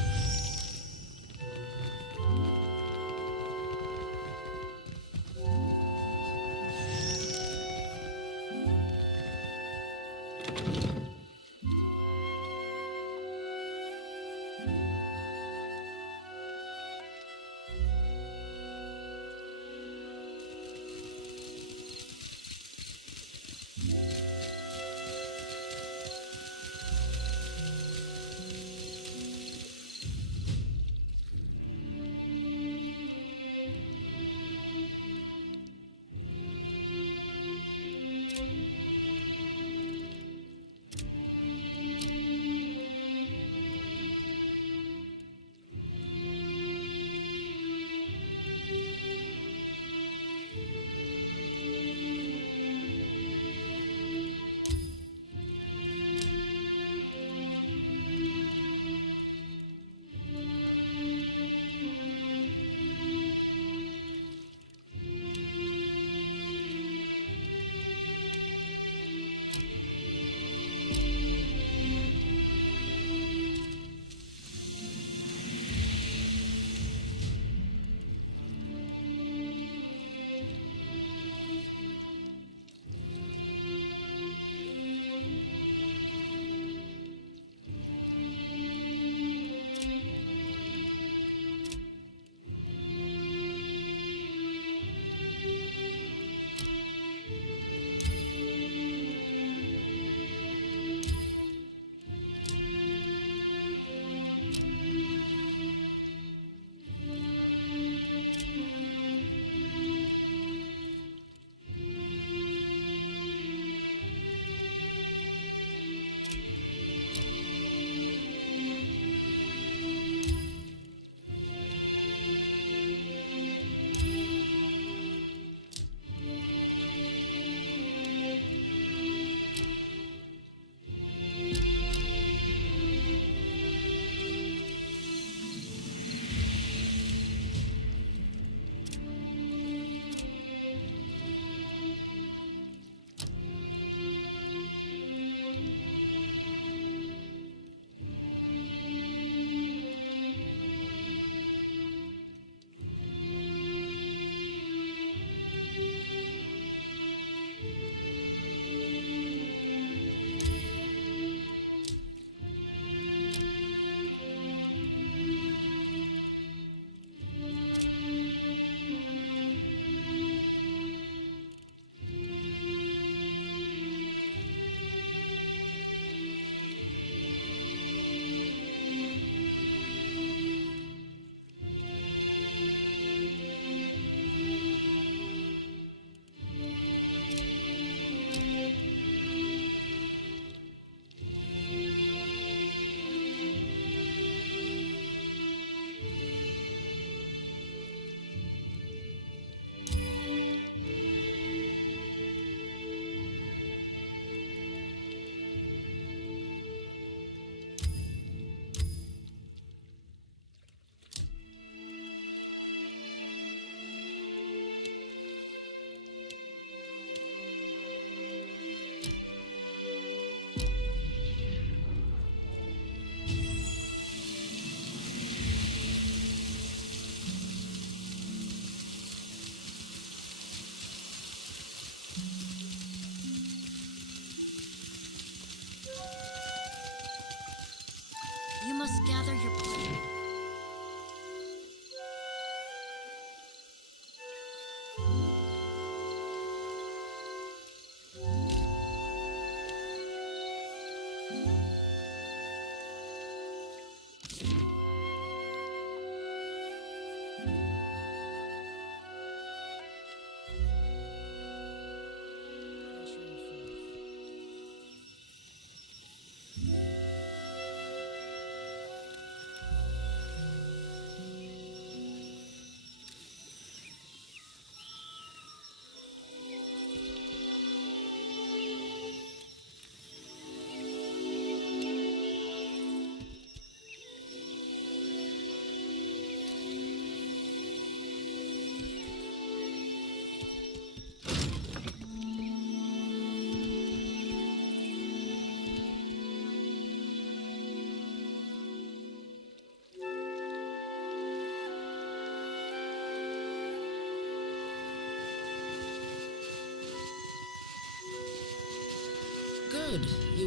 You must gather your party.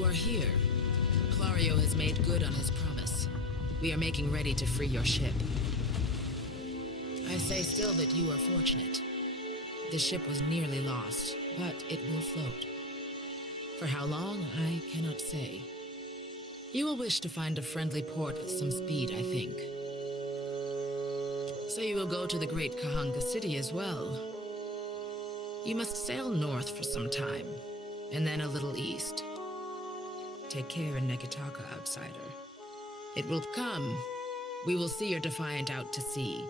you are here, Clario has made good on his promise. We are making ready to free your ship. I say still that you are fortunate. The ship was nearly lost, but it will float. For how long, I cannot say. You will wish to find a friendly port with some speed, I think. So you will go to the great Kahanga city as well. You must sail north for some time, and then a little east. Take care in Nekitaka, outsider. It will come. We will see your defiant out to sea.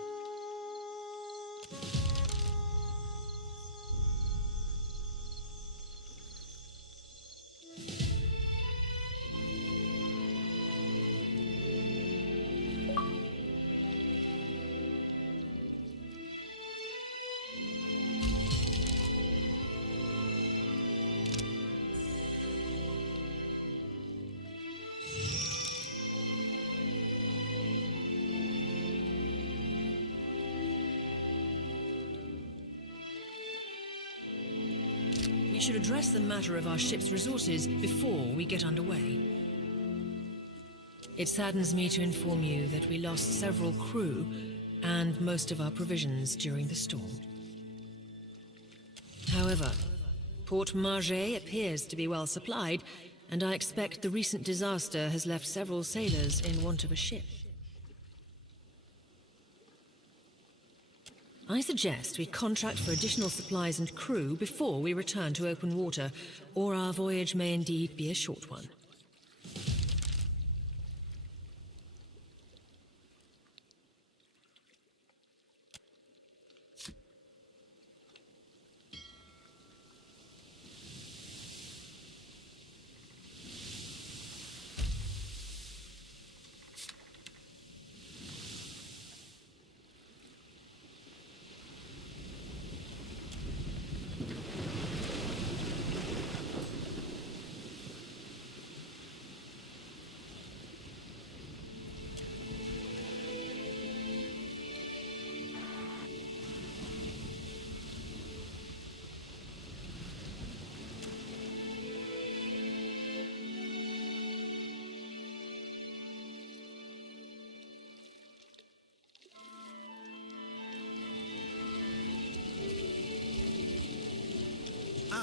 We should address the matter of our ship's resources before we get underway. It saddens me to inform you that we lost several crew and most of our provisions during the storm. However, Port Margay appears to be well supplied, and I expect the recent disaster has left several sailors in want of a ship. I suggest we contract for additional supplies and crew before we return to open water, or our voyage may indeed be a short one.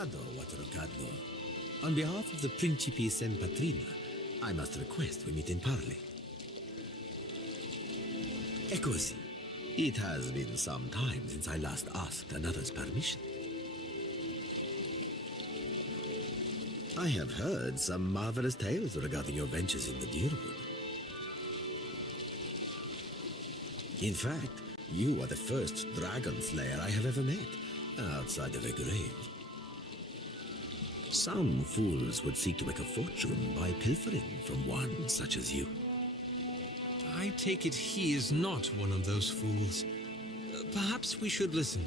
Ado, Waterocado. On behalf of the Principes and Patrina, I must request we meet in parley. Eccosi. It has been some time since I last asked another's permission. I have heard some marvelous tales regarding your ventures in the Deerwood. In fact, you are the first dragon slayer I have ever met, outside of a grave. Some fools would seek to make a fortune by pilfering from one such as you. I take it he is not one of those fools. Perhaps we should listen.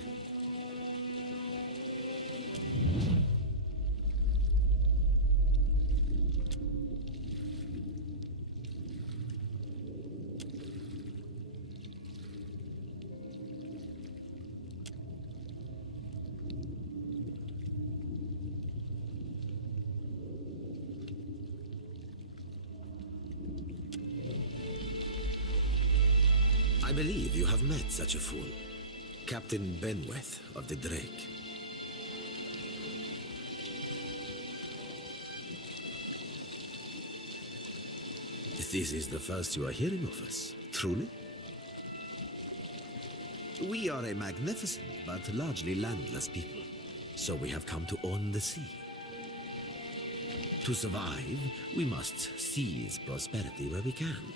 I believe you have met such a fool, Captain Benweth of the Drake. This is the first you are hearing of us, truly? We are a magnificent but largely landless people, so we have come to own the sea. To survive, we must seize prosperity where we can.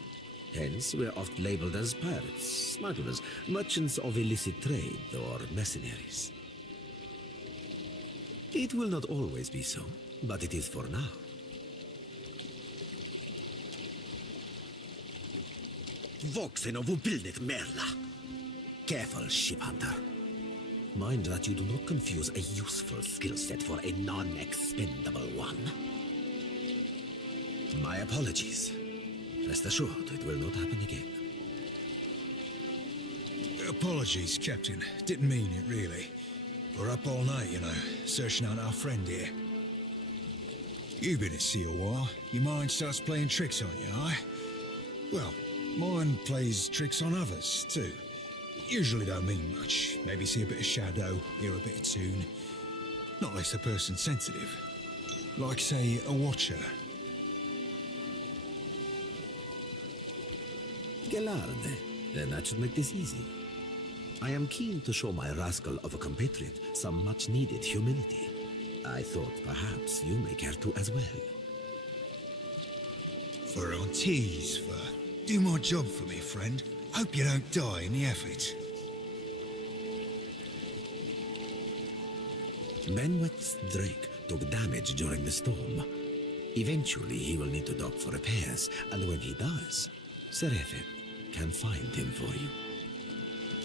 Hence, we are oft labeled as pirates, smugglers, merchants of illicit trade, or mercenaries. It will not always be so, but it is for now. Voxen of Ubilnet Merla. Careful, ship hunter. Mind that you do not confuse a useful skill set for a non-expendable one. My apologies. Rest assured, it will not happen again. Apologies, Captain. Didn't mean it, really. We're up all night, you know, searching out our friend here. You've been at sea a while. Your mind starts playing tricks on you, aye? Well, mine plays tricks on others, too. Usually don't mean much. Maybe see a bit of shadow, hear a bit of tune. Not unless the person's sensitive. Like, say, a watcher. Gelarde. Then that should make this easy. I am keen to show my rascal of a compatriot some much-needed humility. I thought perhaps you may care to as well. For aunties, do my job for me, friend. Hope you don't die in the effort. Benwick's Drake took damage during the storm. Eventually, he will need to dock for repairs, and when he does, Seraphin can find him for you.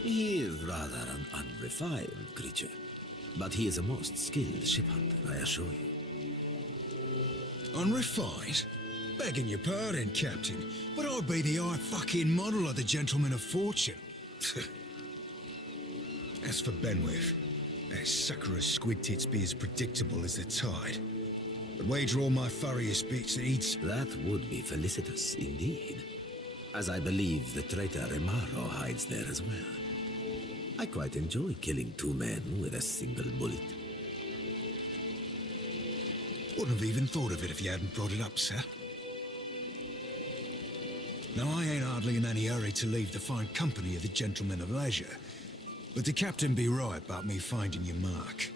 He is rather an unrefined creature, but he is a most skilled ship hunter, I assure you. Unrefined? Begging your pardon, Captain, but I'd be the high fucking model of the gentleman of fortune. As for Benwith, that sucker of squid tits be as predictable as the tide. I'd wager all my furriest bits that he'd... That would be felicitous indeed, as I believe the traitor Remaro hides there as well. I quite enjoy killing two men with a single bullet. Wouldn't have even thought of it if you hadn't brought it up, sir. Now, I ain't hardly in any hurry to leave the fine company of the gentlemen of leisure, but the captain be right about me finding your mark.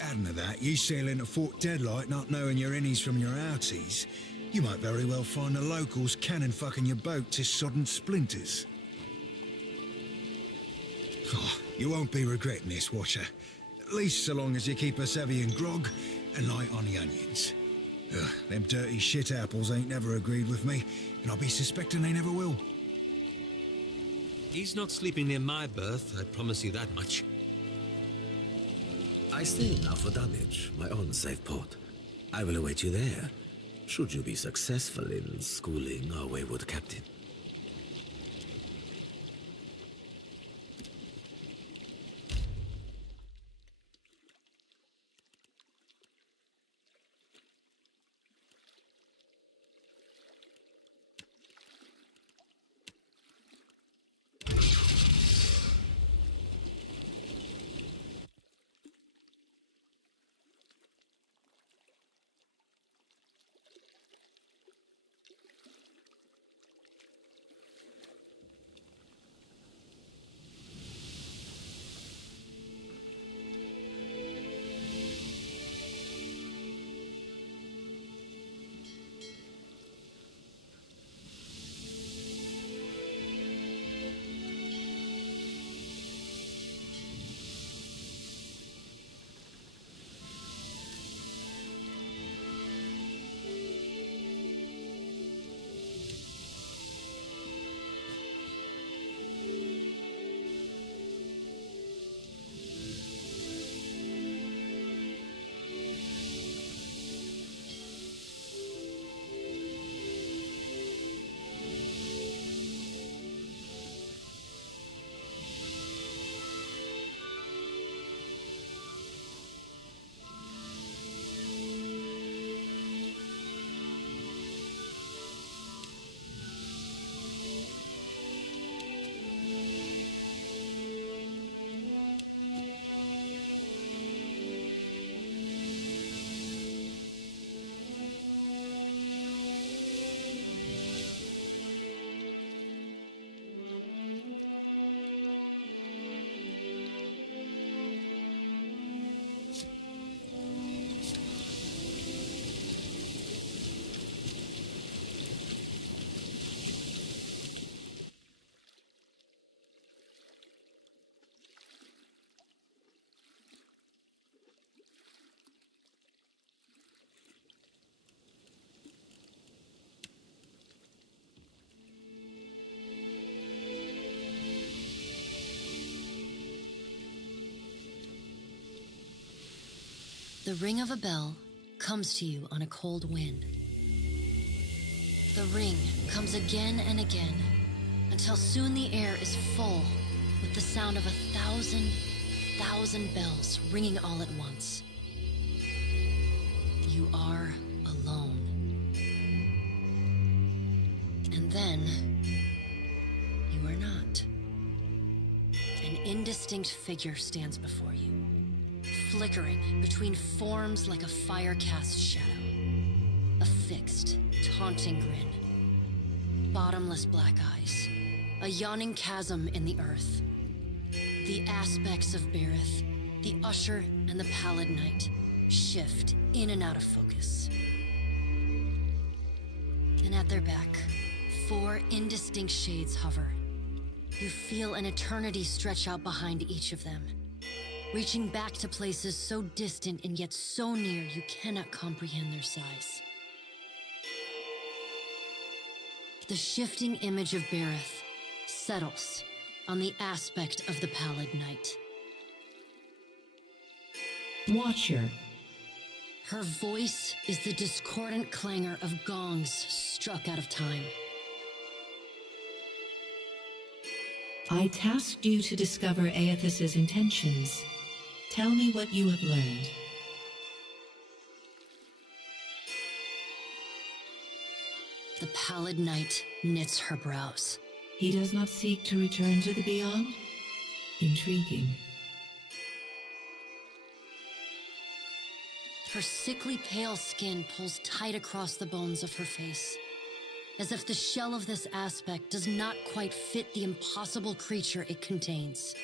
Adding to that, you sail into Fort Deadlight not knowing your innies from your outies, you might very well find the locals cannon fucking your boat to sodden splinters. Oh, you won't be regretting this, Watcher. At least so long as you keep us heavy in grog and light on the onions. Them dirty shit apples ain't never agreed with me, and I'll be suspecting they never will. He's not sleeping near my berth, I promise you that much. I sail now for Dunwich, my own safe port. I will await you there, should you be successful in schooling our wayward captain. The ring of a bell comes to you on a cold wind. The ring comes again and again, until soon the air is full with the sound of 1,000 bells ringing all at once. you are alone. And then, you are not. An indistinct figure stands before you, flickering between forms like a fire-cast shadow. A fixed, taunting grin. Bottomless black eyes. A yawning chasm in the earth. The aspects of Berith, the Usher and the Pallid Knight, shift in and out of focus. And at their back, 4 indistinct shades hover. You feel an eternity stretch out behind each of them, reaching back to places so distant and yet so near you cannot comprehend their size. The shifting image of Berith settles on the aspect of the Pallid Knight. Watcher. Her voice is the discordant clangor of gongs struck out of time. I tasked you to discover Aethys's intentions. Tell me what you have learned. The Pallid Knight knits her brows. He does not seek to return to the beyond? Intriguing. Her sickly pale skin pulls tight across the bones of her face, as if the shell of this aspect does not quite fit the impossible creature it contains.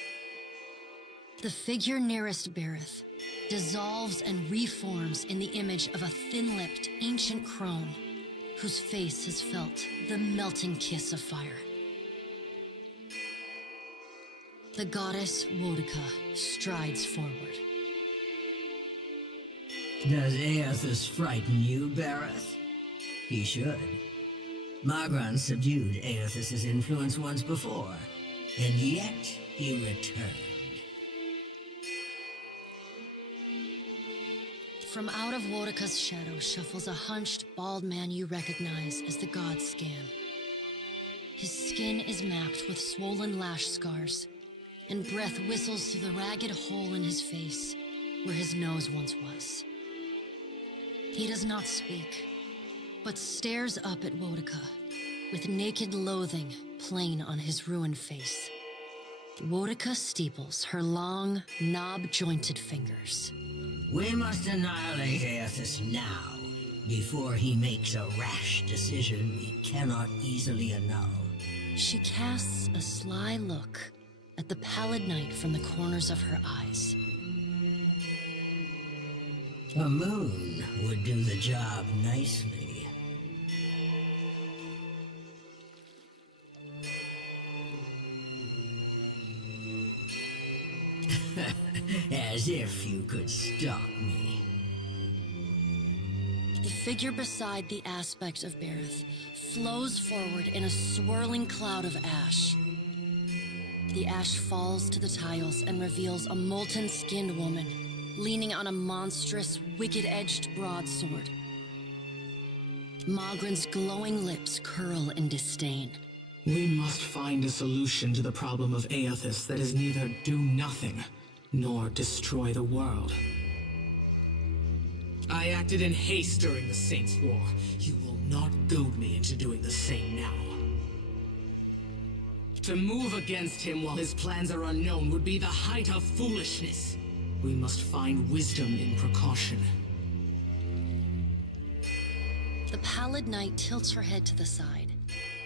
The figure nearest Berith dissolves and reforms in the image of a thin-lipped ancient crone whose face has felt the melting kiss of fire. The goddess Wodica strides forward. Does Aethys frighten you, Berith? He should. Margron subdued Aethys's influence once before, and yet he returned. From out of Wodica's shadow shuffles a hunched, bald man you recognize as the god Scan. His skin is mapped with swollen lash scars, and breath whistles through the ragged hole in his face where his nose once was. He does not speak, but stares up at Wodica, with naked loathing plain on his ruined face. Wodica steeples her long, knob-jointed fingers. We must annihilate Aethys now, before he makes a rash decision we cannot easily annul. She casts a sly look at the Pallid Knight from the corners of her eyes. A moon would do the job nicely. As if you could stop me. The figure beside the aspect of Berith flows forward in a swirling cloud of ash. The ash falls to the tiles and reveals a molten-skinned woman leaning on a monstrous, wicked-edged broadsword. Magran's glowing lips curl in disdain. We must find a solution to the problem of Aethys that is neither do nothing, nor destroy the world. I acted in haste during the Saints' War. You will not goad me into doing the same now. To move against him while his plans are unknown would be the height of foolishness. We must find wisdom in precaution. The Pallid Knight tilts her head to the side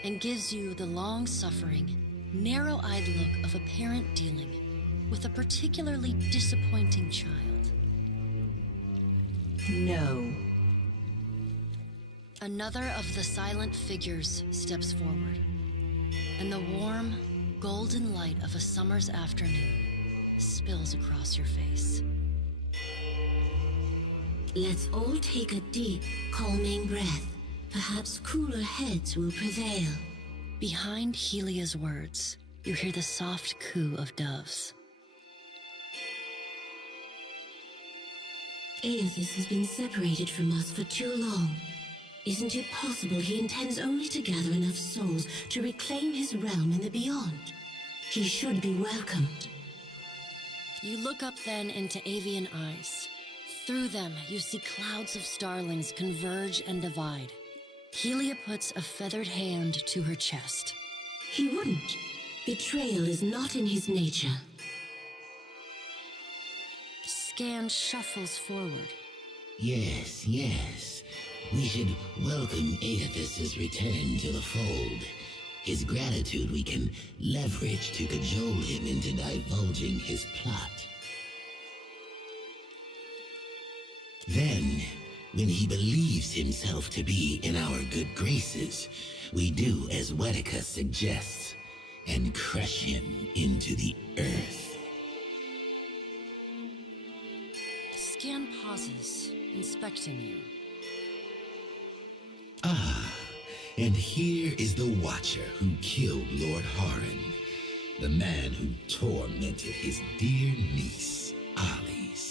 and gives you the long-suffering, narrow-eyed look of a parent dealing with a particularly disappointing child. No. Another of the silent figures steps forward, and the warm, golden light of a summer's afternoon spills across your face. Let's all take a deep, calming breath. Perhaps cooler heads will prevail. Behind Helia's words, you hear the soft coo of doves. Aethys has been separated from us for too long. Isn't it possible he intends only to gather enough souls to reclaim his realm in the beyond? He should be welcomed. You look up then into avian eyes, Through them, you see clouds of starlings converge and divide. Helia puts a feathered hand to her chest. He wouldn't. Betrayal is not in his nature. Scan shuffles forward. Yes, yes. We should welcome Aethys's return to the fold. His gratitude we can leverage to cajole him into divulging his plot. Then, when he believes himself to be in our good graces, we do as Wedeka suggests, and crush him into the earth. Scan pauses, inspecting you. Ah, and here is the Watcher who killed Lord Haran, the man who tormented his dear niece, Alice.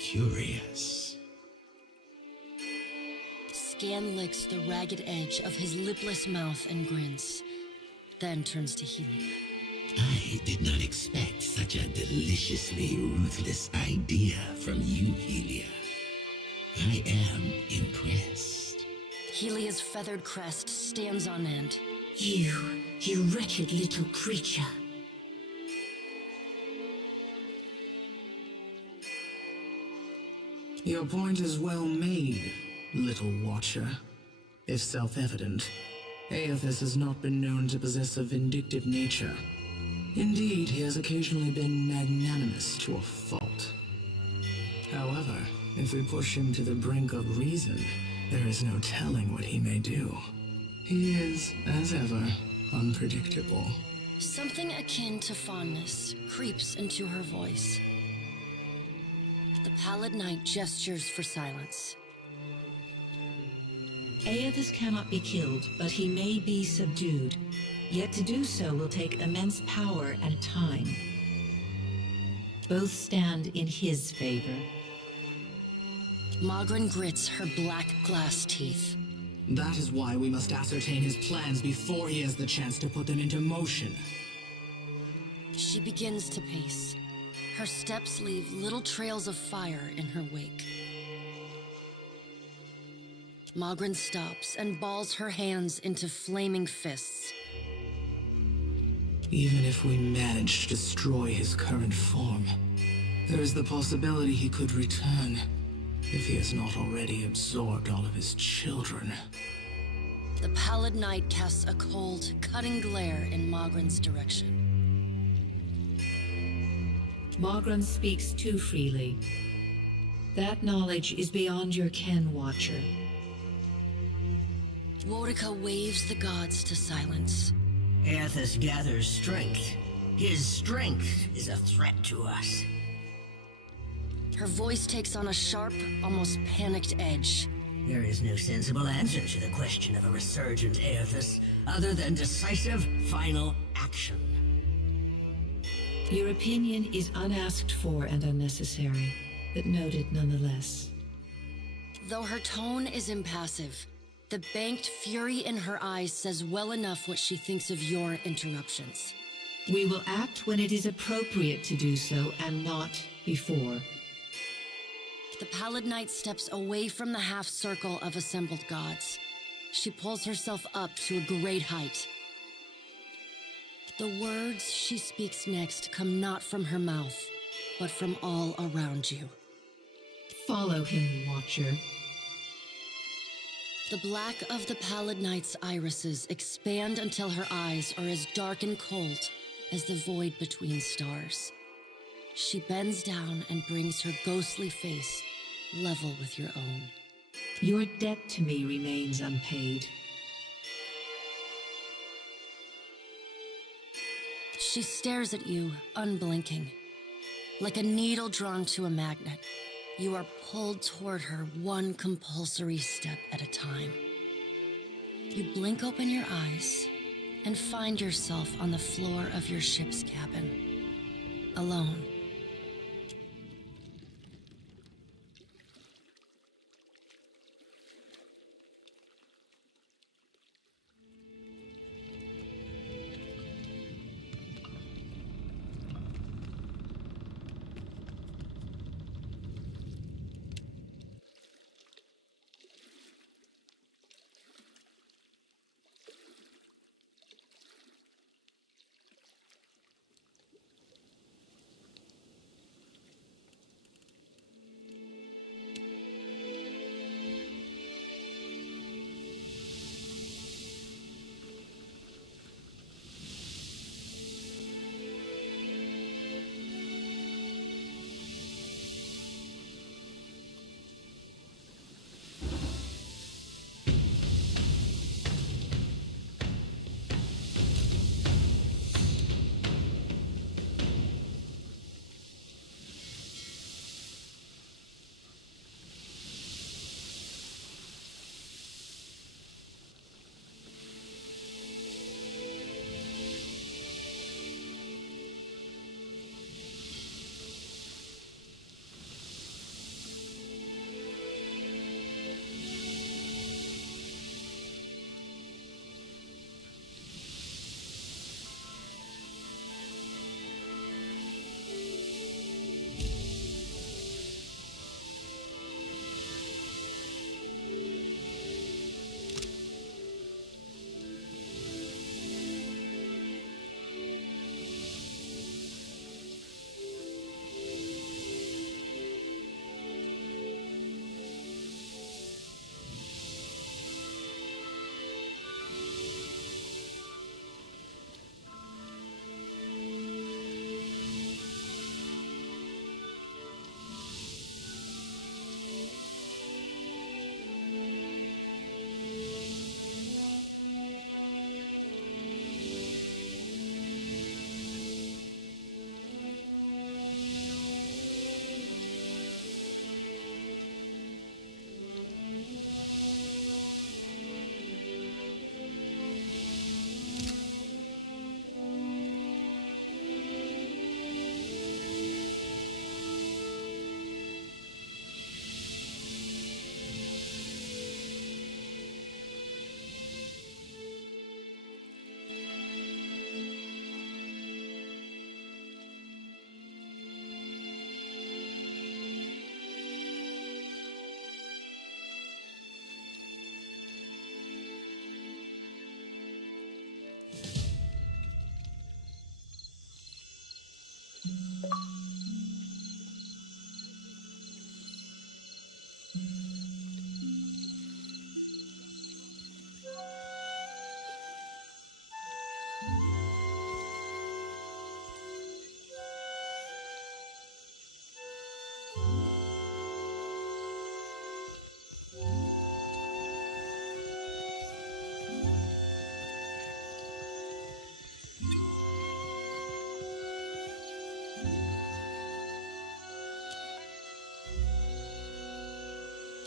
Curious. Scan licks the ragged edge of his lipless mouth and grins, then turns to Helia. I did not expect such a deliciously ruthless idea from you, Helia. I am impressed. Helia's feathered crest stands on end. You wretched little creature. Your point is well made, little Watcher. If self-evident, Aethys has not been known to possess a vindictive nature. Indeed, he has occasionally been magnanimous to a fault. However, if we push him to the brink of reason, there is no telling what he may do. He is, as ever, unpredictable. Something akin to fondness creeps into her voice. The pallid knight gestures for silence. Aethys cannot be killed, but he may be subdued. Yet to do so will take immense power and time. Both stand in his favor. Magran grits her black glass teeth. That is why we must ascertain his plans before he has the chance to put them into motion. She begins to pace. Her steps leave little trails of fire in her wake. Magran stops and balls her hands into flaming fists. Even if we manage to destroy his current form, there is the possibility he could return, if he has not already absorbed all of his children. The pallid knight casts a cold, cutting glare in Magran's direction. Magran speaks too freely. That knowledge is beyond your ken, Watcher. Wodika waves the gods to silence. Aethys gathers strength. His strength is a threat to us. Her voice takes on a sharp, almost panicked edge. There is no sensible answer to the question of a resurgent Aethys, other than decisive, final action. Your opinion is unasked for and unnecessary, but noted nonetheless. Though her tone is impassive, the banked fury in her eyes says well enough what she thinks of your interruptions. We will act when it is appropriate to do so, and not before. The pallid knight steps away from the half-circle of assembled gods. She pulls herself up to a great height. The words she speaks next come not from her mouth, but from all around you. Follow him, Watcher. The black of the pallid knight's irises expand until her eyes are as dark and cold as the void between stars. She bends down and brings her ghostly face level with your own. Your debt to me remains unpaid. She stares at you, unblinking. Like a needle drawn to a magnet, you are pulled toward her one compulsory step at a time. You blink open your eyes and find yourself on the floor of your ship's cabin, alone.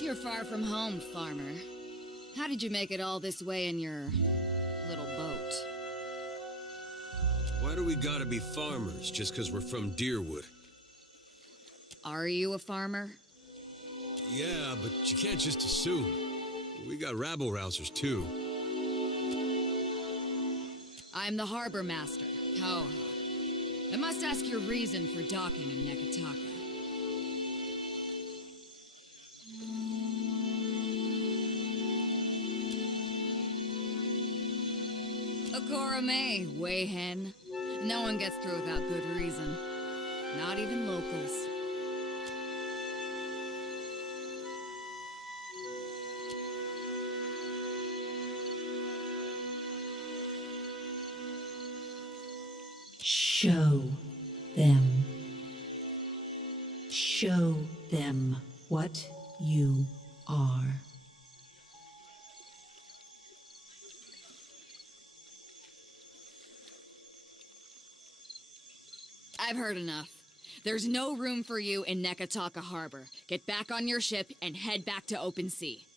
You're far from home, farmer. How did you make it all this way in your little boat? Why do we gotta be farmers just because we're from Deerwood? Are you a farmer? Yeah, but you can't just assume. We got rabble-rousers, too. I'm the harbor master, Ho. I must ask your reason for docking in Neketaka. Akorame, Wayhen. No one gets through without good reason. Not even locals. Show them. Show them what you are. I've heard enough. There's no room for you in Neketaka Harbor. Get back on your ship and head back to open sea.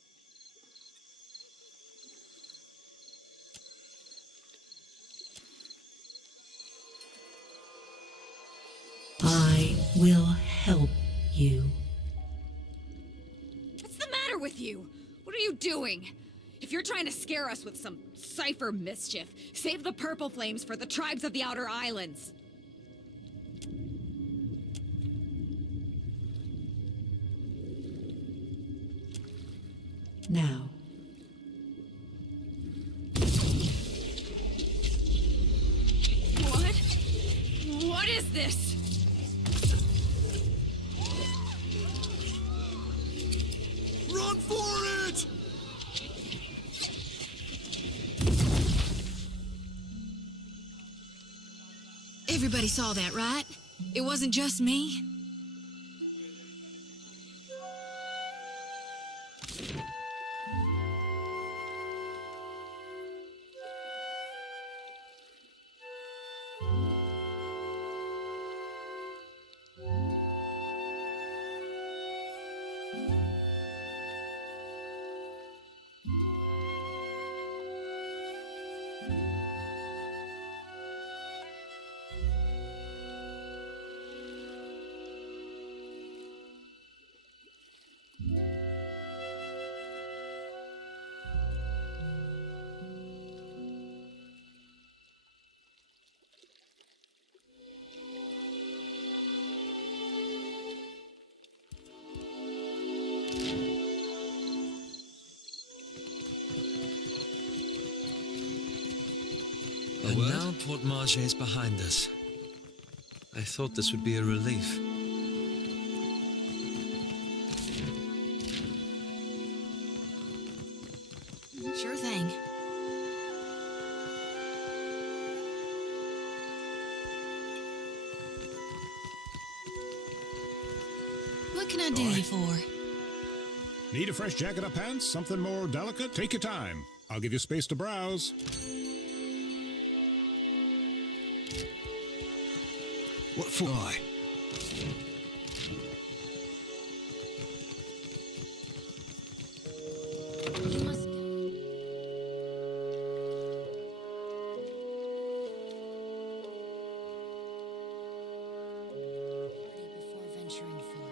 I will help you. What's the matter with you? What are you doing? If you're trying to scare us with some cipher mischief, save the purple flames for the tribes of the Outer Islands. Now. What? What is this? Run for it! Everybody saw that, right? It wasn't just me. And now Port Marge is behind us. I thought this would be a relief. Sure thing. What can I do you for? Need a fresh jacket or pants? Something more delicate? Take your time. I'll give you space to browse. What fly? Before venturing forth.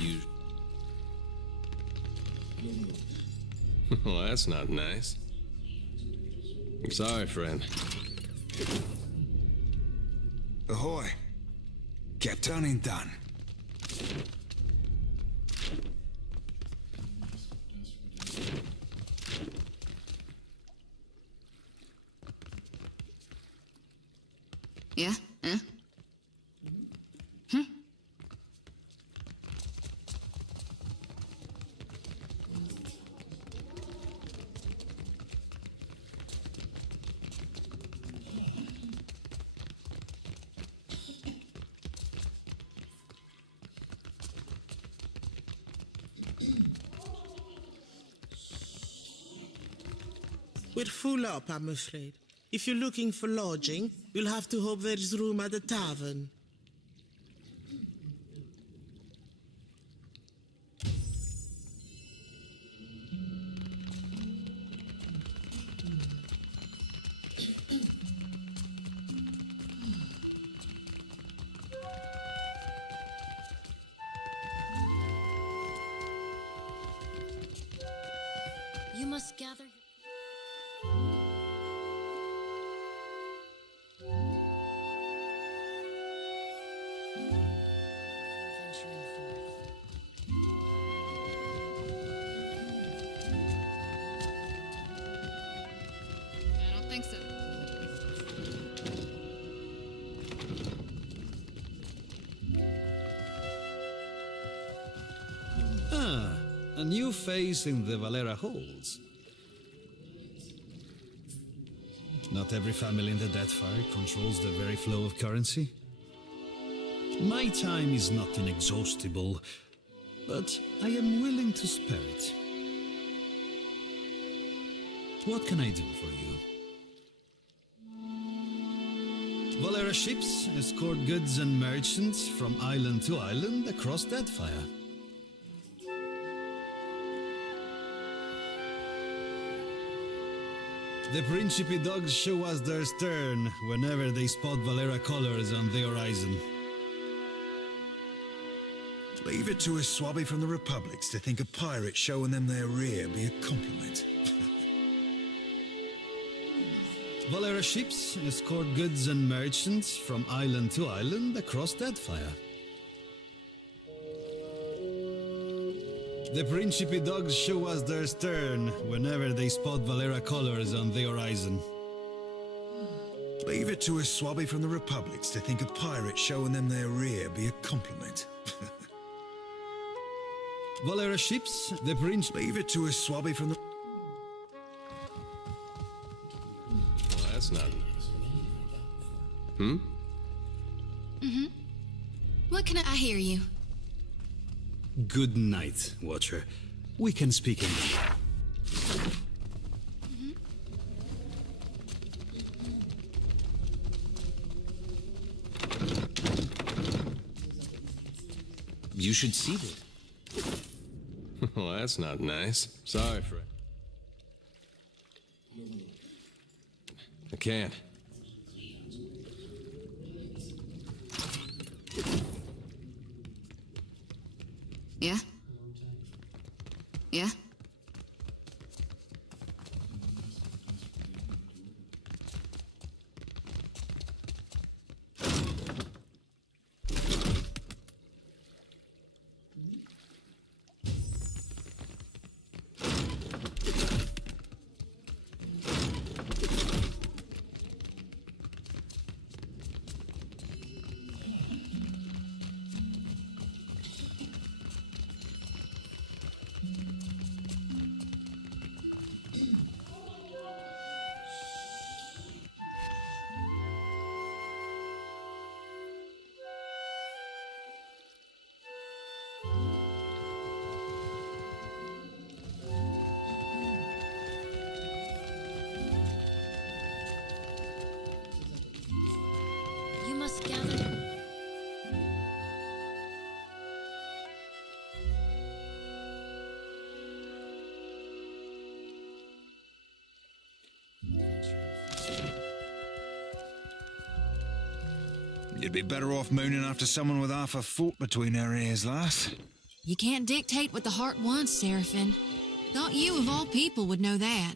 You... Well, that's not nice. I'm sorry, friend. Ahoy. Captain in done. Yeah? Huh? We're full up, I'm afraid. If you're looking for lodging, you'll have to hope there's room at the tavern. You must gather. I don't think so. Ah, a new face in the Valera halls. Not every family in the Deadfire controls the very flow of currency. My time is not inexhaustible, but I am willing to spare it. What can I do for you? Valera ships escort goods and merchants from island to island across Deadfire. The Principe dogs show us their stern whenever they spot Valera colors on the horizon. Leave it to a swabby from the Republics to think a pirate showing them their rear be a compliment. Valera ships escort goods and merchants from island to island across Deadfire. The Principe dogs show us their stern whenever they spot Valera colors on the horizon. Leave it to a swabby from the Republics to think a pirate showing them their rear be a compliment. Valera ships, the Principe... Leave it to a swabby from the... Well, that's not... Mm-hmm. What can I hear you? Good night, Watcher. We can speak in... You should see it. Well, that's not nice. Sorry, Fred. I can't. Yeah? Yeah? You must gather. You'd be better off mooning after someone with half a foot between her ears, lass. You can't dictate what the heart wants, Seraphim. Thought you, of all people, would know that.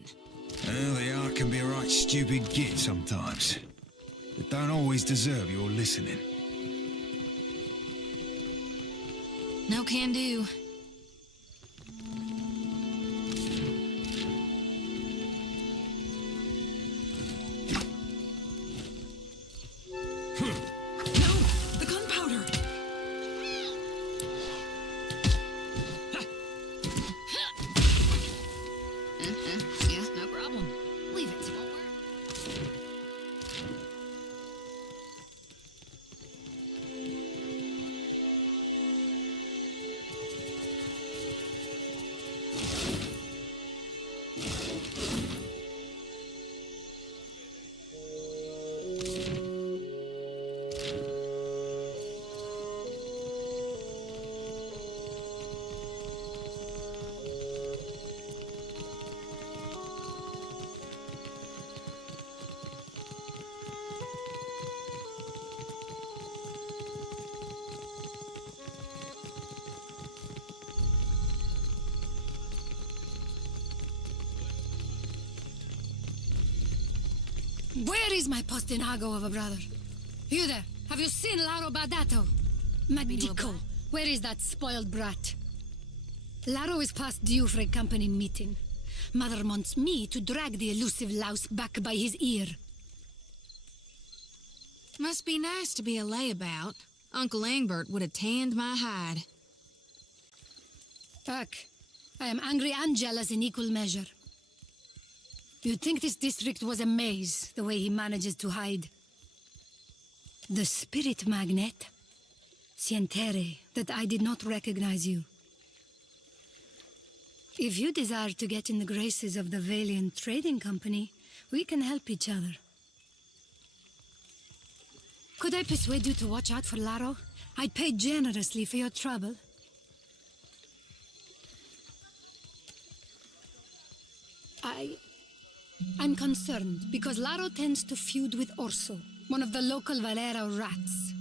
Well, the heart can be a right stupid git sometimes. It don't always deserve your listening. No can do. Yeah, no problem. Leave it, it won't work. Where is my postinago of a brother? You there? Have you seen Laro Badato? Magdico, where is that spoiled brat? Laro is past due for a company meeting. Mother wants me to drag the elusive louse back by his ear. Must be nice to be a layabout. Uncle Engbert would have tanned my hide. Fuck. I am angry and jealous in equal measure. You'd think this district was a maze, the way he manages to hide. The spirit magnet. Sientere, that I did not recognize you. If you desire to get in the graces of the Valiant Trading Company, we can help each other. Could I persuade you to watch out for Laro? I'd pay generously for your trouble. I'm concerned because Laro tends to feud with Orso, one of the local Valero rats.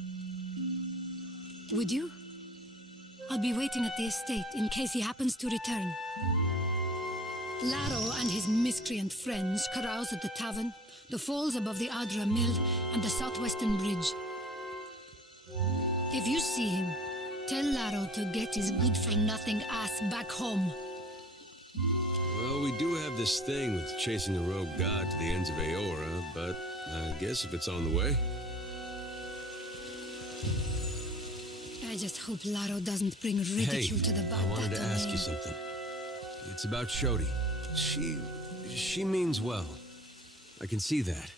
Would you? I'll be waiting at the estate in case he happens to return. Laro and his miscreant friends carouse at the tavern, the falls above the Adra Mill, and the southwestern bridge. If you see him, tell Laro to get his good-for-nothing ass back home. Well, we do have this thing with chasing a rogue god to the ends of Aora, but I guess if it's on the way... I just hope Laro doesn't bring ridicule to the I wanted to ask name. you something. It's about Shodi. She means well. I can see that.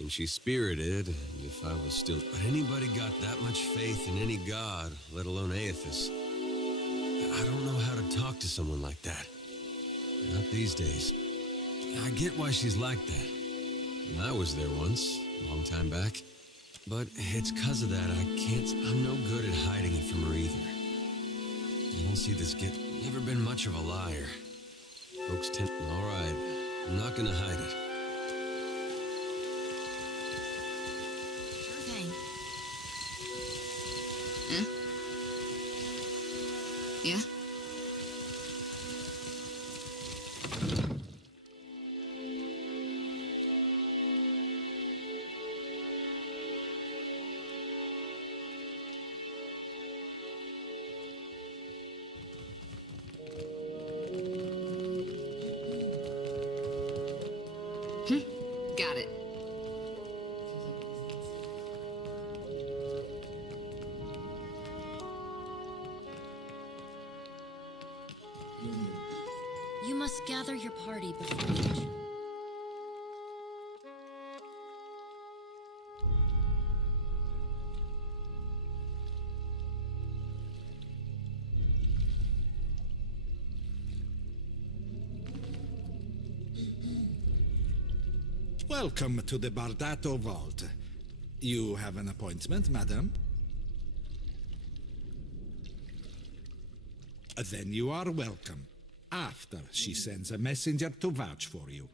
And she's spirited, and if I was still... But anybody got that much faith in any god, let alone Aethys? I don't know how to talk to someone like that. Not these days. I get why she's like that. And I was there once, a long time back. But it's 'cause of that I'm no good at hiding it from her either. I don't see this kid. Never been much of a liar. Folks tend... All right, I'm not gonna hide it. Sure thing. Huh? Yeah? Got it. You must gather your party before you... Welcome to the Bardato Vault. You have an appointment, madam? Then you are welcome. After she sends a messenger to vouch for you.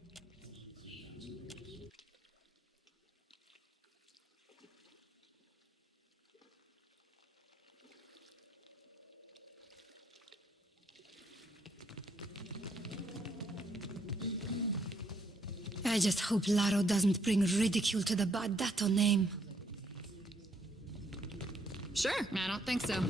I just hope Laro doesn't bring ridicule to the Bardato name. Sure, I don't think so.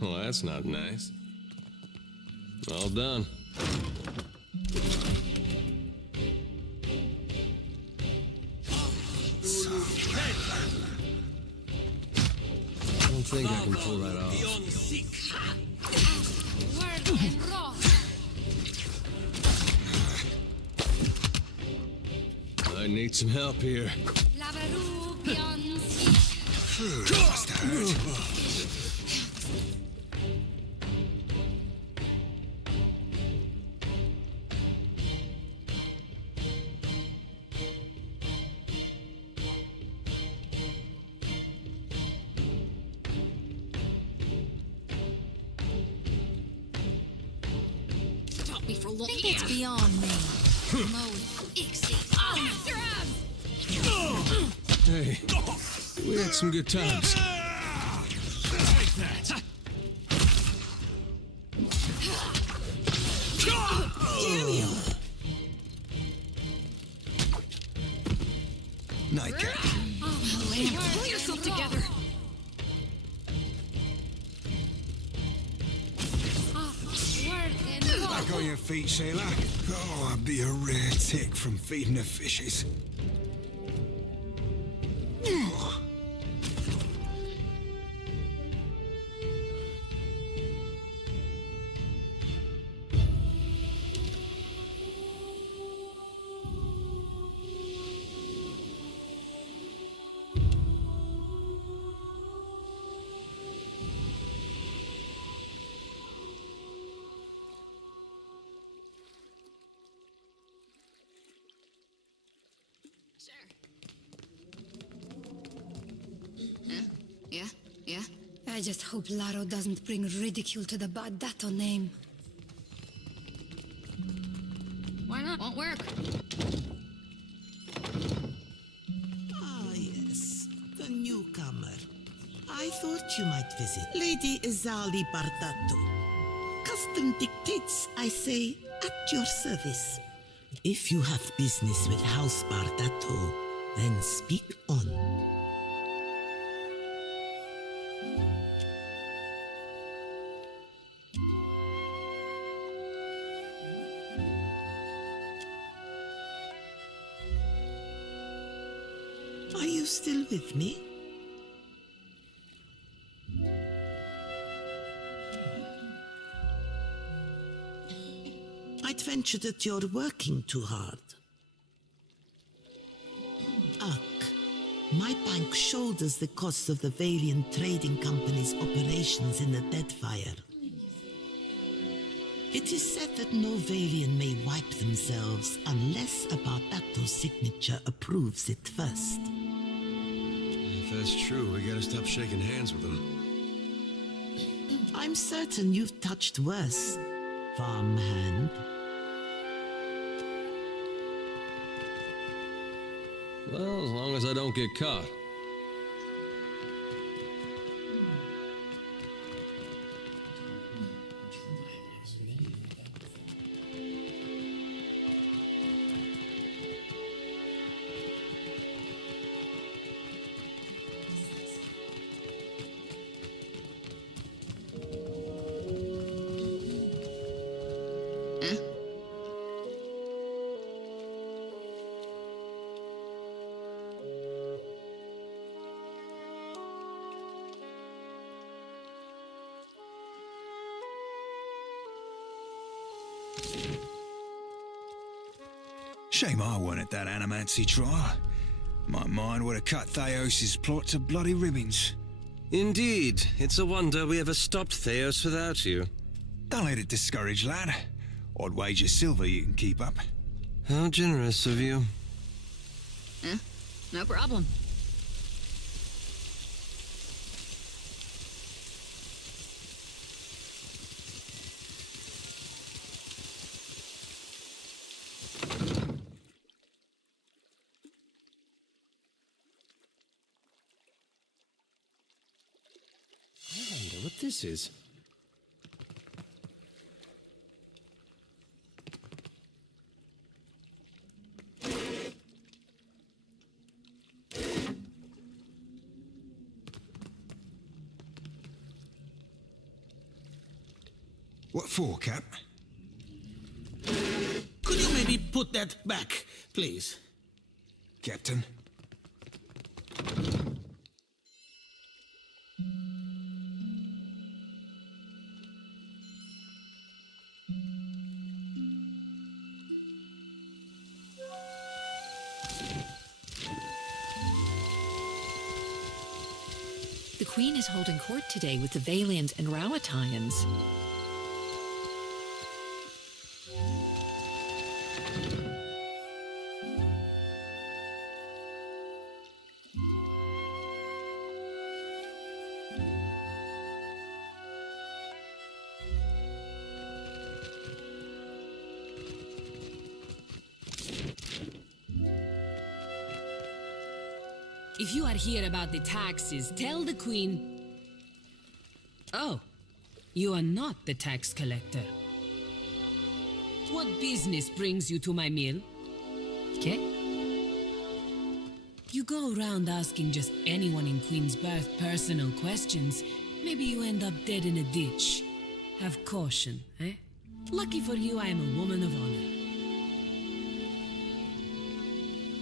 Well, that's not nice. All done. I don't think I can pull that off. I need some help here. Stop me for looking. Think it's beyond me. Moe, Ixie, me. We had some good times. Take that! Damn you! Nightcap. Oh, Lamb, pull yourself together! Back on your feet, sailor. Oh, I'd be a rare tick from feeding the fishes. Yeah? I just hope Laro doesn't bring ridicule to the Bardato name. Why not? Won't work. Ah, yes. The newcomer. I thought you might visit. Lady Izali Bardato. Custom dictates, I say, at your service. If you have business with House Bardato, then speak on. Are you still with me? I'd venture that you're working too hard. Ugh. My bank shoulders the cost of the Valiant Trading Company's operations in the Deadfire. It is said that no Valian may wipe themselves unless a Bardato's signature approves it first. If that's true, we gotta stop shaking hands with them. I'm certain you've touched worse, farmhand. Well, as long as I don't get caught. Shame I weren't at that animancy trial. My mind would have cut Theos' plot to bloody ribbons. Indeed. It's a wonder we ever stopped Theos without you. Don't let it discourage, lad. I'd wager silver you can keep up. How generous of you. No problem. I wonder what this is. What for, Cap? Could you maybe put that back, please? Captain? The Queen is holding court today with the Valiant and Rowattians. If you are here about the taxes, tell the Queen... Oh, you are not the tax collector. What business brings you to my mill? Okay? You go around asking just anyone in Queensbirth personal questions, maybe you end up dead in a ditch. Have caution, eh? Lucky for you, I am a woman of honor.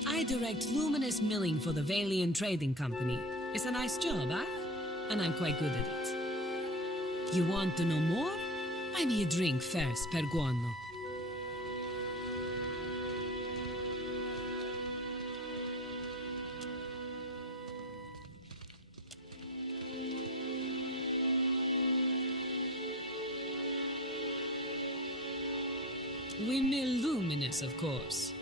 I direct luminous milling for the Valiant Trading Company. It's a nice job, huh? And I'm quite good at it. You want to know more? Buy me a drink first, per guano. We mill luminous, of course.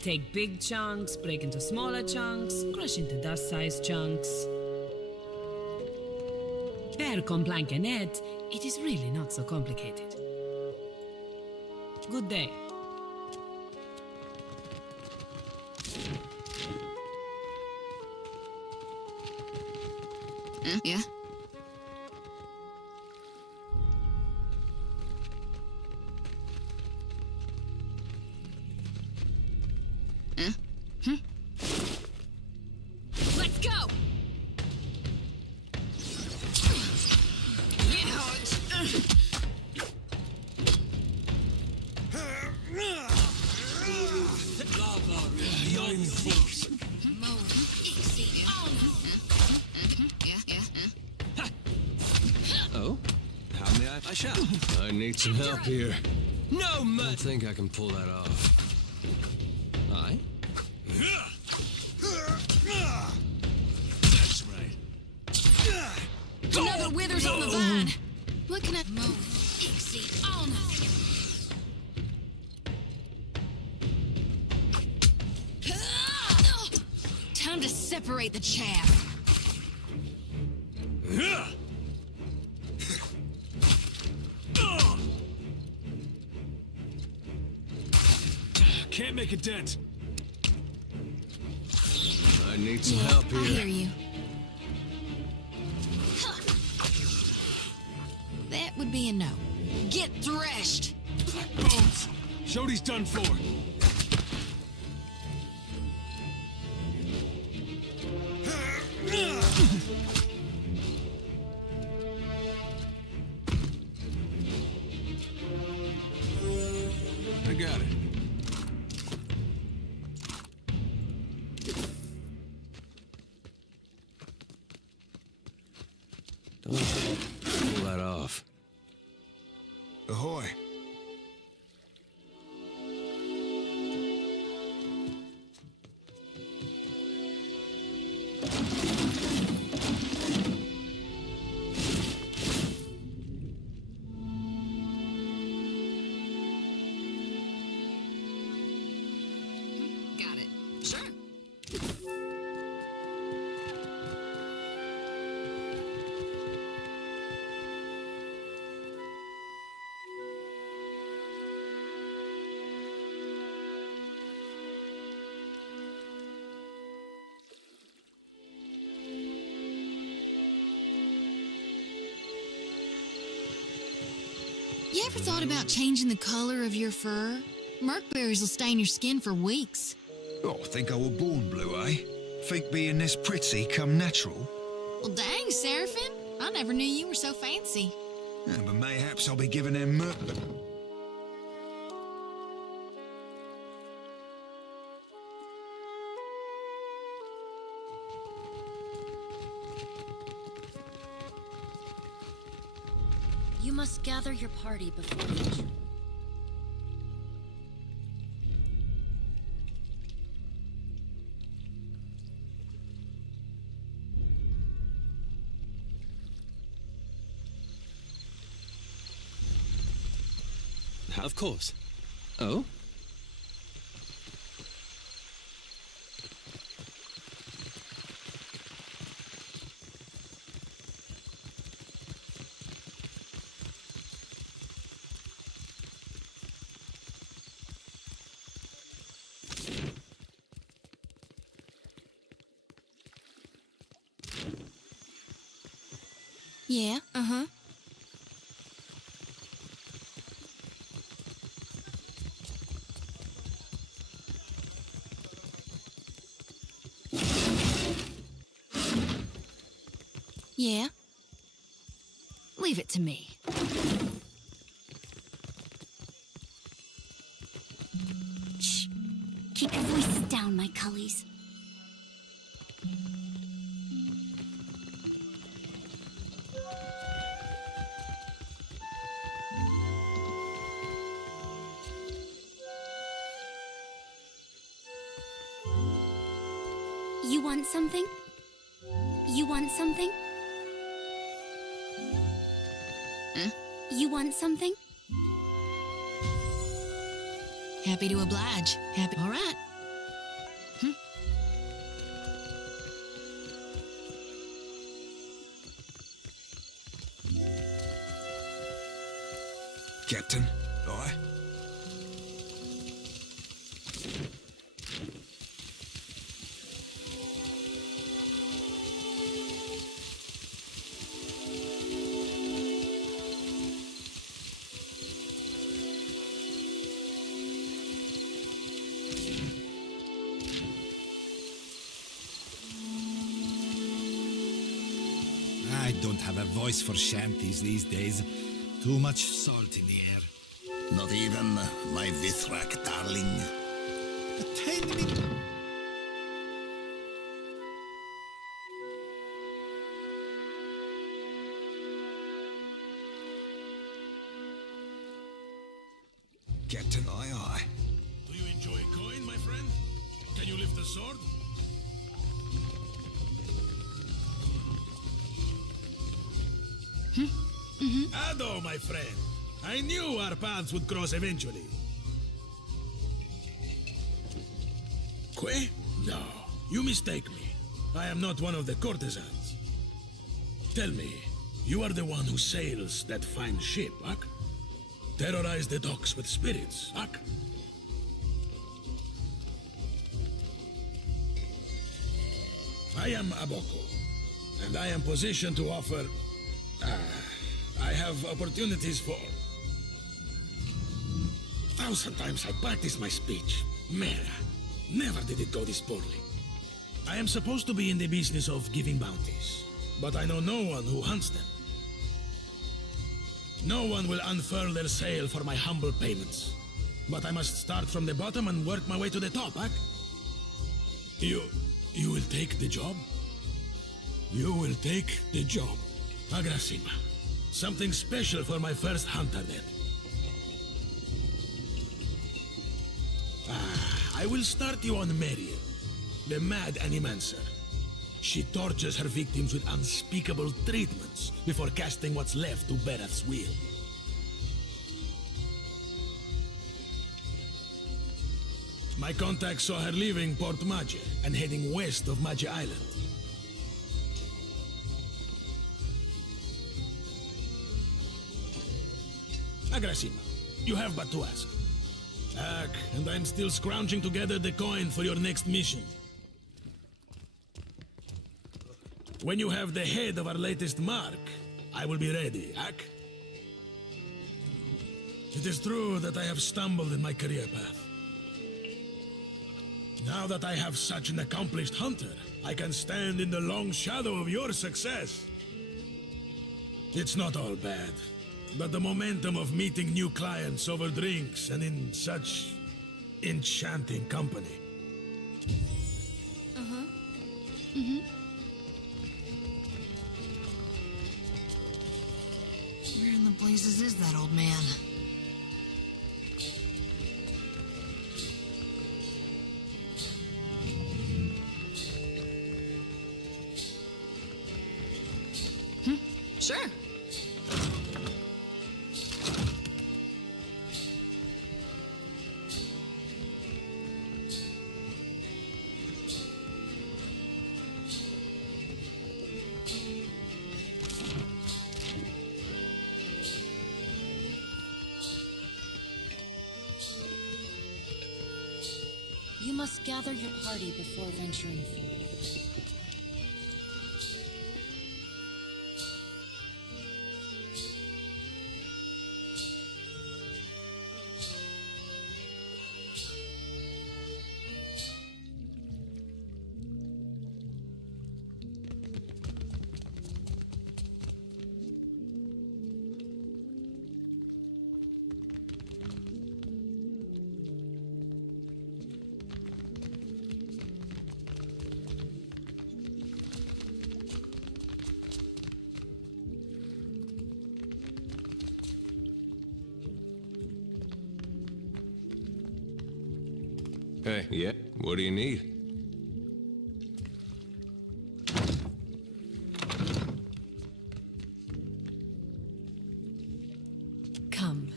Take big chunks, break into smaller chunks, crush into dust-sized chunks. Per complankenet, it is really not so complicated. Good day. Yeah? Let's go! Oh? How may I shall? I need some help here. No, man! I don't think I can pull that off. Aye? That's right. Another withers on the vine! Looking at Mo. Ixie on Time to separate the chaff. Can't make a dent. I need some help here. I hear you. That would be a no. Get threshed! Bones! Shody's done for. I got it. Don't pull that off. Ahoy. Got it. Sure. You ever thought about changing the color of your fur? Merkberries will stain your skin for weeks. Oh, think I were born blue, eh? Think being this pretty come natural? Well, dang, Seraphim. I never knew you were so fancy. Yeah, but mayhaps I'll be giving them You must gather your party before venture. Of course. Oh? Yeah, uh-huh. Yeah. Leave it to me. Shh. Keep your voices down, my cullies. You want something? You want something? Huh? You want something? Happy to oblige. Happy. All right. Captain, aye? I don't have a voice for shanties these days. Too much salt in the air. Not even my Vithrak darling. A tiny bit. Captain, aye, aye. Do you enjoy coin, my friend? Can you lift a sword? Ado, my friend. I knew our paths would cross eventually. Que? No, you mistake me. I am not one of the courtesans. Tell me, you are the one who sails that fine ship, Ak? Terrorize the docks with spirits, Ak? I am Aboko, and I am positioned to offer... I have opportunities for... 1,000 times I practiced my speech. Mera, never did it go this poorly. I am supposed to be in the business of giving bounties, but I know no one who hunts them. No one will unfurl their sail for my humble payments. But I must start from the bottom and work my way to the top, Ak? You will take the job? You will take the job. Agrasima. Something special for my first hunter, then. I will start you on Marian, the mad animancer. She tortures her victims with unspeakable treatments before casting what's left to Berath's will. My contact saw her leaving Port Maje and heading west of Maje Island. Agrasima, you have but to ask. Ak, and I'm still scrounging together the coin for your next mission. When you have the head of our latest mark, I will be ready, Ak. It is true that I have stumbled in my career path. Now that I have such an accomplished hunter, I can stand in the long shadow of your success. It's not all bad, but the momentum of meeting new clients over drinks and in such enchanting company. Uh-huh. Mm-hmm. Where in the blazes is that old man? Sure. You must gather your party before venturing forth. Hey, yeah, what do you need? Come,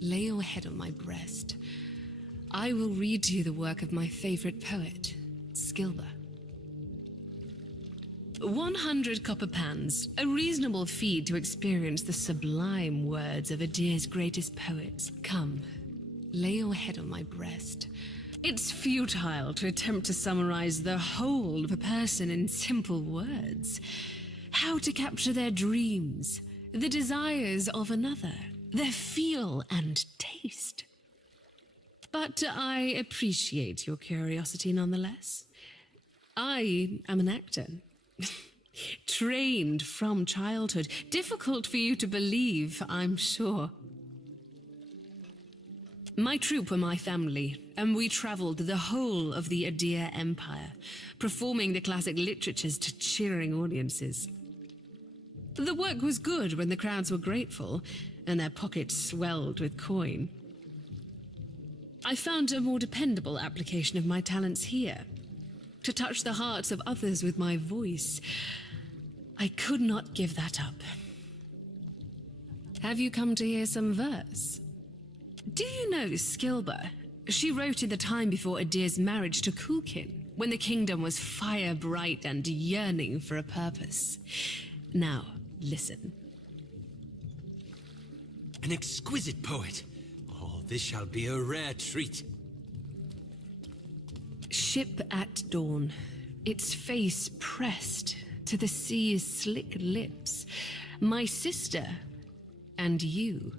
lay your head on my breast. I will read to you the work of my favorite poet, Skilber. 100 copper pans, a reasonable fee to experience the sublime words of Adir's greatest poets. Come, lay your head on my breast. It's futile to attempt to summarize the whole of a person in simple words. How to capture their dreams, the desires of another, their feel and taste. But I appreciate your curiosity nonetheless. I am an actor. Trained from childhood. Difficult for you to believe, I'm sure. My troupe were my family, and we traveled the whole of the Adir Empire, performing the classic literatures to cheering audiences. The work was good when the crowds were grateful, and their pockets swelled with coin. I found a more dependable application of my talents here, to touch the hearts of others with my voice. I could not give that up. Have you come to hear some verse? Do you know Skilber? She wrote in the time before Adir's marriage to Kulkin, when the kingdom was fire bright and yearning for a purpose. Now, listen. An exquisite poet. Oh, this shall be a rare treat. Ship at dawn, its face pressed to the sea's slick lips. My sister and you,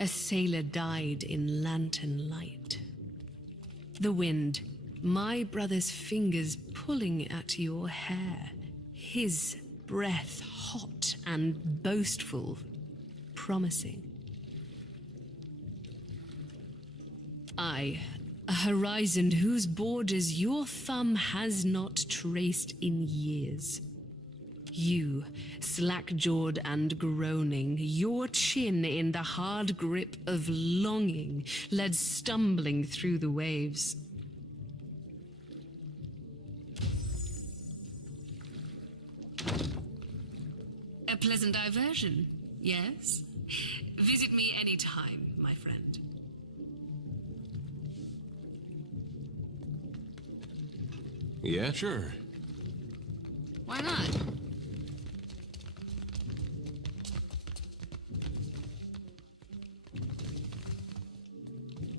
a sailor died in lantern light. The wind, my brother's fingers pulling at your hair, his breath hot and boastful, promising. I, a horizon whose borders your thumb has not traced in years. You, slack-jawed and groaning, your chin in the hard grip of longing, led stumbling through the waves. A pleasant diversion, yes? Visit me any time, my friend. Yeah, sure. Why not?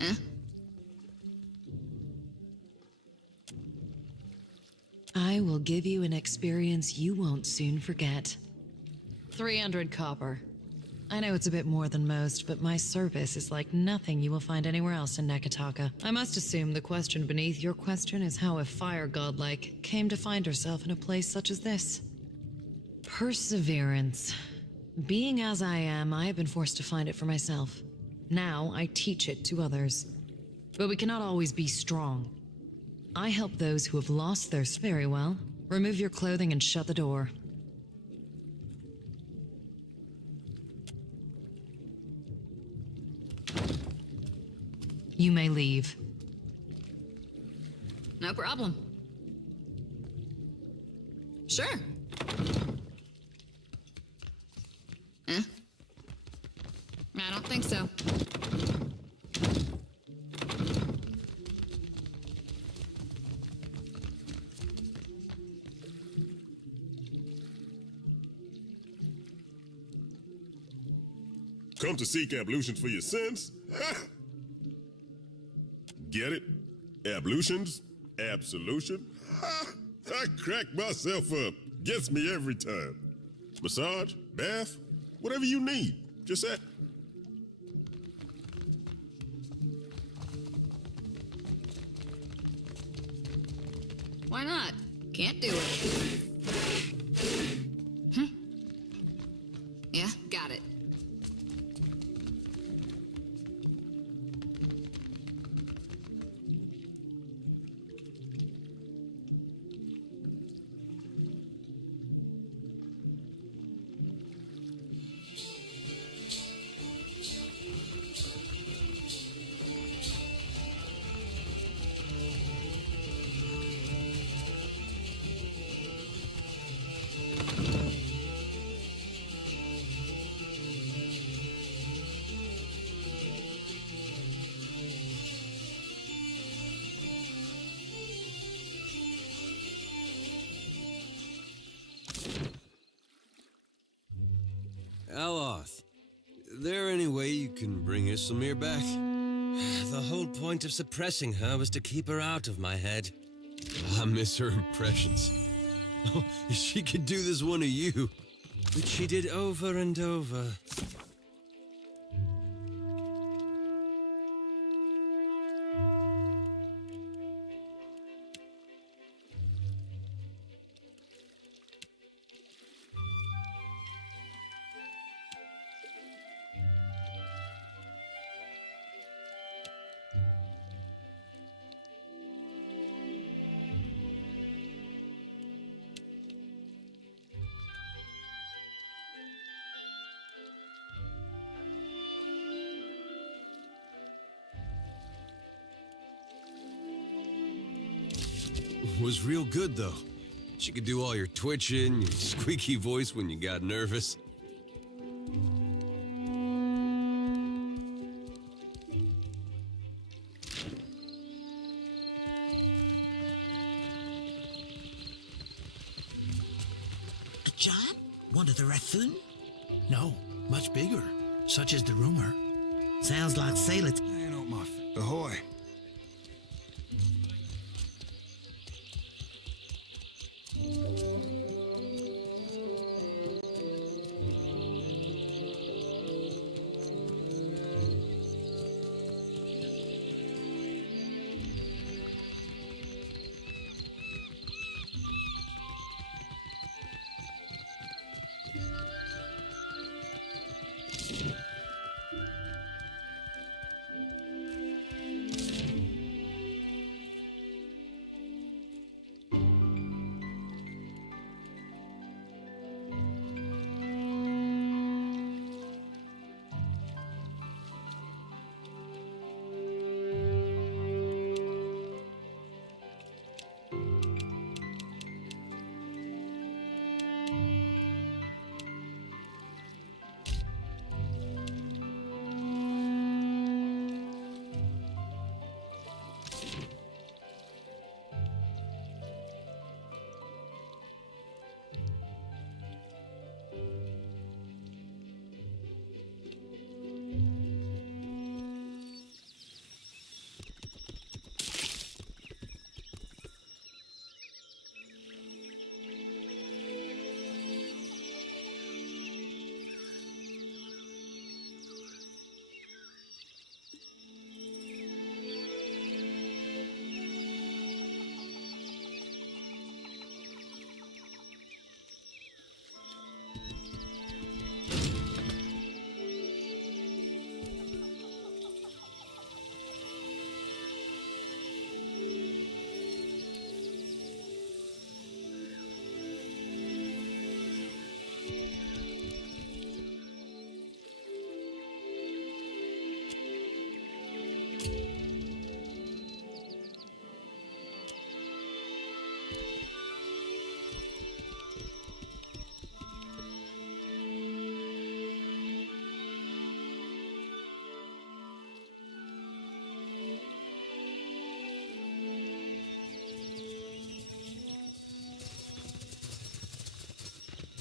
Huh? I will give you an experience you won't soon forget. 300 copper. I know it's a bit more than most, but my service is like nothing you will find anywhere else in Nekataka. I must assume the question beneath your question is how a fire godlike came to find herself in a place such as this. Perseverance. Being as I am, I have been forced to find it for myself. Now I teach it to others. But we cannot always be strong. I help those who have lost theirs. Very well. Remove your clothing and shut the door. You may leave. No problem. Sure. Eh? I don't think so. Come to seek ablutions for your sins? Get it? Ablutions? Absolution? I crack myself up. Gets me every time. Massage? Bath? Whatever you need. Just ask. Why not? Can't do it. Yeah, got it. can bring Jesssiempre back. The whole point of suppressing her was to keep her out of my head. I miss her impressions. Oh, if she could do this one of you. Which she did over and over. Was real good, though. She could do all your twitching, your squeaky voice when you got nervous. A job? One of the raccoon? No, much bigger. Such is the rumor. Sounds like sailors. Ain't on my ahoy.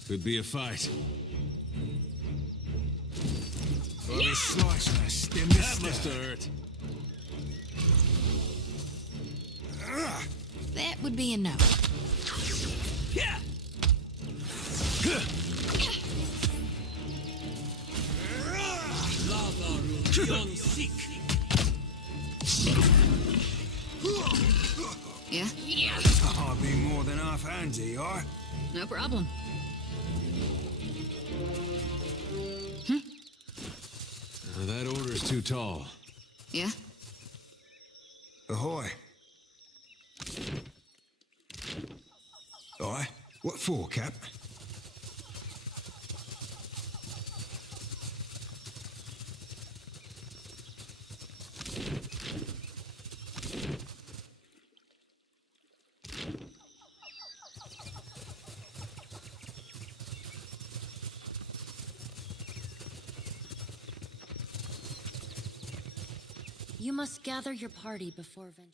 Could be a fight. Well, this slice and I stem this That must have hurt. That would be a no. Yeah. Yeah? I'll be more than half handy, are? No problem. That order's too tall. Yeah? Ahoy. Aye. What for, Cap? You must gather your party before venture.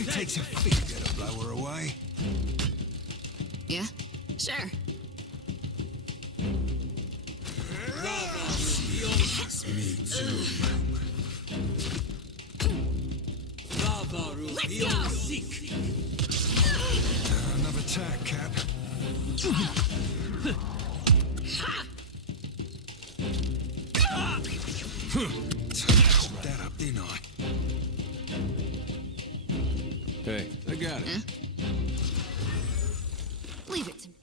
Only takes a finger to blow her away. Yeah? Sure. Me too. Let's go! Another tack, Cap. Touched that up, didn't I? Hey, I got it. Huh? Leave it to me.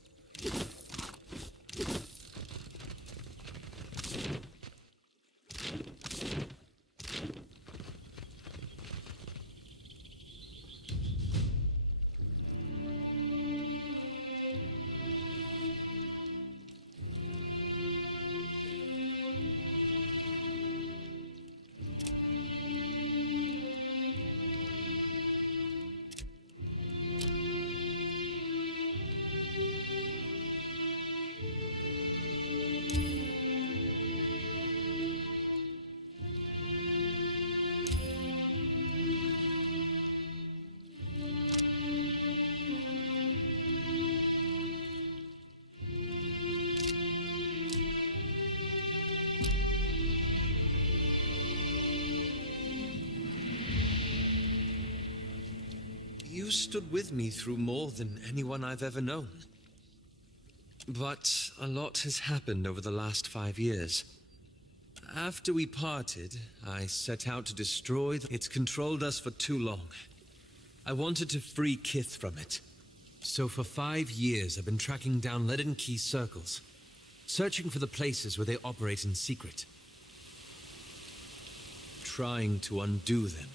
You stood with me through more than anyone I've ever known. But a lot has happened over the last 5 years. After we parted, I set out to destroy it's controlled us for too long. I wanted to free Kith from it. So for 5 years, I've been tracking down Leaden Key circles, searching for the places where they operate in secret, trying to undo them.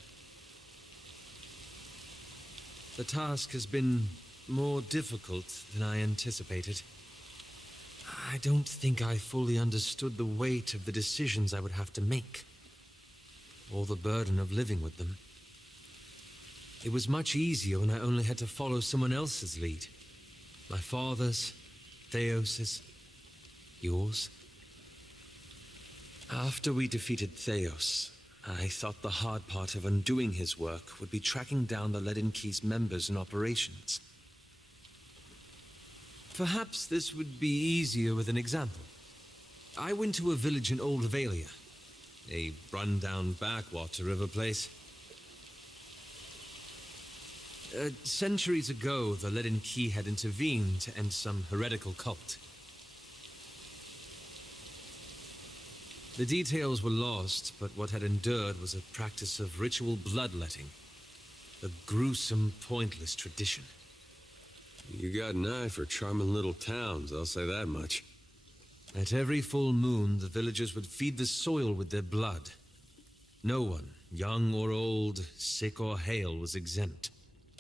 The task has been more difficult than I anticipated. I don't think I fully understood the weight of the decisions I would have to make, or the burden of living with them. It was much easier when I only had to follow someone else's lead. My father's, Theos's, yours. After we defeated Theos, I thought the hard part of undoing his work would be tracking down the Leaden Key's members and operations. Perhaps this would be easier with an example. I went to a village in Old Valia, a run-down backwater of a place. Centuries ago, the Leaden Key had intervened to end some heretical cult. The details were lost, but what had endured was a practice of ritual bloodletting. A gruesome, pointless tradition. You got an eye for charming little towns, I'll say that much. At every full moon, the villagers would feed the soil with their blood. No one, young or old, sick or hale, was exempt.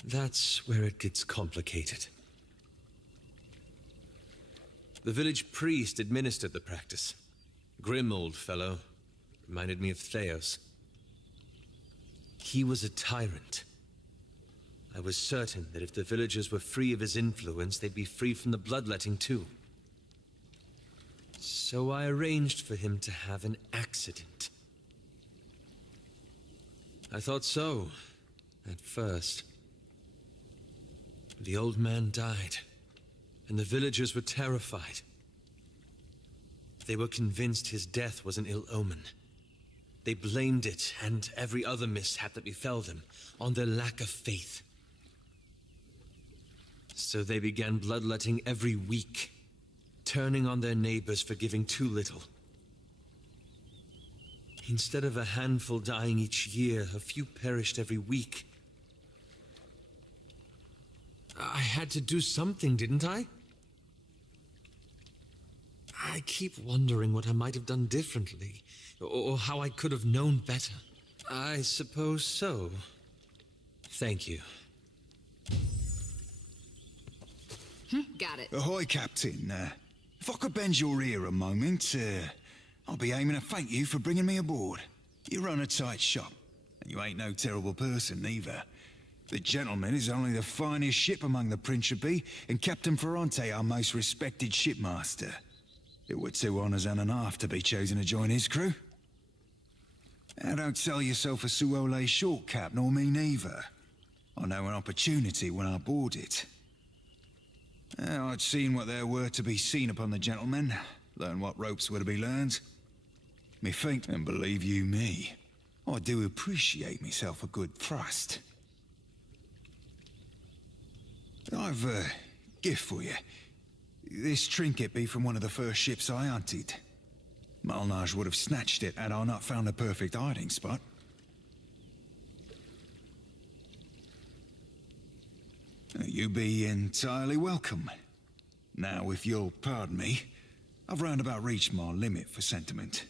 That's where it gets complicated. The village priest administered the practice. Grim old fellow. Reminded me of Theos. He was a tyrant. I was certain that if the villagers were free of his influence, they'd be free from the bloodletting too. So I arranged for him to have an accident. I thought so, at first. The old man died, and the villagers were terrified. They were convinced his death was an ill omen. They blamed it, and every other mishap that befell them, on their lack of faith. So they began bloodletting every week, turning on their neighbors for giving too little. Instead of a handful dying each year, a few perished every week. I had to do something, didn't I? I keep wondering what I might have done differently, or how I could have known better. I suppose so. Thank you. Got it. Ahoy, Captain. If I could bend your ear a moment, I'll be aiming to thank you for bringing me aboard. You run a tight shop, and you ain't no terrible person, neither. The gentleman is only the finest ship among the Principi, and Captain Ferrante our most respected shipmaster. It were 2 honors and a half to be chosen to join his crew. Now don't sell yourself a Suole short, Cap, nor me neither. I know an opportunity when I bought it. I'd seen what there were to be seen upon the gentlemen, learn what ropes were to be learned. Me think, and believe you me, I do appreciate myself a good thrust. I've a gift for you. This trinket be from one of the first ships I hunted. Malnage would have snatched it had I not found a perfect hiding spot. You be entirely welcome. Now, if you'll pardon me, I've roundabout reached my limit for sentiment.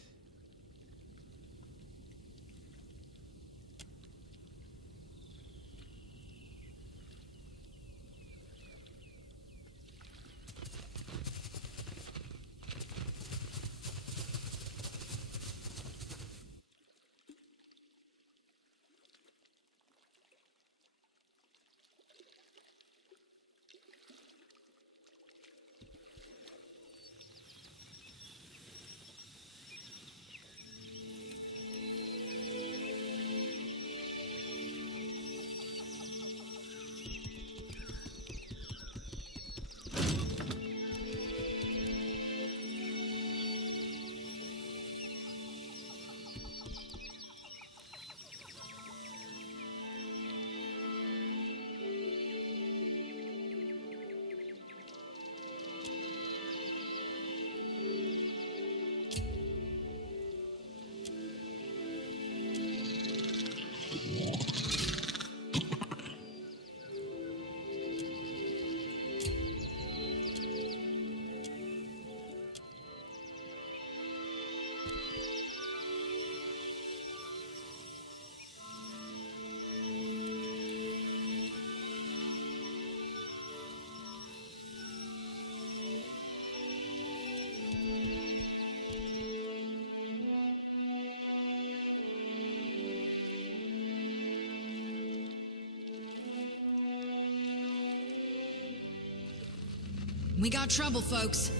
We got trouble, folks.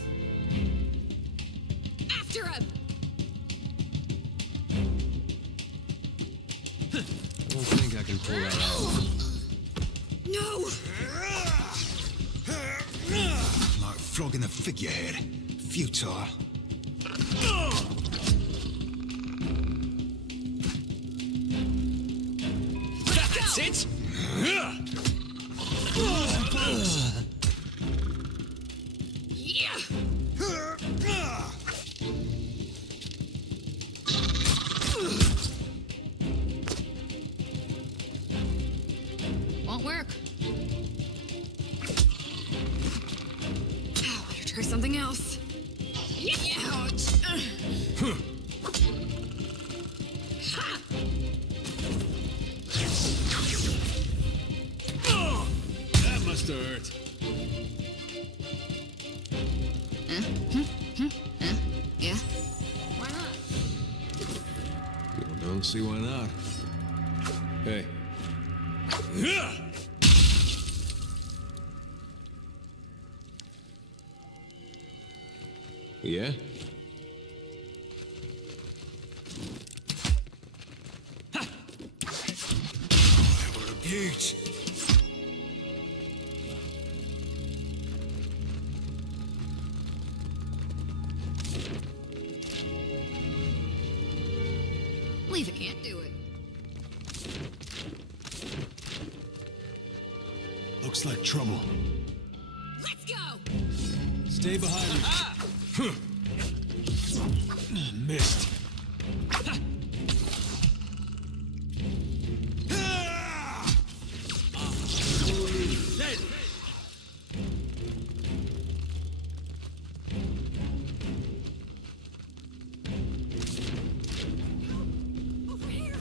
After him! I don't think I can pull that out. No! Like flogging a figurehead. Futile. That's it! Won't work. Better try something else. Ouch! Ha! That must have hurt. Yeah? Why not? Don't see why not. Hey. Yeah? What a beaut! Believe it can't do it. Looks like trouble. Let's go! Stay behind me. Missed. Over here!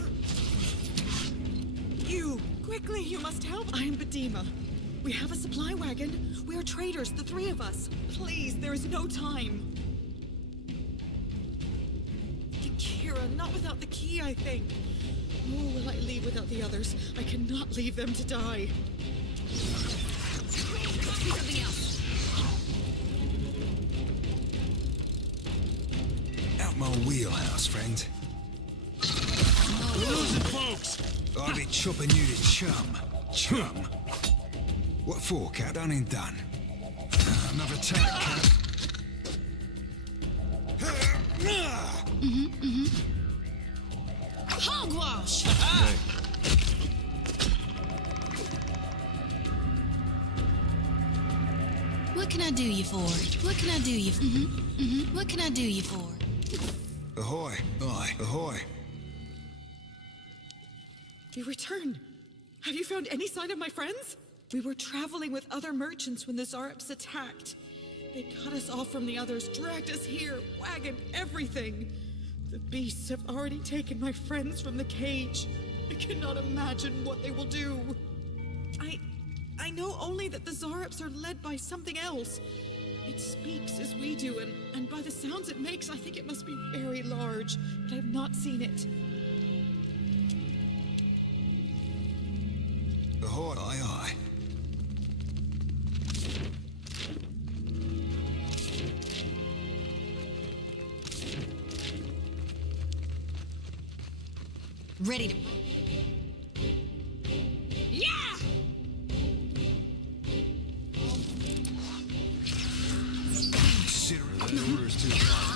You! Quickly, you must help. I am Bedima. We have a supply wagon. We are traders, the three of us. Please, there is no time. Kira, not without the key, I think. Nor will I leave without the others. I cannot leave them to die. Something else. Out my wheelhouse, friend. We're losing folks. I'll be chopping you to chum. Chum. What for, cat? Done and done. Another tack, cat. Hogwash! What can I do you for? What can I do you for? What can I do you for? Ahoy. Aye, ahoy. You returned. Have you found any sign of my friends? We were traveling with other merchants when the Zarps attacked. They cut us off from the others, dragged us here, wagon, everything. The beasts have already taken my friends from the cage. I cannot imagine what they will do. I know only that the Zarps are led by something else. It speaks as we do, and by the sounds it makes, I think it must be very large, but I have not seen it. Ahoy, aye, aye. Ready to... Yeah! That order is too far.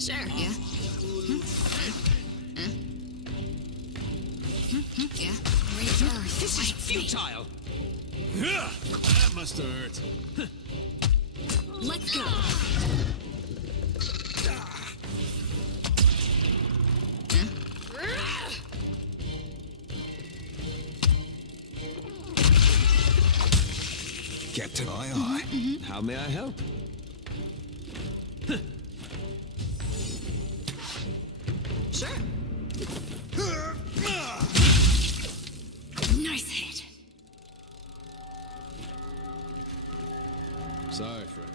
Sure, yeah. Yeah. Rebirth. This is futile! That must have hurt. Let's go. Captain, aye, aye. How may I help? Sure. Nice hit. Sorry, friend.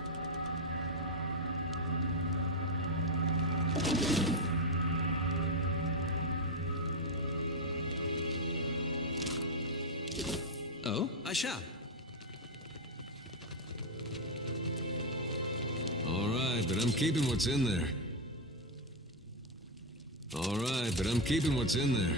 Oh, I shall. All right, but I'm keeping what's in there. All right, but I'm keeping what's in there.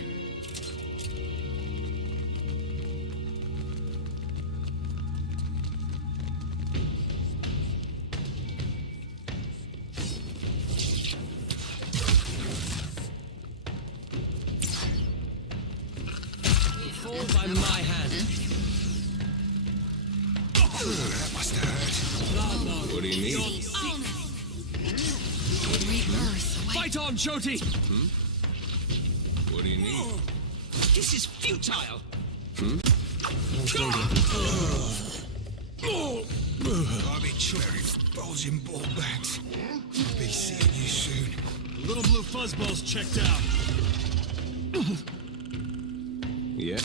Fall by my hand. That must have hurt. What do you need? Rebirth. Fight on, Joti! What do you need? This is futile! Arbitrary bulging ball backs. Be seeing you soon. The little blue fuzzball's checked out. Yeah.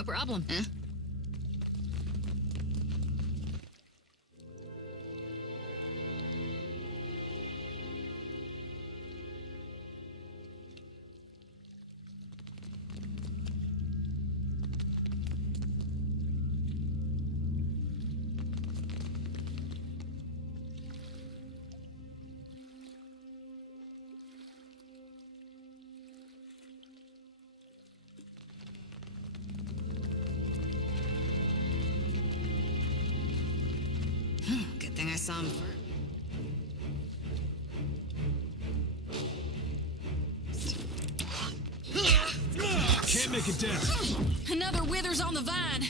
no problem. Huh? Good thing I saw him first. Can't make a dent. Another withers on the vine.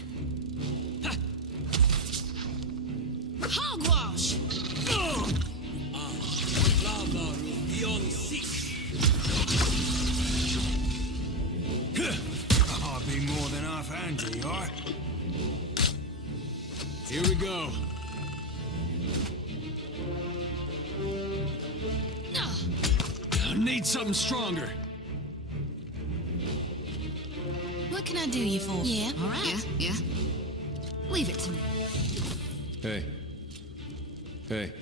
Hogwash! I'll be more than half-handed, you are. Here we go. I need something stronger. What can I do you for? Yeah, all right. Yeah. Leave it to me. Hey. Hey.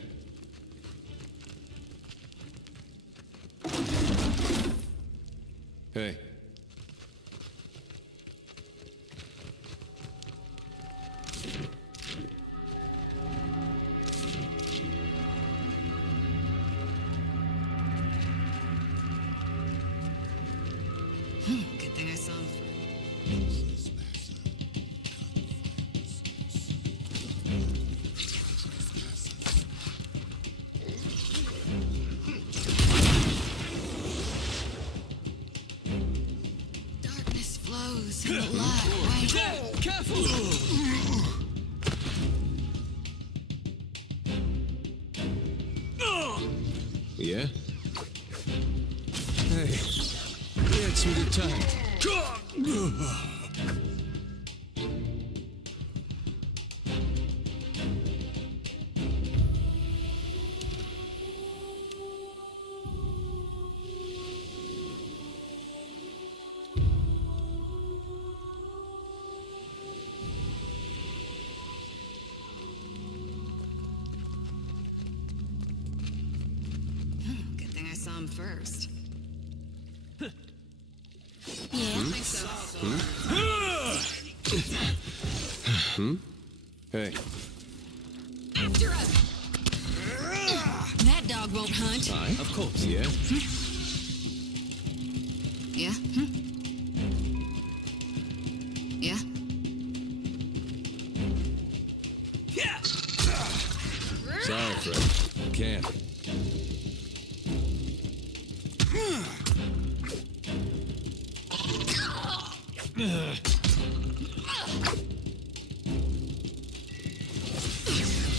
Hey. Good thing I saw him first. Darkness flows in the light, right? Careful! Yeah? Hey, we had some good time. Good thing I saw him first. Yeah. I think so. Hey. After us! That dog won't hunt. Aye? Of course. Yeah? Yeah? Yeah? Sorry, Fred. Can't.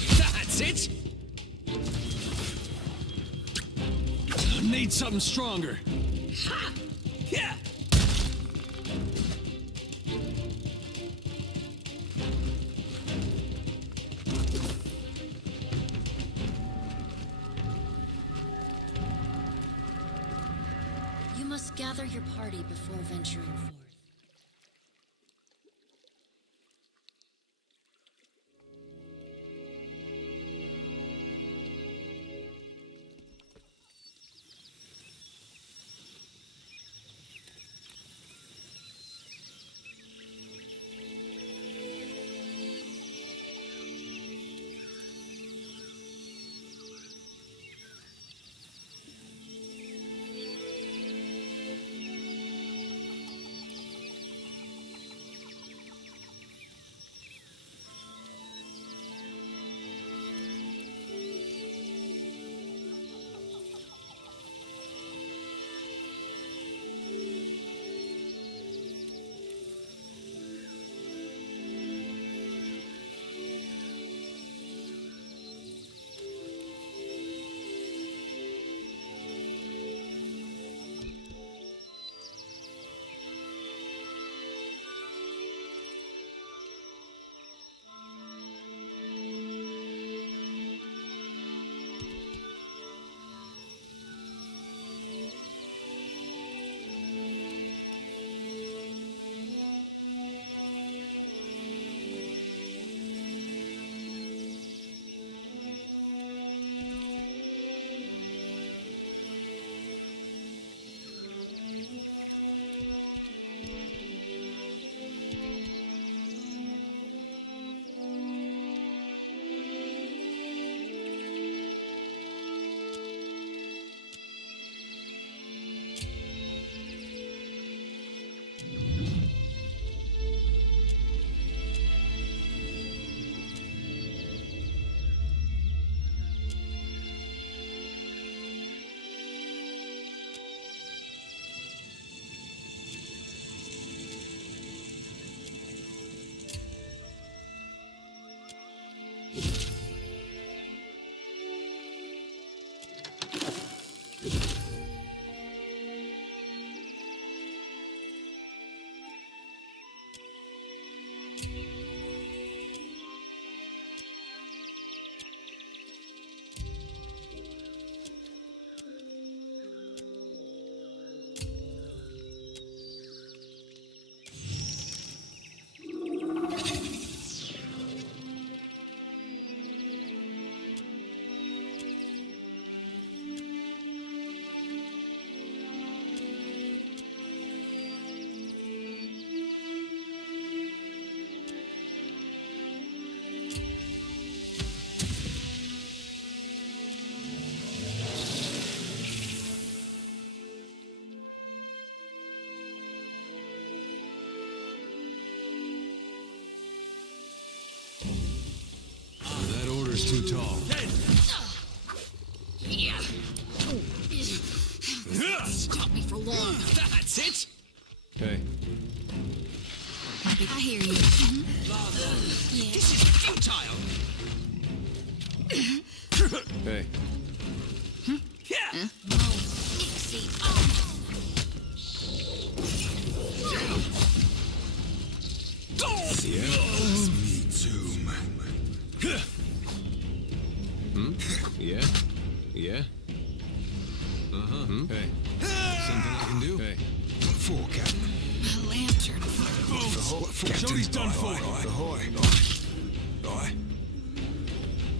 That's it! I need something stronger. Ha! Yeah! You must gather your party before venturing forth. ladder's too tall. Stop me for long. That's it! Hey, I hear you. Yeah. This is futile! hey. Me too, man. Yeah? Yeah? Uh-huh. Hey. Something I can do? Hey. What for, Captain? A lantern. What for, Captain? Jody's done for. Ahoy. Aye.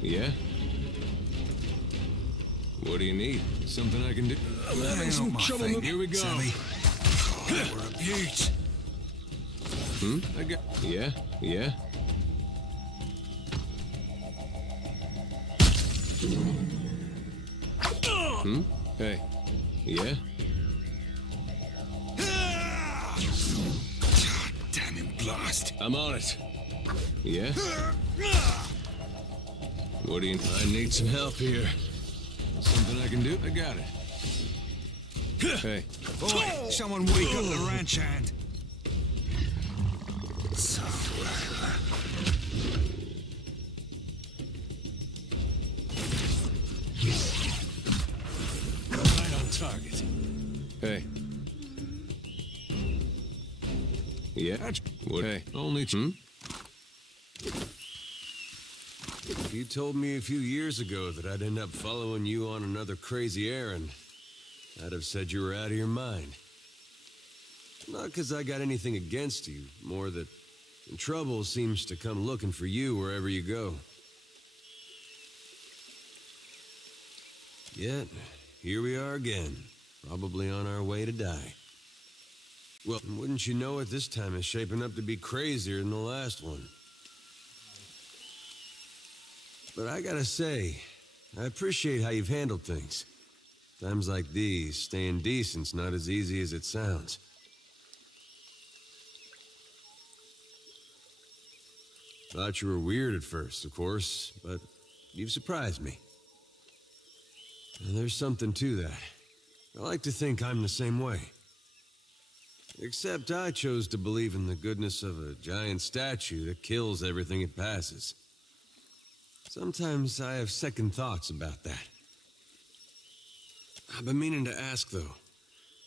Yeah? What do you need? Something I can do? I'm having some trouble. Here we go. Sammy. Oh, we're a beaut. I got... Yeah? Yeah? Hey. Yeah? Damn him, blast. I'm on it. Yeah? What do you... I need some help here. Something I can do? I got it. Hey. Boy, someone wake up the ranch hand. So, Right on target. Hey. Yeah? What? Hey. Only... If you told me a few years ago that I'd end up following you on another crazy errand, I'd have said you were out of your mind. Not because I got anything against you, more that trouble seems to come looking for you wherever you go. Yet, here we are again, probably on our way to die. Well, wouldn't you know it, this time is shaping up to be crazier than the last one. But I gotta say, I appreciate how you've handled things. Times like these, staying decent's not as easy as it sounds. Thought you were weird at first, of course, but you've surprised me. And there's something to that. I like to think I'm the same way. Except I chose to believe in the goodness of a giant statue that kills everything it passes. Sometimes I have second thoughts about that. I've been meaning to ask, though,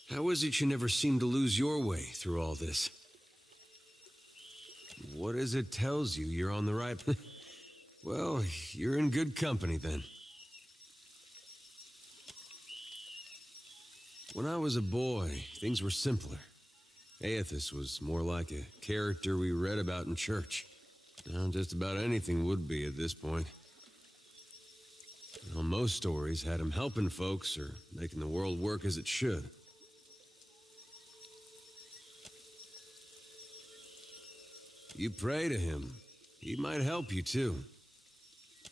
how is it you never seem to lose your way through all this? What is it tells you you're on the right... Well, you're in good company, then. When I was a boy, things were simpler. Aethys was more like a character we read about in church. Now, just about anything would be at this point. Well, most stories had him helping folks or making the world work as it should. You pray to him, he might help you too.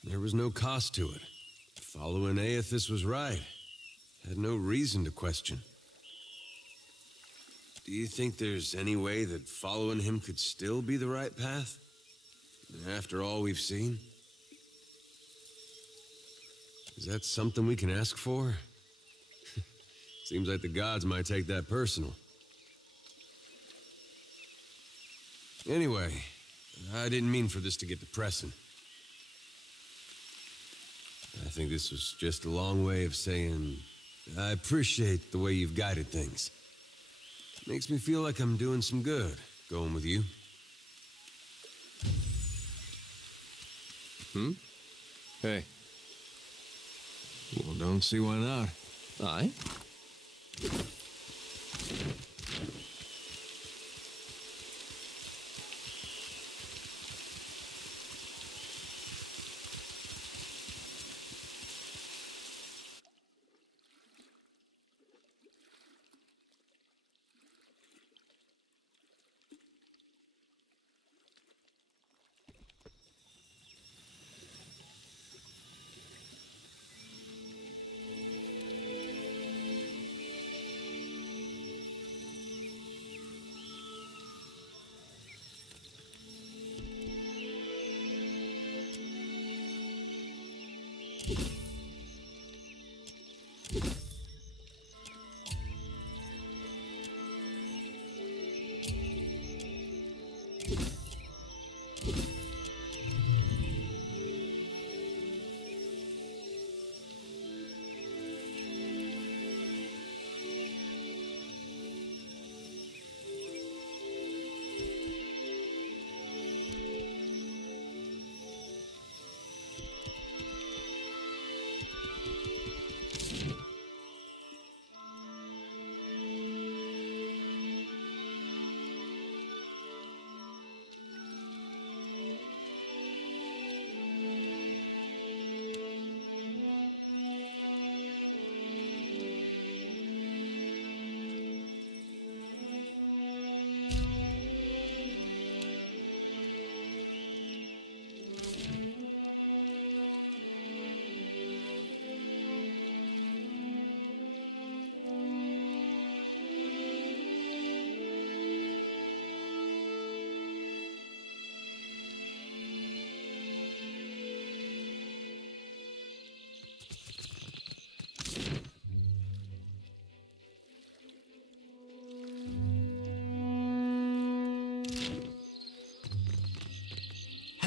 There was no cost to it. Following Aethys was right. Had no reason to question. Do you think there's any way that following him could still be the right path? After all we've seen? Is that something we can ask for? Seems like the gods might take that personal. Anyway, I didn't mean for this to get depressing. I think this was just a long way of saying I appreciate the way you've guided things. Makes me feel like I'm doing some good going with you. Hey. Well, don't see why not. Aye?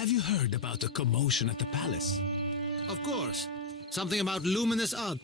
Have you heard about the commotion at the palace? Of course. Something about luminous odd.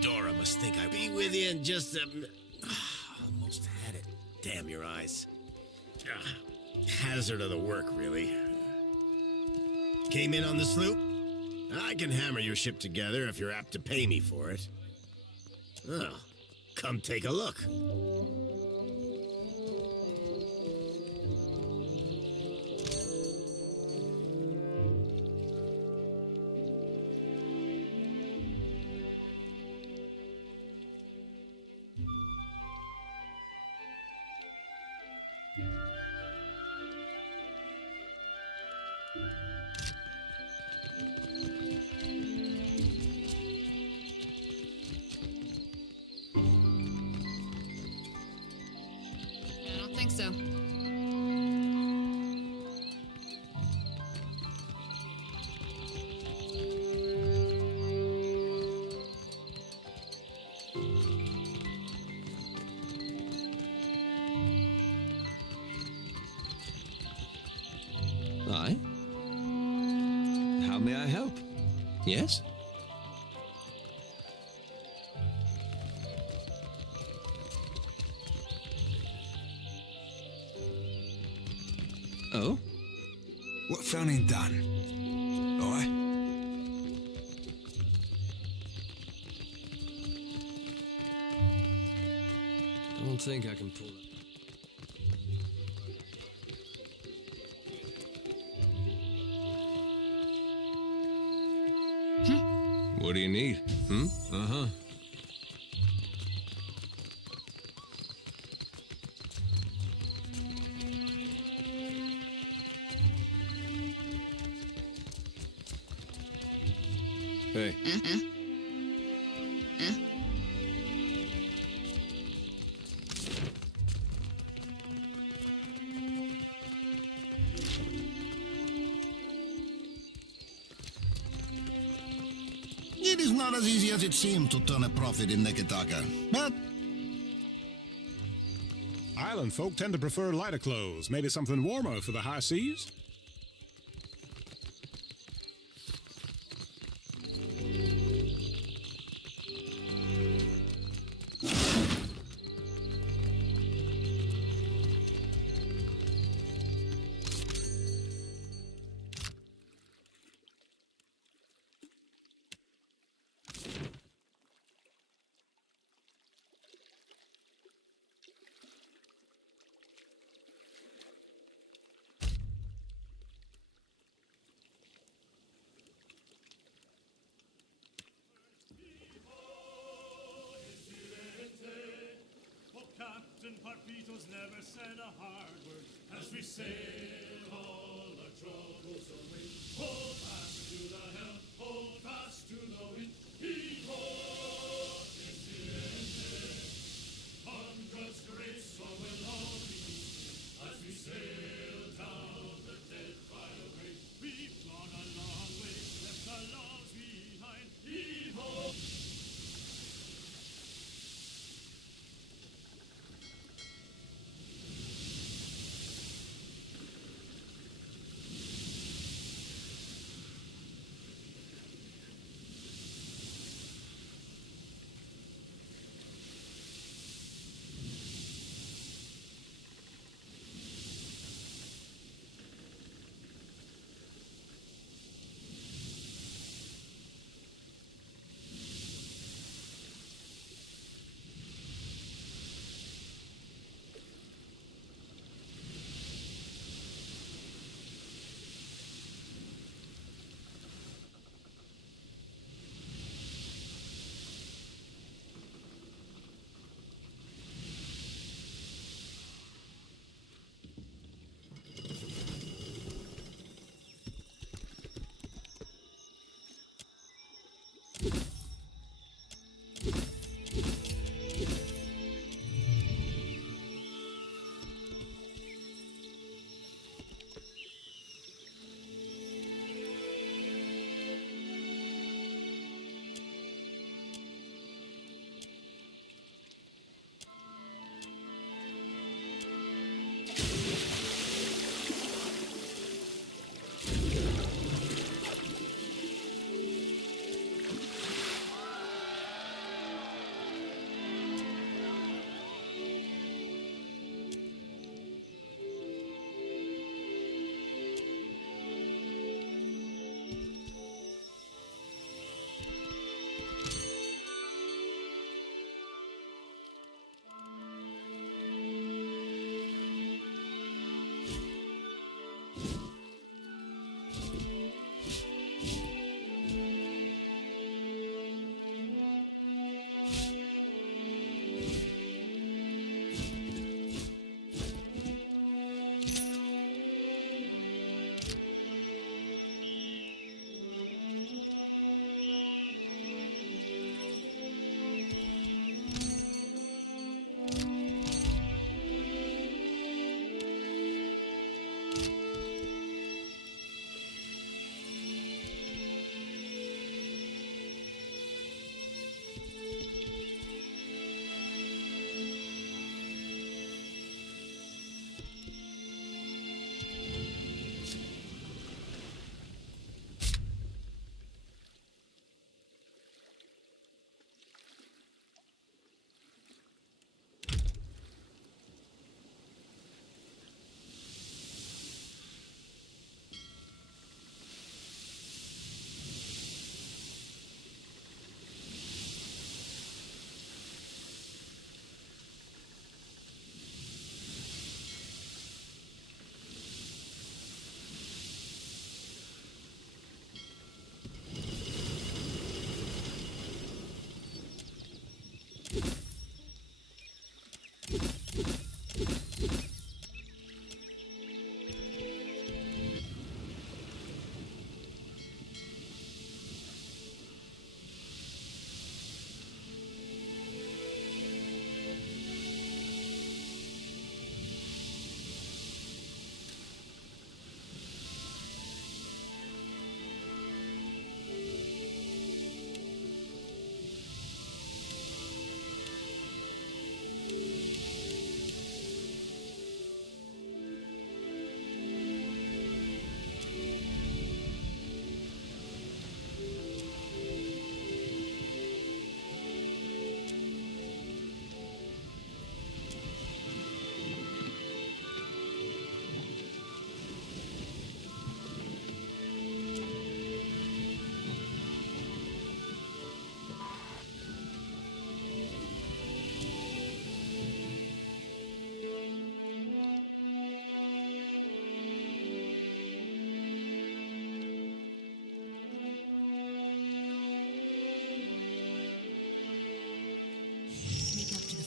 Dora must think I'll be with you in just a... Almost had it. Damn your eyes. Hazard of the work, really. Came in on the sloop? I can hammer your ship together if you're apt to pay me for it. Oh, come take a look. I don't think so. Aye? How may I help? Yes? Oh? What found him done? Aye? I don't think I can pull it. What do you need? Uh-huh. Hey. It is not as easy as it seemed to turn a profit in Neketaka, but... Island folk tend to prefer lighter clothes, maybe something warmer for the high seas. Captain Parfitos never said a hard word as we sail all our troubles away. Hold fast to the helm, hold fast to the wind. Heave-ho, on God's grace, all will all be as we sail down the Deadfire way. We've gone a long way, left our loves behind. Heave-ho.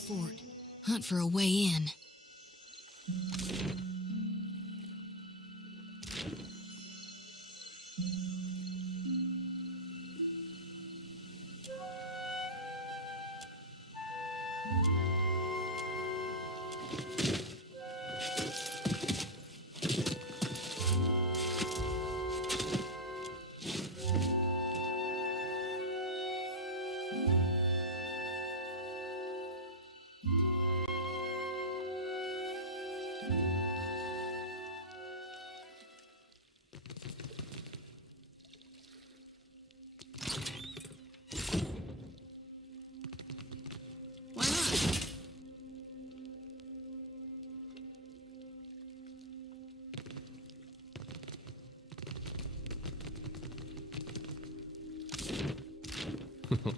fort. Hunt for a way in.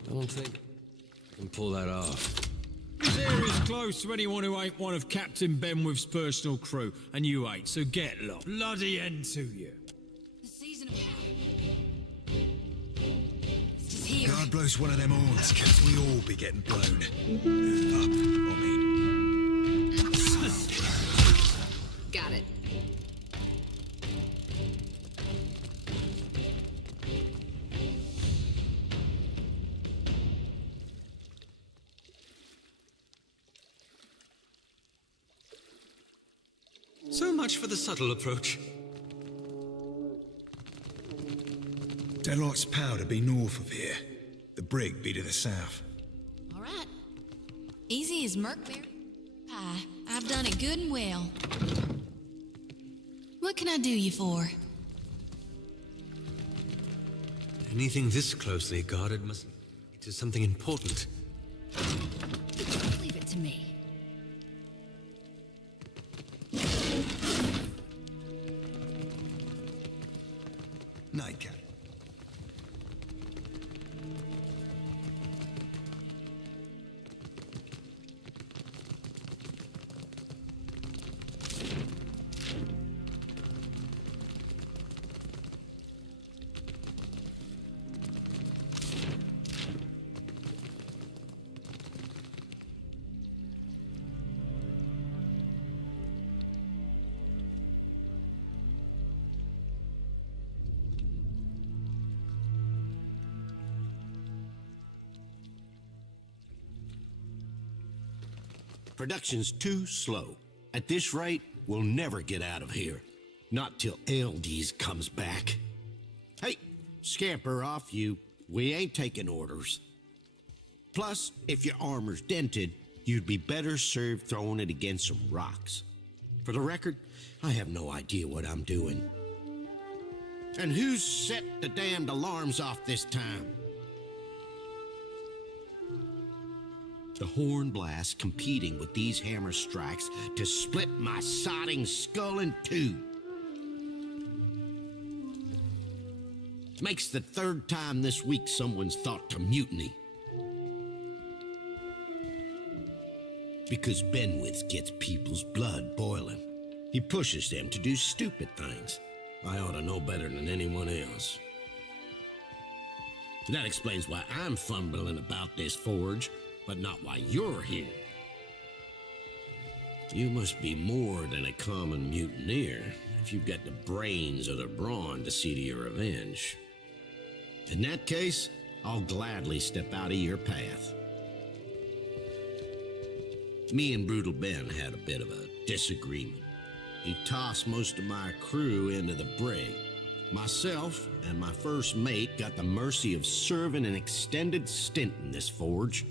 Don't think I can pull that off. This area's close to anyone who ain't one of Captain Benwith's personal crew, and you ain't, so get lost. Bloody end to you. The season of is here. God blows one of them horns, cause we all be getting blown. Up, I mean. Got it. So much for the subtle approach. Deadlight's powder be north of here. The brig be to the south. All right. Easy as Merkberry pie. I've done it good and well. What can I do you for? Anything this closely guarded must lead to something important. Leave it to me. Nightcap. Production's too slow. At this rate, we'll never get out of here. Not till LD's comes back. Hey, scamper off you. We ain't taking orders. Plus, if your armor's dented, you'd be better served throwing it against some rocks. For the record, I have no idea what I'm doing. And who's set the damned alarms off this time? The horn blast competing with these hammer strikes to split my sodding skull in two. Makes the third time this week someone's thought to mutiny. Because Benwith gets people's blood boiling. He pushes them to do stupid things. I ought to know better than anyone else. That explains why I'm fumbling about this forge, but not why you're here. You must be more than a common mutineer if you've got the brains or the brawn to see to your revenge. In that case, I'll gladly step out of your path. Me and Brutal Ben had a bit of a disagreement. He tossed most of my crew into the brig. Myself and my first mate got the mercy of serving an extended stint in this forge.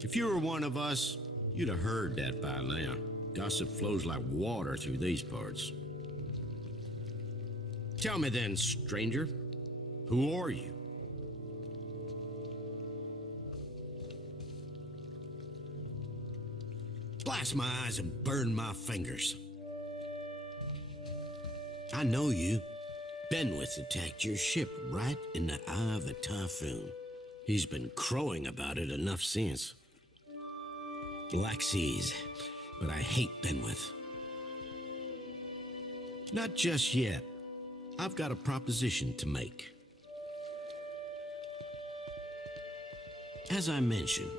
If you were one of us, you'd have heard that by now. Gossip flows like water through these parts. Tell me then, stranger, who are you? Blast my eyes and burn my fingers. I know you. Benwith attacked your ship right in the eye of a typhoon. He's been crowing about it enough since. Black seas, but I hate Benwith. Not just yet. I've got a proposition to make. As I mentioned,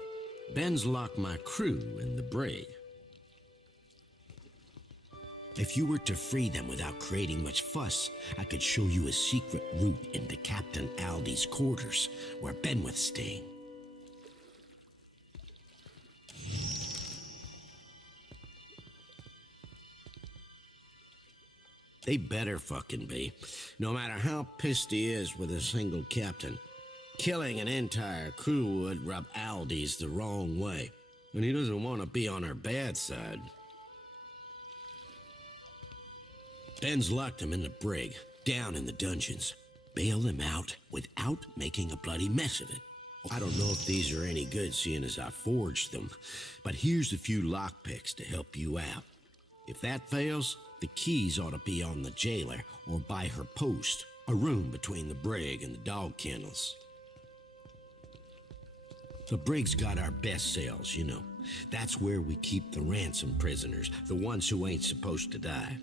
Ben's locked my crew in the brig. If you were to free them without creating much fuss, I could show you a secret route into Captain Aldi's quarters, where Ben was staying. They better fucking be, no matter how pissed he is with a single captain. Killing an entire crew would rub Aldi's the wrong way, and he doesn't want to be on our bad side. Ben's locked him in the brig, down in the dungeons. Bail him out without making a bloody mess of it. I don't know if these are any good, seeing as I forged them, but here's a few lockpicks to help you out. If that fails, the keys ought to be on the jailer or by her post, a room between the brig and the dog kennels. The brig's got our best cells, you know. That's where we keep the ransom prisoners, the ones who ain't supposed to die.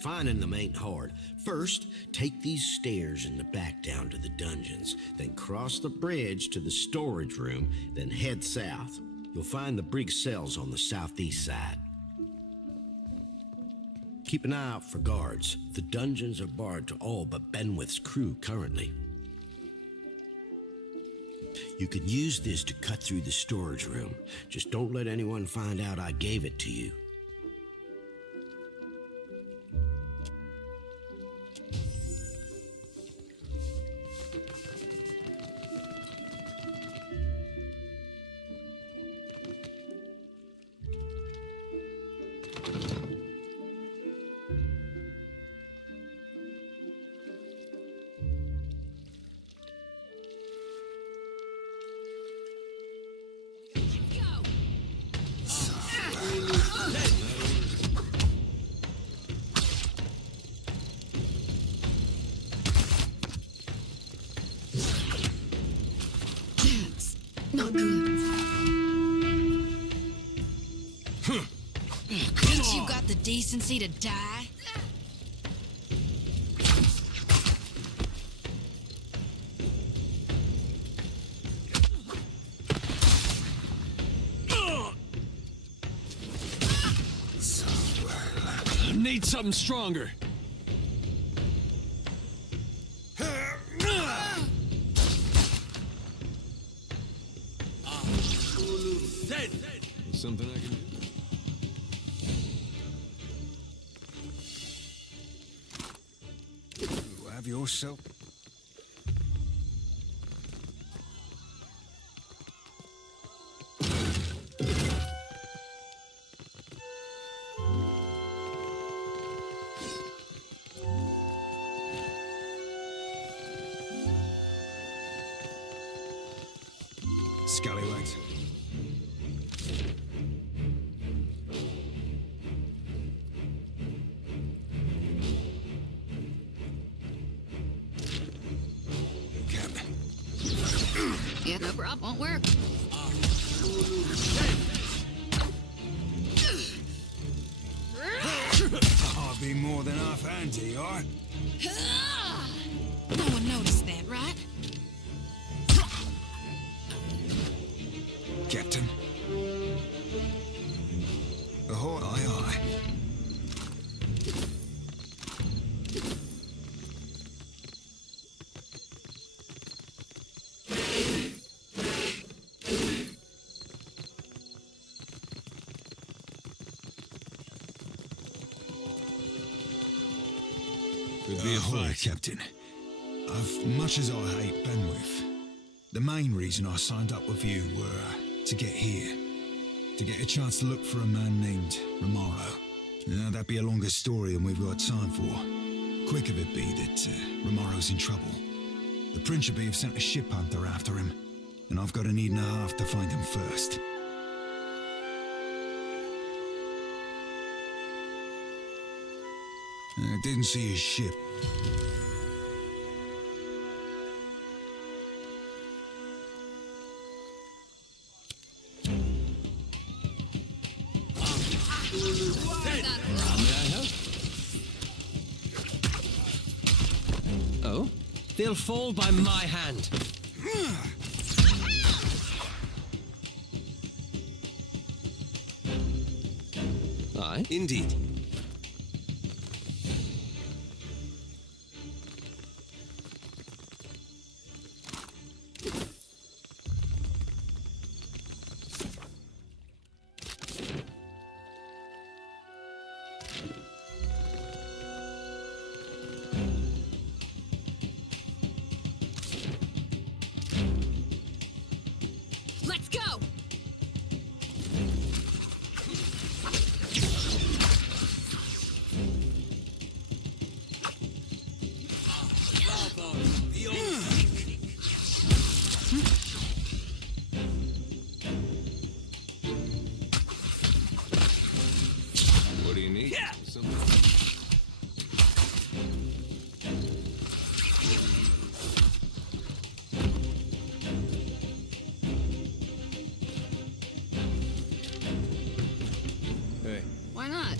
Finding them ain't hard. First, take these stairs in the back down to the dungeons, then cross the bridge to the storage room, then head south. You'll find the brig cells on the southeast side. Keep an eye out for guards. The dungeons are barred to all but Benwith's crew currently. You can use this to cut through the storage room. Just don't let anyone find out I gave it to you. Not good. Ain't you got the decency to die? Need something stronger. Something I can do. You have yourself. Scallywags. Yeah, no problem. Won't work. I'll be more than half handy, alright? No one noticed that, right? Captain. Ahoy, aye, aye. Could be a fight, Captain. Much as I hate Benwith, the main reason I signed up with you were to get here. To get a chance to look for a man named Romaro. Now, that'd be a longer story than we've got time for. Quick of it be that Romaro's in trouble. The Principe have sent a ship hunter after him, and I've got an evening and a half to find him first. I didn't see his ship. Oh? they'll fall by my hand. Aye, indeed. Let's go! What do you need? Something. Hey. Why not?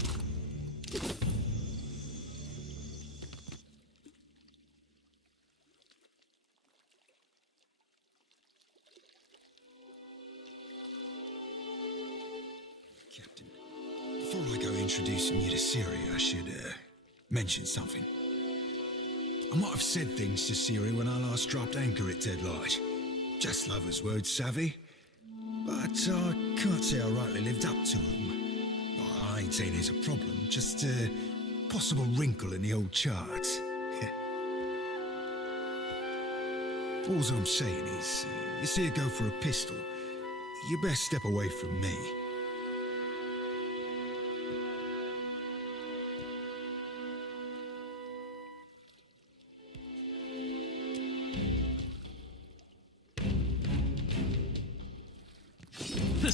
Captain, before I go introducing you to Siri, I should mention something. I might have said things to Siri when I last dropped anchor at Deadlight. Just lovers' words, savvy. But I can't say I rightly lived up to them. I ain't saying there's a problem, just a possible wrinkle in the old charts. All I'm saying is, you see her go for a pistol, you best step away from me.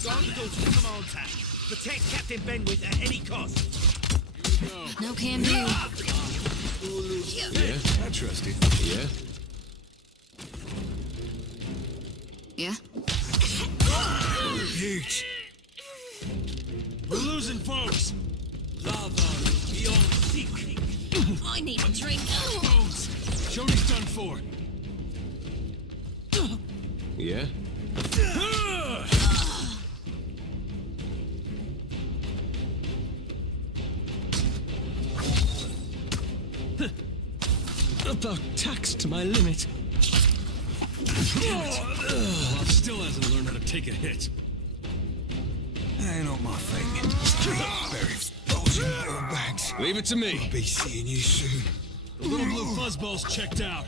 Guard go to the command tab. Protect Captain Benwith at any cost. No can do. Yeah, I trust you. Yeah? Yeah? Huge. We're losing folks. Lava beyond seeking. I need a drink. Folks, Shoney's done for. Yeah? About taxed to my limit. Bob still hasn't learned how to take a hit. Ain't not my thing. Very exposing your bags. Leave it to me. I'll be seeing you soon. The little blue fuzzball's checked out.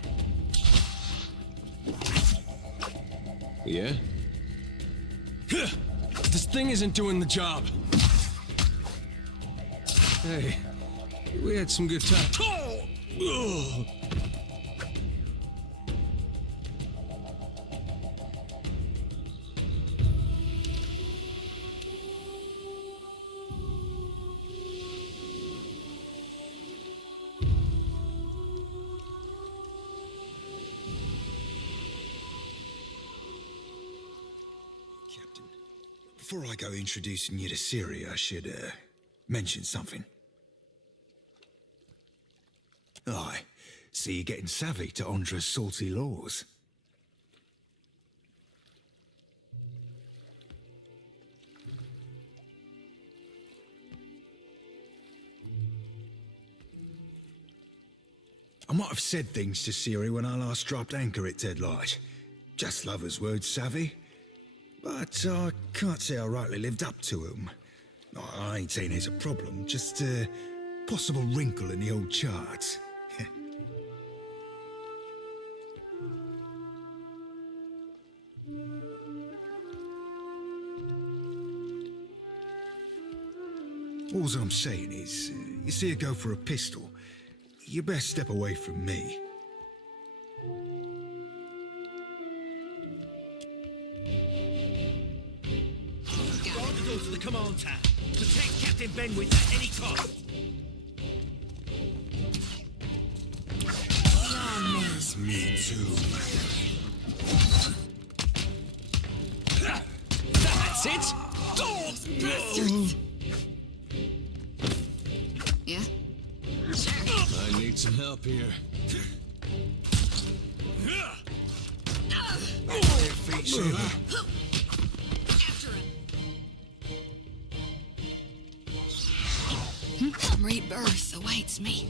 Yeah? This thing isn't doing the job. Hey, we had some good time. Oh! Before I go introducing you to Siri, I should mention something. Aye, see you getting savvy to Andra's salty laws. I might have said things to Siri when I last dropped anchor at Deadlight. Just lovers' words, savvy. But I can't say I rightly lived up to them. I ain't saying there's a problem, just a possible wrinkle in the old charts. All I'm saying is, you see her go for a pistol, you best step away from me. Guard go to the command tab. Protect Captain Benwith at any cost. It's me too. That's it! Bastards! Yeah? I need some help here. Rebirth awaits me.